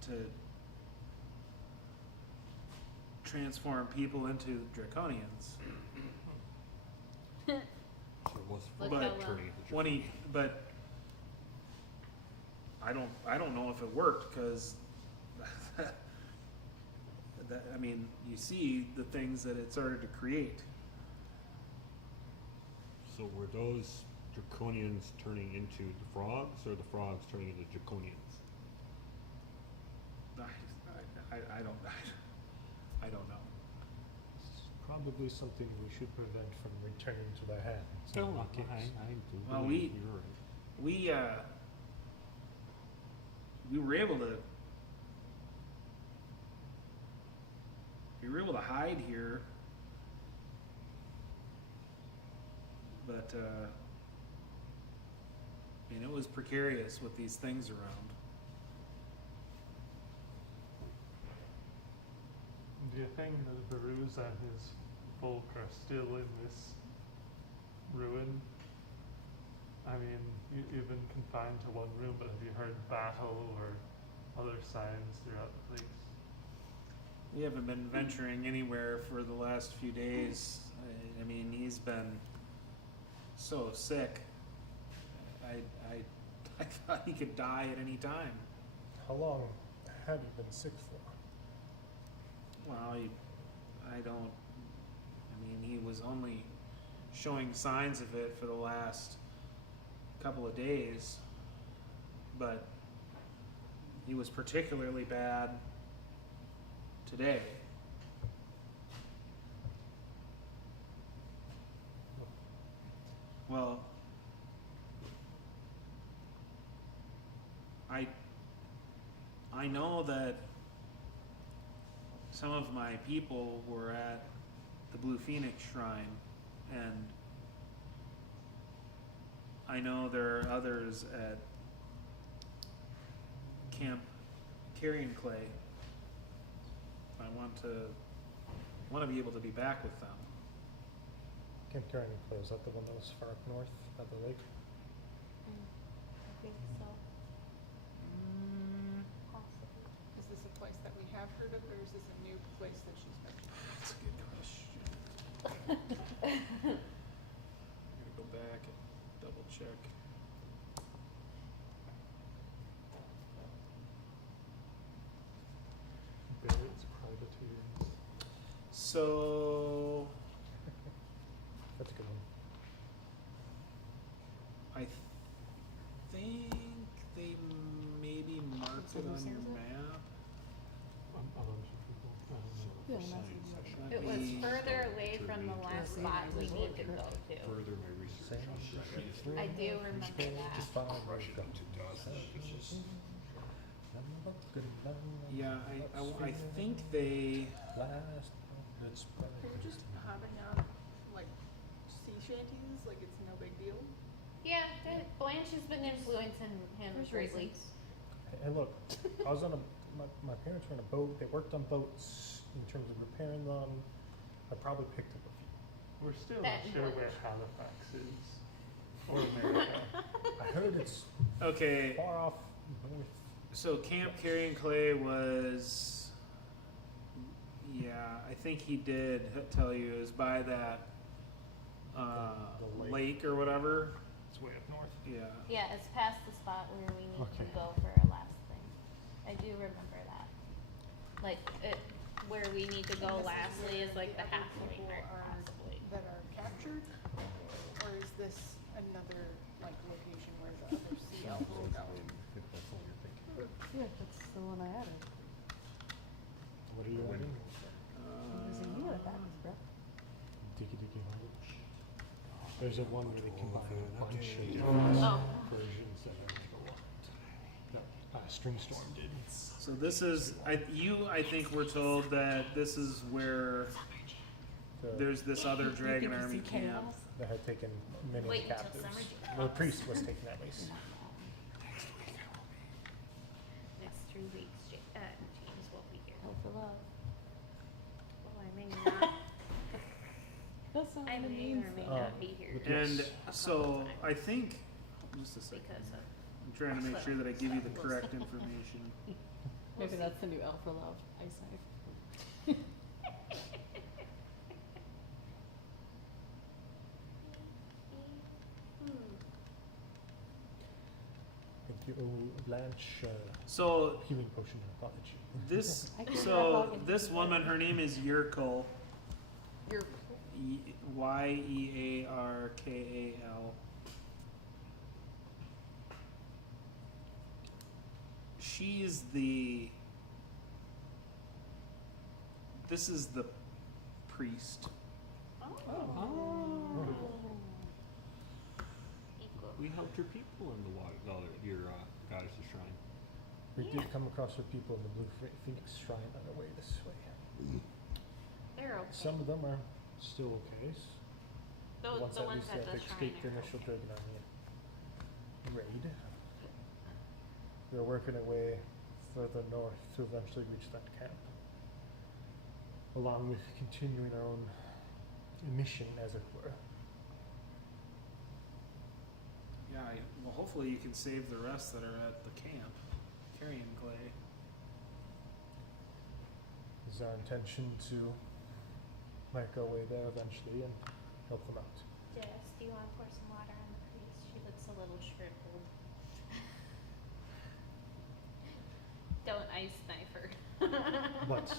to transform people into Draconians. So it was Look But- how well. turning into When he, but I don't know if it worked because I mean, you see the things that it started to create. So were those draconians turning into the frogs, or the frogs turning into draconians? I don't know. It's probably something we should prevent from returning to the hands. in No, any case. I do Well, believe you're right. We were able to hide here, but and it was precarious with these things around. Do you think that Baruz and his folk are still in this ruin? I mean, you've been confined to one room, but have you heard battle or other signs throughout the place? We haven't been venturing anywhere for the last few days. I mean, he's been so sick. I thought he could die at any time. How long had you been sick for? Well, I mean, he was only showing signs of it for the last couple of days, but he was particularly bad today. Well, I know that some of my people were at the Blue Phoenix Shrine, and I know there are others at Camp Carrion Clay. I want to be able to be back with them. Camp Carrion Clay, is that the one that was far up north at the lake? I think so. Possibly. Is this a place that we have heard of, or is this a new place that she's mentioned? That's a good question. I'm gonna go back and double check. Barrett's privateers. So That's a good one. I think they maybe marked it on your map. A bunch of people. I don't know. Yeah, For that's science session, It was We- further away from the last spot we need to go to. Further my research on dragons. I do remember that. Just follow Crush it the into dust. It's just I think they. last that's They're just hopping out like sea shanties, like it's no big deal. Yeah, Blanche has been influencing him There's greatly. reasons. Hey, look, I was on my parents were on a boat. They worked on boats in terms of repairing them. I probably picked up a few. We're still That not sure much. where Halifax is. Or America. I heard it's Okay, far off north. so Camp Carrion Clay was. Yeah, I think he did tell you it was by that The lake. lake or whatever. It's way up north. Yeah. Yeah, it's past the spot where we need to Okay. go for our last thing. I do remember that. Like, where we need to go And this lastly where is like the other halfway people mark, are- possibly. That are captured, or is this another like location where the other sea elves will go? If that's all you're thinking. Yeah, that's the one I added. What are you writing? Using you at that, bro. Diggy diggy hole. There's a one where they combine a bunch of Oh. different versions of it. String Storm did. So this is I think we're told that this is where there's this other dragon You army see camp. chaos? that had taken many Wait until captives. summer Well, the comes. priest was taken at least. Next 3 weeks, James won't be here. Hell for love. Well, I may not. That's not I what it may means. or may though. not be here. but And Yes. so I think, just a second, Because of I'm trying to make sure that I give you the correct information. we'll Maybe see. that's the new Hell for love ice knife. Thank you. Oh, Blanche, So healing potion apology. this, I can't so remember. this woman, her name is Yerkal. You're Yearkal. She's the. This is the priest. Oh. Equal. We helped your people in the water, your goddess's shrine. We did come across her people in the Blue Phoenix Shrine on our way this way. They're okay. Some of them are still okay. the ones ones at least at that the shrine escaped the are initial okay. Dragon Army raid. We're working our way further north to eventually reach that camp, along with continuing our own mission, as it were. Yeah, well, hopefully you can save the rest that are at the camp, carrying clay. It's our intention to make our way there eventually and help them out. Jess, do you want to pour some water on the priest? She looks a little shriveled. Don't ice knife her. But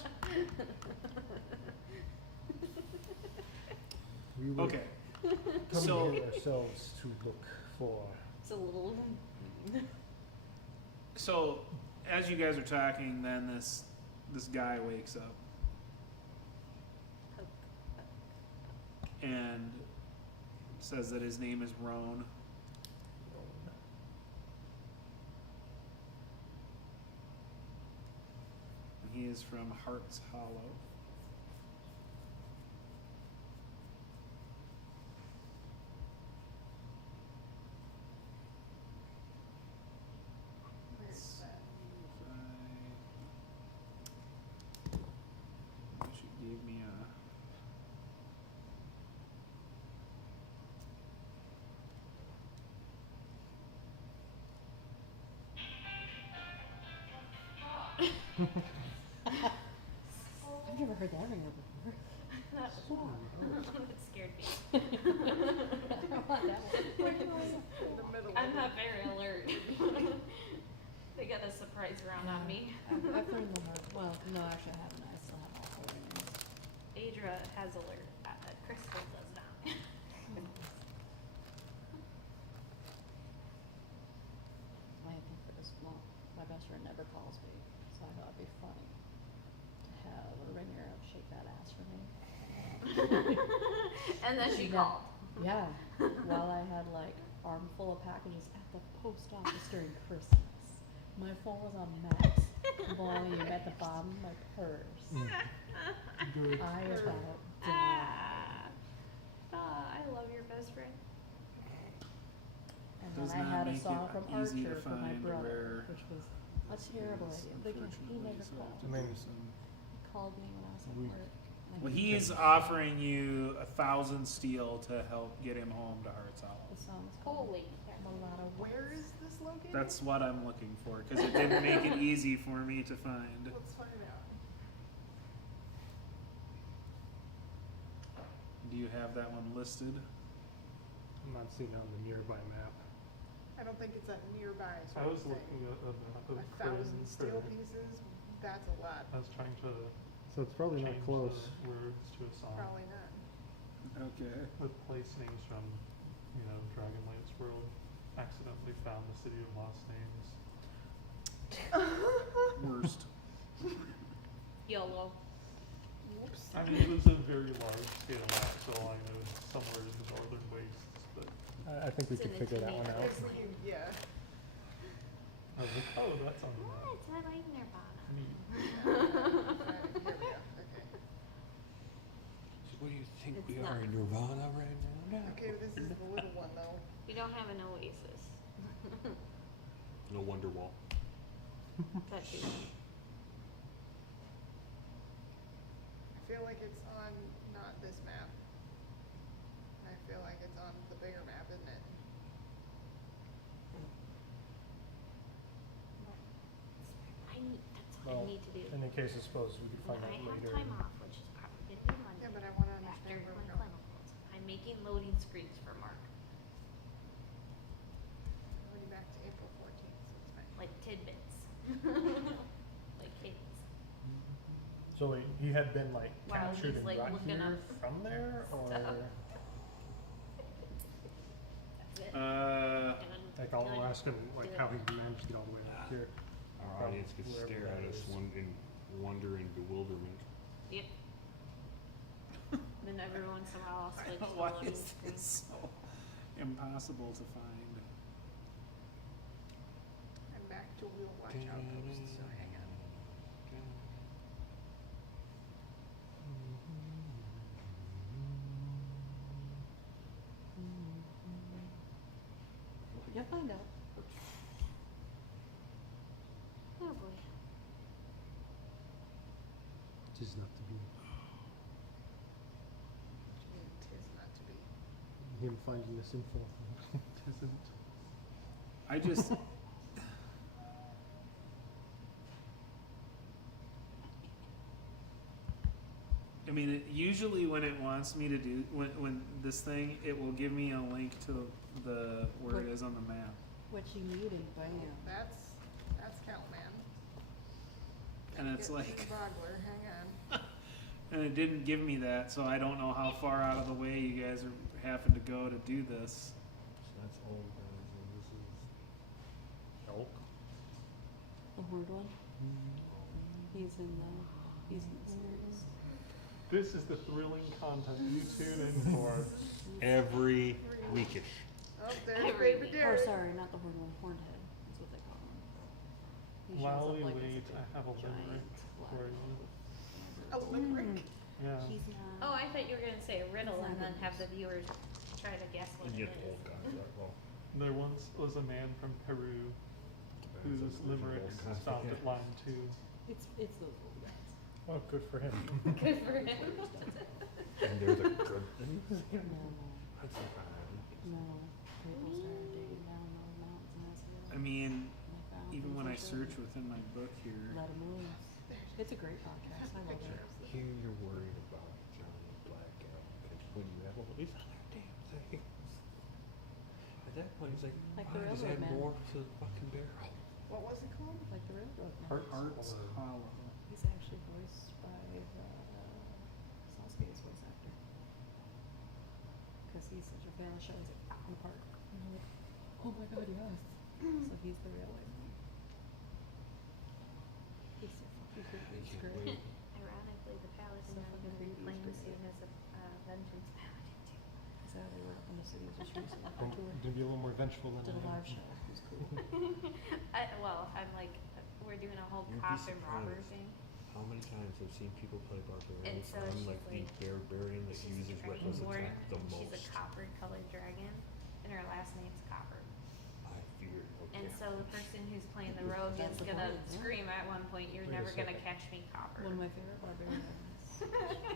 we will Okay, come so- here ourselves to look for. It's a little. so as you guys are talking, then this guy wakes up and says that his name is Roan. And he is from Heart's Hollow. Where's that? I wish it gave me a. I've never heard that ringer before. That scared me. I don't want that one. In the middle. I'm of not very alert. They got a surprise round on me. I've learned the hard. Well, no, actually, I haven't. I still have all 4 ringers. Adra has alert. Crystal does not. I think for this, well, my best friend never calls me, so I thought it'd be funny to have a ringer of shake that ass for me. And then she Yeah. called. Yeah, while I had like armful of packages at the post office during Christmas. My phone was on max volume at the bottom of my purse. Good. I about died. I love your best friend. And Does then I not had a make song it from easy to Archer for my find brother, where which was a terrible Yes, idea. Because he unfortunately, never so I have called. to I mean, do some- He called me when I was at We- work. and Well, he he's offering you 1,000 steel to help get him home to Heart's Hollow. The song's called Holy. Mulatto. Where is this located? That's what I'm looking for, because it didn't make it easy for me to find. Let's find out. Do you have that one listed? I'm not seeing it on the nearby map. I don't think it's a nearby. is I what was I'm saying. looking at a map of 1,000 Kryn steel for, pieces. That's a lot. I was trying to So it's probably not change close. the words to a song Probably not. Okay. with place names from, Dragonlance world. Accidentally found the city of lost names. Worst. YOLO. Whoops. I mean, it was a very large scale map, so all I know is somewhere in the northern wastes, but I think we It's could in the figure that one out. teenagers. Yeah. I was like, oh, that's on the map. What? I like Nirvana. Neat. Here we go. Okay. So what do you Nirvana right now. Okay, this is the little one though. We don't have an oasis. No wonder wall. That too. I feel like it's on not this map. I feel like it's on the bigger map, isn't it? That's what Well, I need to do. in any case, I suppose we could When find I out have later. time off, which is probably gonna be Monday. Yeah, but I wanna After understand where my we're going. clinicals. I'm making loading screens for Mark. Already back to April 14th, so it's fine. Like tidbits. Like kids. So he had been like Wow, captured he's, and like, brought looking here up from there, or stuff. That's it. Uh, Done. like I'll Done. ask him like how he managed to get all the way up here. Our audience could Wherever stare that at us is. in wonder and bewilderment. Yep. Then every once in a while I'll switch to why loading is screen. this so impossible to find? I'm back to Wheel Watch Outpost, so hang on. You'll find out. Oh boy. Tis not to be. Tis not to be. Him finding this info. Tisn't. I just. I mean, usually when it wants me to do when this thing, it will give me a link to the where it is on the map. What you need and bam. That's Cowman. And it's Get to like- the boggler, hang on. And it didn't give me that, so I don't know how far out of the way you guys are having to go to do this. So that's old guys, and this is elk. The horned one? He's in the series. This is the thrilling content you tune in for. Every weekish. Oh, there's Every Baby week. Or Derek. sorry, not the horned one, horned head. That's what they call him. He shows While up we like a wait, I have a giant limerick black for you. Oh, limerick. Yeah. He's not. Oh, I thought you were gonna say a riddle It's and not then have the viewers try to guess what it is. There once was a man from Peru whose limericks stopped at line 2. It's those old guys. Oh, good for him. Good for him. And they're the good things. No. People started digging down those mountains and that's it. I mean, And they found even things when I like search that. within my book here, Let 'em loose. It's a great podcast. I love it. Here you're worried about Johnny Black Elk when you have all these other damn things. At that point, he's like, Like why the does railroad add man. more to the fucking barrel? What was it called? Like the railroad man. Hearts Or- Hollow. He's actually voiced by Sasuke's voice actor. Because he's such a fan of the show. He's like, in the park. And I'm like, oh my god, yes. So he's the railway man. He's so fucking creepy. It's can't great. wait. Ironically, the palace So now fucking can be creepy, claimed it's soon great. as a vengeance paladin too. So they were up in the city just recently Oh, on tour. gonna be a little more vengeful than Did a I am. live show. It was cool. Well, I'm like, we're doing a whole You'd be cop and robber surprised. thing. How many times I've seen people play barbarians? And so I'm she's like the like- barbarian that She's uses a reckless dragon warrior, attack the and she's a most. copper colored dragon, and her last name's Copper. I fear. Okay. And so the person who's playing the rogue is That's the gonna point, yeah. scream at one point, "You're Wait a never gonna second. catch me, Copper." One of my favorite barbarians.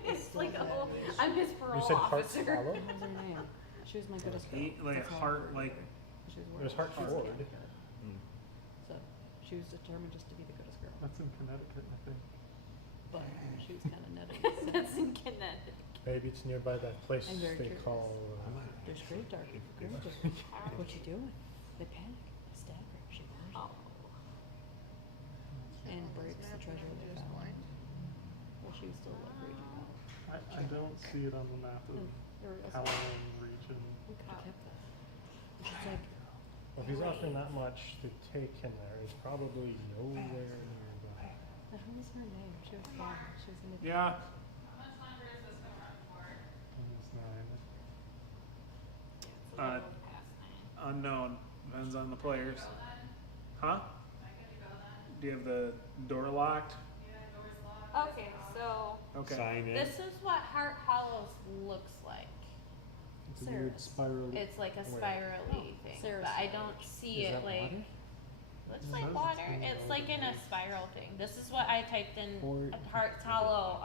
It's still like a bad whole. news. I'm his You parole said Hearts officer. Hollow? What was her name? She was my goodest girl. Like That's all heart, I like remember. She was There's Heart she's Ford. damn good. Hmm. So she was determined just to be the goodest girl. That's in Connecticut, I think. But she was kind of nutty. That's in Connecticut. Maybe it's nearby that place I'm very they curious. call. I might There's actually- great dark. if- Great if- dark. What you doing? They panic. They stab her. She burns. Oh. And All these breaks the maps treasure are they just found. blind. Well, she was still like raging out. I don't see it on the map of And there was Halloween region. we could have kept that. And she's like, Well, if he's offering that much to take him there, he's probably nowhere nearby. what was her name? She was fun. She was in the yeah. Almost 9. It's a Uh, little past 9. Unknown. Depends on the players. Huh? Do you have the door locked? Okay, so Okay. Sign in. this is what Heart Hollows looks like. It's a weird spiral. It's like a Where? spirally thing, Sarah's but I side. don't see Is it that like. water? Looks It like says water. it's It's like in a spiral thing. This is what I typed in Or- Heart's Hollow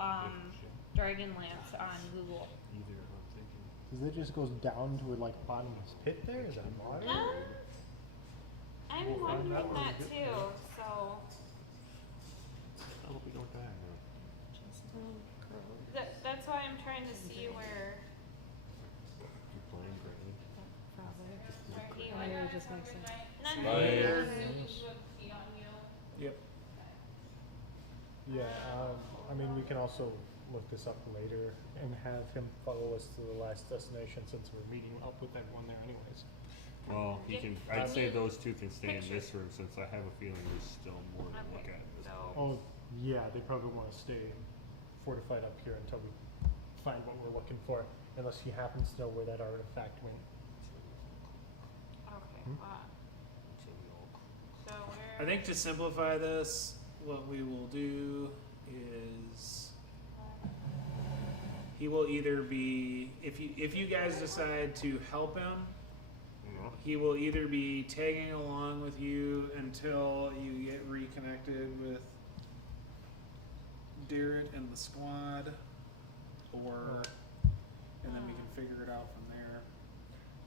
Dragonlance on Google. Either I'm thinking. Does it just goes down to a like bottomless pit there? Is that water? I'm We'll find wondering out when we that get too. there. So That'll be going down now. that's why I'm trying to see where You playing Granny? he Oh, went. it just makes sense. None Bye. here. Yep. Yeah, I mean, we can also look this up later and have him follow us to the last destination since we're meeting up with everyone there anyways. Well, he Give- can. give I'd say me those two can stay in picture. this room since I have a feeling there's still more to look Okay, at. in this so- place. Oh, yeah, they probably want to stay fortified up here until we find what we're looking for, unless he happens to know where that artifact went. Okay. Hmm? So where? I think to simplify this, what we will do is he will either be if you guys decide to help him, Yeah. he will either be tagging along with you until you get reconnected with Darrett and the squad, or and then we can figure it out from there.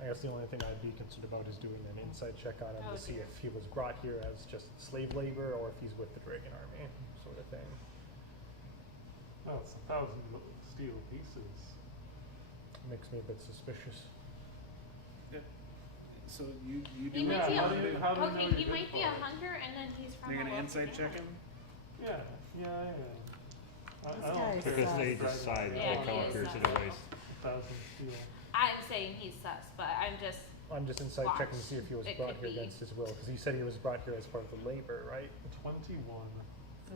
I guess the only thing I'd be concerned about is doing an inside check on him Oh, to see dear. if he was brought here as just slave labor or if he's with the Dragon Army, sort of thing. Oh, it's 1,000 steel pieces. Makes me a bit suspicious. So you He do might what be you a how want do to you- do. how do you know okay. you're He good might be for a it? hunter, and then he's from. You're a gonna local inside check family. him. Yeah, yeah, I am. I This don't guy care. Because they Dragon decide Yeah, all he conquers is and not. erase. 1,000 steel. I'm saying he's sus, but I'm just. I'm just inside checking to see if he was It brought could here be. against his will, because he said he was brought here as part of the labor, right? 21.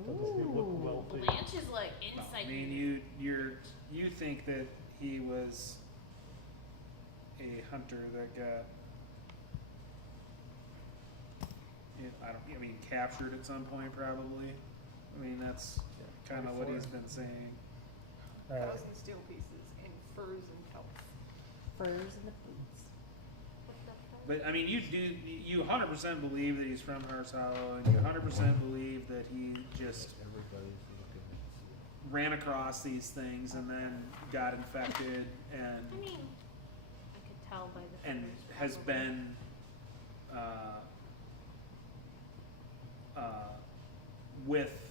Doesn't You look Ooh. wealthy. Blanche is like I insight. mean, you think that he was a hunter that got, I mean, captured at some point probably. I mean, that's kind of what he's been saying. Alright, 1,000 steel pieces in furs and pelts. Furs and the boots. But I mean, you 100% believe that he's from Hearts Hollow, and you 100% believe that he just Everybody's looking at ran across these things and then got infected I and mean, I could tell by the. and figures has probably. been with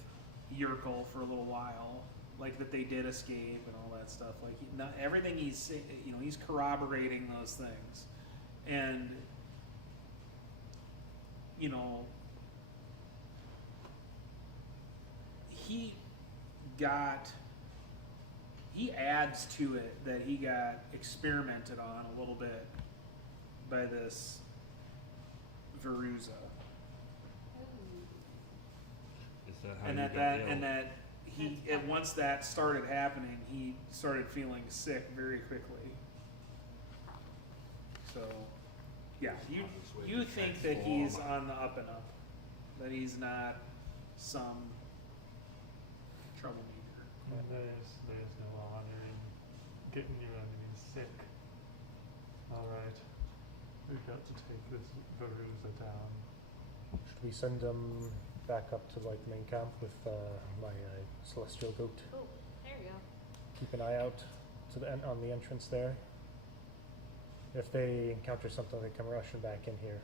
Yurkel for a little while, like that they did escape and all that stuff. Like everything he's he's corroborating those things, and he adds to it that he got experimented on a little bit by this Veruza. Is that how And you that, got ill? and that he That's and once that started happening, he started feeling sick very quickly. So, yeah, you think that he's on the up and up, that he's not some troublemaker. There's no honor in getting your enemies sick. Alright. We've got to take this Veruza down. should we send him back up to like main camp with my celestial goat? Oh, there you go. Keep an eye out to on the entrance there. If they encounter something, they come rushing back in here.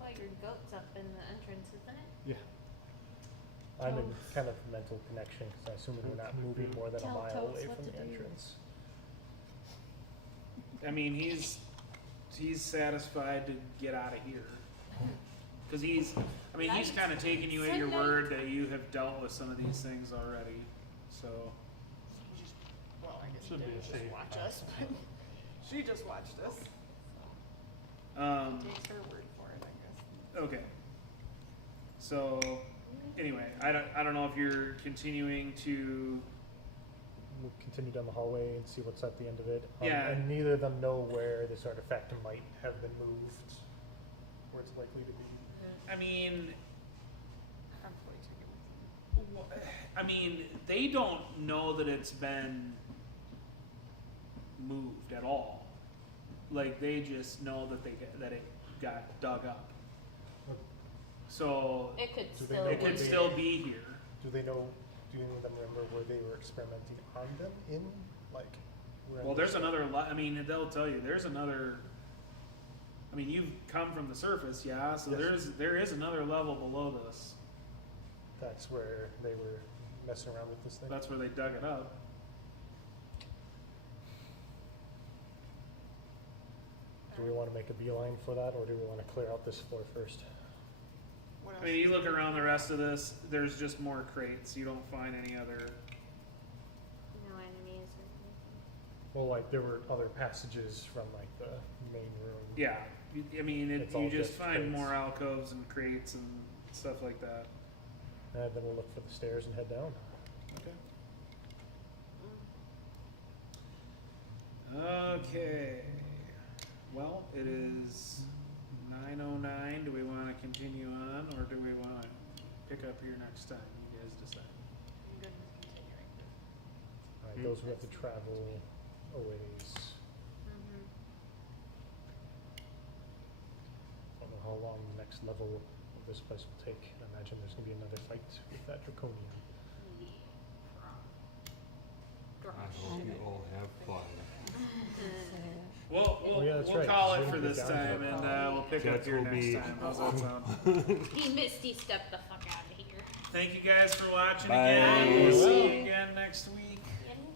Well, your goat's up in the entrance, isn't it? Yeah. I'm in kind of mental connection because I assume we're not moving more than a Tell mile Totes away what from to the do. entrance. I mean, he's satisfied to get out of here. Because he's kind of taking you at your word that you have dealt with some of these things already. So, Well, I guess Should she be a didn't just safe watch bet. us, but she just watched us. Takes her word for it, I guess. okay. So, anyway, I don't know if you're continuing to. We'll continue down the hallway and see what's at the end of it. Yeah. And neither of them know where this artifact might have been moved, where it's likely to be. I mean, Probably took it with them. they don't know that it's been moved at all. Like they just know that that it got dug up. So It could Do they still. know it what could they- still be here. Do they know? Do any of them remember where they were experimenting on them in? Like, where Well, there's another. I mean, they'll tell you there's another. I mean, you've come from the surface, yeah. So Yes. there is another level below this. That's where they were messing around with this thing. That's where they dug it up. Do we want to make a beeline for that, or do we want to clear out this floor first? What else? I mean, you look around the rest of this. There's just more crates. You don't find any other. No enemies or anything. Well, like there were other passages from like the main room. Yeah, I mean, It's all you just just find crates. more alcoves and crates and stuff like that. And then we'll look for the stairs and head down. Okay. Okay. Well, it is 9:09. Do we want to continue on, or do we want to pick up here next time? You guys decide. I'm good with continuing. All right, those who have to travel a ways. Mm-hmm. I don't know how long the next level of this place will take. I imagine there's gonna be another fight with that draconian. I hope you all have fun. Well, Oh, yeah, that's we'll right. call It's it for gonna be this down time, here. and we'll pick up Jets here will next be- time. How's that sound? He Misty stepped the fuck out of here. Thank you guys for watching Bye. again. We'll see you again next week.